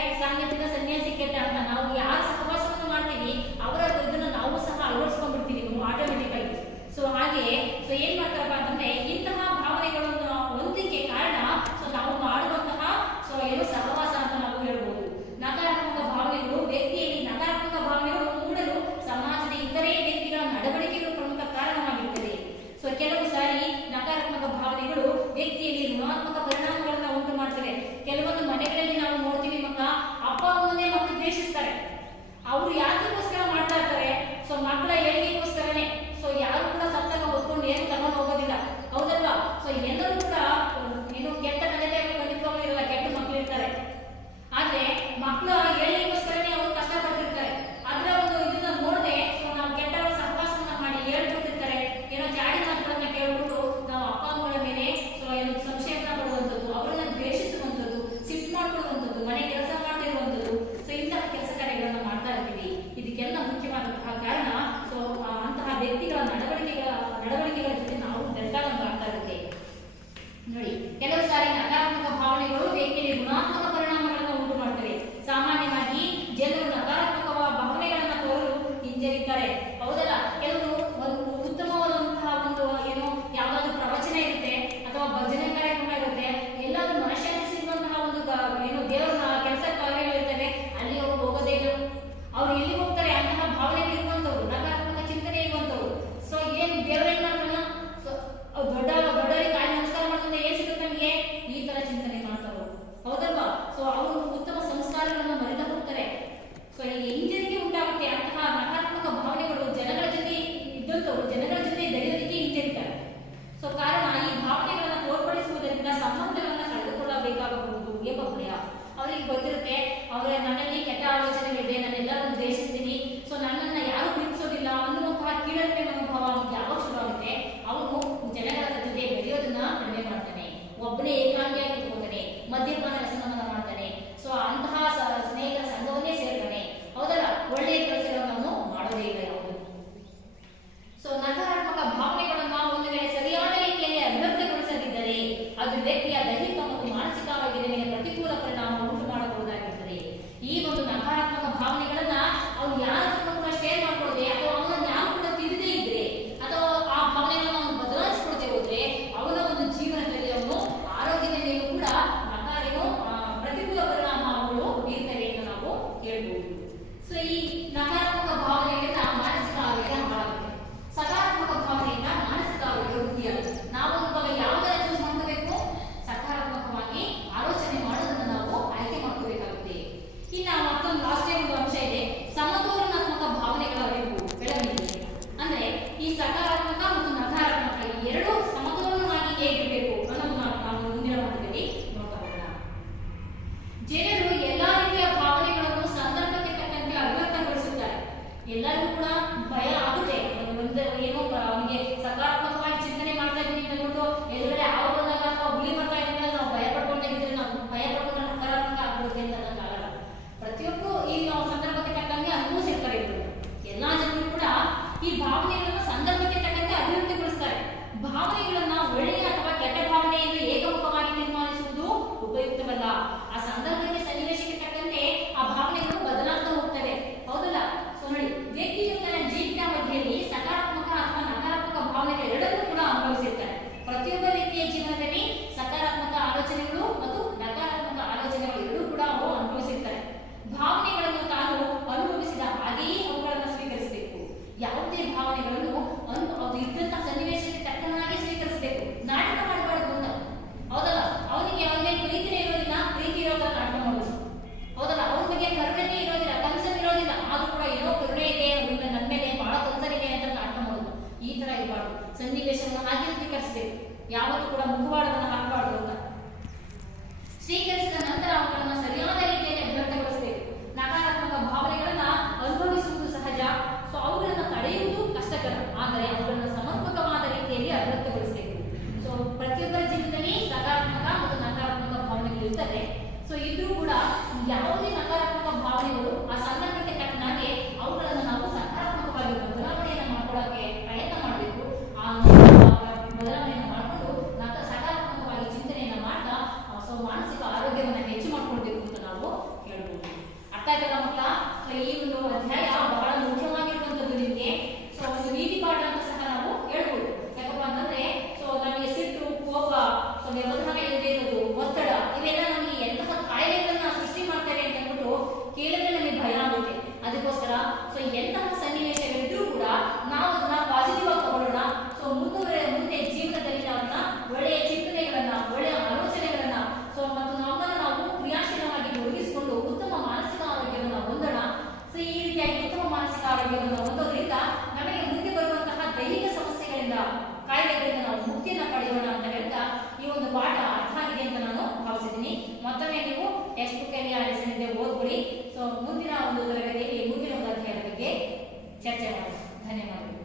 ಮತ್ತೊಂದು ಲಾಸ್ಟ್ ಒಂದು ಅಂಶ ಇದೆ, ಸಮತೋಲನಾತ್ಮಕ ಭಾವನೆಗಳ ಅರಿವು ಬೆಳವಣಿಗೆ. ಅಂದ್ರೆ ಈ ಸಕಾರಾತ್ಮಕ ಮತ್ತು ನಕಾರಾತ್ಮಕ ಎರಡೂ ಸಮತೋಲನವಾಗಿ ಹೇಗಿರಬೇಕು ಅನ್ನೋದನ್ನ ನಾವು ಮುಂದಿನ ಹಂತದಲ್ಲಿ ನೋಡ್ತಾ ಹೋಗೋಣ. ಜನರು ಎಲ್ಲಾ ರೀತಿಯ ಭಾವನೆಗಳನ್ನು ಸಂದರ್ಭಕ್ಕೆ ತಕ್ಕಂತೆ ಅಭಿವ್ಯಕ್ತಗೊಳಿಸುತ್ತಾರೆ. ಎಲ್ಲರಿಗೂ ಕೂಡ ಭಯ ಆಗುತ್ತೆ, ಒಂದು ಏನೋ ಅವನಿಗೆ ಸಕಾರಾತ್ಮಕವಾಗಿ ಚಿಂತನೆ ಮಾಡ್ತಾ ಇದ್ದೀನಿ ಅಂತ ಹೇಳ್ಬಿಟ್ಟು ಎದುರುಗಡೆ ಹಾವು ಬಂದಾಗ ಅಥವಾ ಹುಲಿ ಬರ್ತಾ ಇದ್ರೆ ನಾವು ಭಯ ಪಡ್ಕೊಂಡಿದ್ರೆ ನಾವು ಭಯ ಪಡ್ಕೊಂಡ್ರೆ ನಕಾರಾತ್ಮಕ ಆಗ್ಬಿಡುತ್ತೆ ಅಂತ ಅನ್ನೋಕ್ಕಾಗಲ್ಲ. ಪ್ರತಿಯೊಬ್ಬರು ಈ ಸಂದರ್ಭಕ್ಕೆ ತಕ್ಕಂಗೆ ಅನುಭವಿಸಿರ್ತಾರೆ. ಎಲ್ಲಾ ಜನರು ಕೂಡ ಈ ಭಾವನೆಗಳನ್ನು ಸಂದರ್ಭಕ್ಕೆ ತಕ್ಕಂತೆ ಅಭಿವೃದ್ಧಿಗೊಳಿಸ್ತಾರೆ. ಭಾವನೆಗಳನ್ನ ಒಳ್ಳೆಯ ಅಥವಾ ಕೆಟ್ಟ ಭಾವನೆ ಎಂದು ಏಕಮುಖವಾಗಿ ತೀರ್ಮಾನಿಸುವುದು ಉಪಯುಕ್ತವಲ್ಲ. ಆ ಸಂದರ್ಭಕ್ಕೆ ಸನ್ನಿವೇಶಕ್ಕೆ ತಕ್ಕಂತೆ ಆ ಭಾವನೆಗಳು ಬದಲಾಗ್ತಾ ಹೋಗ್ತವೆ, ಹೌದಲ್ಲ? ಸೊ ನೋಡಿ, ವ್ಯಕ್ತಿಯು ತನ್ನ ಜೀವಿತಾವಧಿಯಲ್ಲಿ ಸಕಾರಾತ್ಮಕ ಅಥವಾ ನಕಾರಾತ್ಮಕ ಭಾವನೆಗಳು ಎರಡನ್ನೂ ಕೂಡ ಅನುಭವಿಸಿರ್ತಾರೆ. ಪ್ರತಿಯೊಬ್ಬ ವ್ಯಕ್ತಿಯ ಜೀವನದಲ್ಲಿ ಸಕಾರಾತ್ಮಕ ಆಲೋಚನೆಗಳು ಮತ್ತು ನಕಾರಾತ್ಮಕ ಆಲೋಚನೆಗಳು ಎರಡೂ ಕೂಡ ಅವರು ಅನುಭವಿಸಿರ್ತಾರೆ. ಭಾವನೆಗಳನ್ನು ತಾನು ಅನುಭವಿಸಿದ ಹಾಗೆಯೇ ಅವುಗಳನ್ನು ಸ್ವೀಕರಿಸಬೇಕು. ಯಾವುದೇ ಭಾವನೆಗಳನ್ನು ಅದು ಇದ್ದಂತಹ ಸನ್ನಿವೇಶಕ್ಕೆ ತಕ್ಕನಾಗಿ ಸ್ವೀಕರಿಸಬೇಕು. ನಾಟಕ ಮಾಡಬಾರ್ದು ಅಂತ, ಹೌದಲ್ಲ? ಅವನಿಗೆ ಅವನ ಮೇಲೆ ಪ್ರೀತಿನೇ ಇರೋದಿಲ್ಲ, ಪ್ರೀತಿ ಇರೋದ್ರ ನಾಟಕ ಮಾಡೋದು, ಹೌದಲ್ಲ? ಅವನ ಬಗ್ಗೆ ಕರುಣೆ ಇರೋದಿಲ್ಲ, ಕನ್ಸರ್ನ್ ಇರೋದಿಲ್ಲ, ಆದ್ರೂ ಕೂಡ ಏನೋ ಕರುಣೆ ಇದೆ ಅವರಿಂದ ನನ್ನ ಮೇಲೆ ಬಹಳ ಕನ್ಸರ್ನ್ ಇದೆ ಅಂತ ನಾಟಕ ಮಾಡೋದು. ಈ ತರ ಇರಬಾರ್ದು. ಸನ್ನಿವೇಶವನ್ನು ಹಾಗೆ ಸ್ವೀಕರಿಸಬೇಕು, ಯಾವತ್ತೂ ಕೂಡ ಮುಖವಾಡವನ್ನು ಹಾಕಬಾರ್ದು ಅಂತ. ಸ್ವೀಕರಿಸಿದ ನಂತರ ಅವುಗಳನ್ನು ಸರಿಯಾದ ರೀತಿಯಲ್ಲಿ ಅಭಿವ್ಯಕ್ತಗೊಳಿಸಬೇಕು. ನಕಾರಾತ್ಮಕ ಭಾವನೆಗಳನ್ನ ಅನುಭವಿಸುವುದು ಸಹಜ, ಸೊ ಅವುಗಳನ್ನು ತಡೆಯುವುದು ಕಷ್ಟಕರ, ಆದರೆ ಅವುಗಳನ್ನು ಸಮರ್ಪಕವಾದ ರೀತಿಯಲ್ಲಿ ಅಭಿವ್ಯಕ್ತಗೊಳಿಸಬೇಕು. ಸೊ ಪ್ರತಿಯೊಬ್ಬರ ಜೀವನದಲ್ಲಿ ಸಕಾರಾತ್ಮಕ ಮತ್ತು ನಕಾರಾತ್ಮಕ ಭಾವನೆಗಳು ಇರ್ತದೆ. ಸೊ ಇದ್ರೂ ಕೂಡ ಯಾವುದೇ ನಕಾರಾತ್ಮಕ ಭಾವನೆಗಳು ಆ ಸಂದರ್ಭಕ್ಕೆ ತಕ್ಕನಾಗೆ ಅವುಗಳನ್ನು ನಾವು ಸಕಾರಾತ್ಮಕವಾಗಿ ಬದಲಾವಣೆಯನ್ನು ಮಾಡ್ಕೊಳ್ಳೋಕೆ ಪ್ರಯತ್ನ ಮಾಡಬೇಕು. ಆ ಬದಲಾವಣೆಯನ್ನು ಮಾಡಿಕೊಂಡು ಸಕಾರಾತ್ಮಕವಾಗಿ ಚಿಂತನೆಯನ್ನ ಮಾಡ್ತಾ ಸೊ ಮಾನಸಿಕ ಆರೋಗ್ಯವನ್ನು ಹೆಚ್ಚು ಮಾಡ್ಕೊಳ್ಬೇಕು ಅಂತ ನಾವು ಹೇಳ್ಬೋದು. ಅರ್ಥ ಆಯ್ತಲ್ಲ ಮಕ್ಕಳ? ಸೊ ಈ ಒಂದು ಅಧ್ಯಾಯ ಬಹಳ ಮುಖ್ಯವಾಗಿರುವಂತದ್ದು ನಿಮಗೆ. ಸೊ ಒಂದು ನೀತಿ ಪಾಠ ಅಂತ ಸಹ ನಾವು ಹೇಳ್ಬೋದು. ಯಾಕಪ್ಪ ಅಂತಂದ್ರೆ ಸೊ ನಮಗೆ ಸಿಟ್ಟು, ಕೋಪ, ಸೊ ವ್ಯವಧಾನ ಇಲ್ಲದೆ ಇರೋದು, ಒತ್ತಡ, ಇವೆಲ್ಲ ನಮಗೆ ಎಂತಹ ಕಾಯಿಲೆಗಳನ್ನ ಸೃಷ್ಟಿ ಮಾಡ್ತವೆ ಅಂತ ಅಂದ್ಬಿಟ್ಟು ಕೇಳಿದ್ರೆ ನಮಗೆ ಭಯ ಆಗುತ್ತೆ. ಅದಕ್ಕೋಸ್ಕರ ಸೊ ಎಂತಹ ಸನ್ನಿವೇಶಗಳಿದ್ರೂ ಕೂಡ ನಾವು ಅದನ್ನ ಪಾಸಿಟಿವ್ ಆಗಿ ತಗೊಳ್ಳೋಣ. ಸೊ ಮುಂದೆ ಜೀವನದಲ್ಲಿ ನಾವನ್ನ ಒಳ್ಳೆಯ ಚಿಂತನೆಗಳನ್ನ, ಒಳ್ಳೆಯ ಆಲೋಚನೆಗಳನ್ನ ಸೊ ಮತ್ತು ನಮ್ಮನ್ನ ನಾವು ಕ್ರಿಯಾಶೀಲವಾಗಿ ತೊಡಗಿಸಿಕೊಂಡು ಉತ್ತಮ ಮಾನಸಿಕ ಆರೋಗ್ಯವನ್ನು ಹೊಂದೋಣ. ಸೊ ಈ ರೀತಿಯಾಗಿ ಉತ್ತಮ ಮಾನಸಿಕ ಆರೋಗ್ಯವನ್ನು ಹೊಂದೋದ್ರಿಂದ ನಮಗೆ ಮುಂದೆ ಬರುವಂತಹ ದೈಹಿಕ ಸಮಸ್ಯೆಗಳಿಂದ, ಕಾಯಿಲೆಗಳಿಂದ ನಾವು ಮುಕ್ತಿಯನ್ನ ಪಡೆಯೋಣ ಅಂತ ಹೇಳ್ತಾ ಈ ಒಂದು ಪಾಠ ಅರ್ಥ ಆಗಿದೆ ಅಂತ ನಾನು ಭಾವಿಸಿದ್ದೀನಿ. ಮತ್ತೊಮ್ಮೆ ನೀವು ಟೆಕ್ಸ್ಟ್ ಬುಕ್ ಅಲ್ಲಿ ಆ ಲೆಸನ್ ಇದೆ ಓದ್ಕೊಳ್ಳಿ. ಸೊ ಮುಂದಿನ ಒಂದು ತರಗತಿಯಲ್ಲಿ ಮುಂದಿನ ಒಂದು ಅಧ್ಯಾಯದ ಬಗ್ಗೆ ಚರ್ಚೆ ಮಾಡೋಣ. ಧನ್ಯವಾದಗಳು.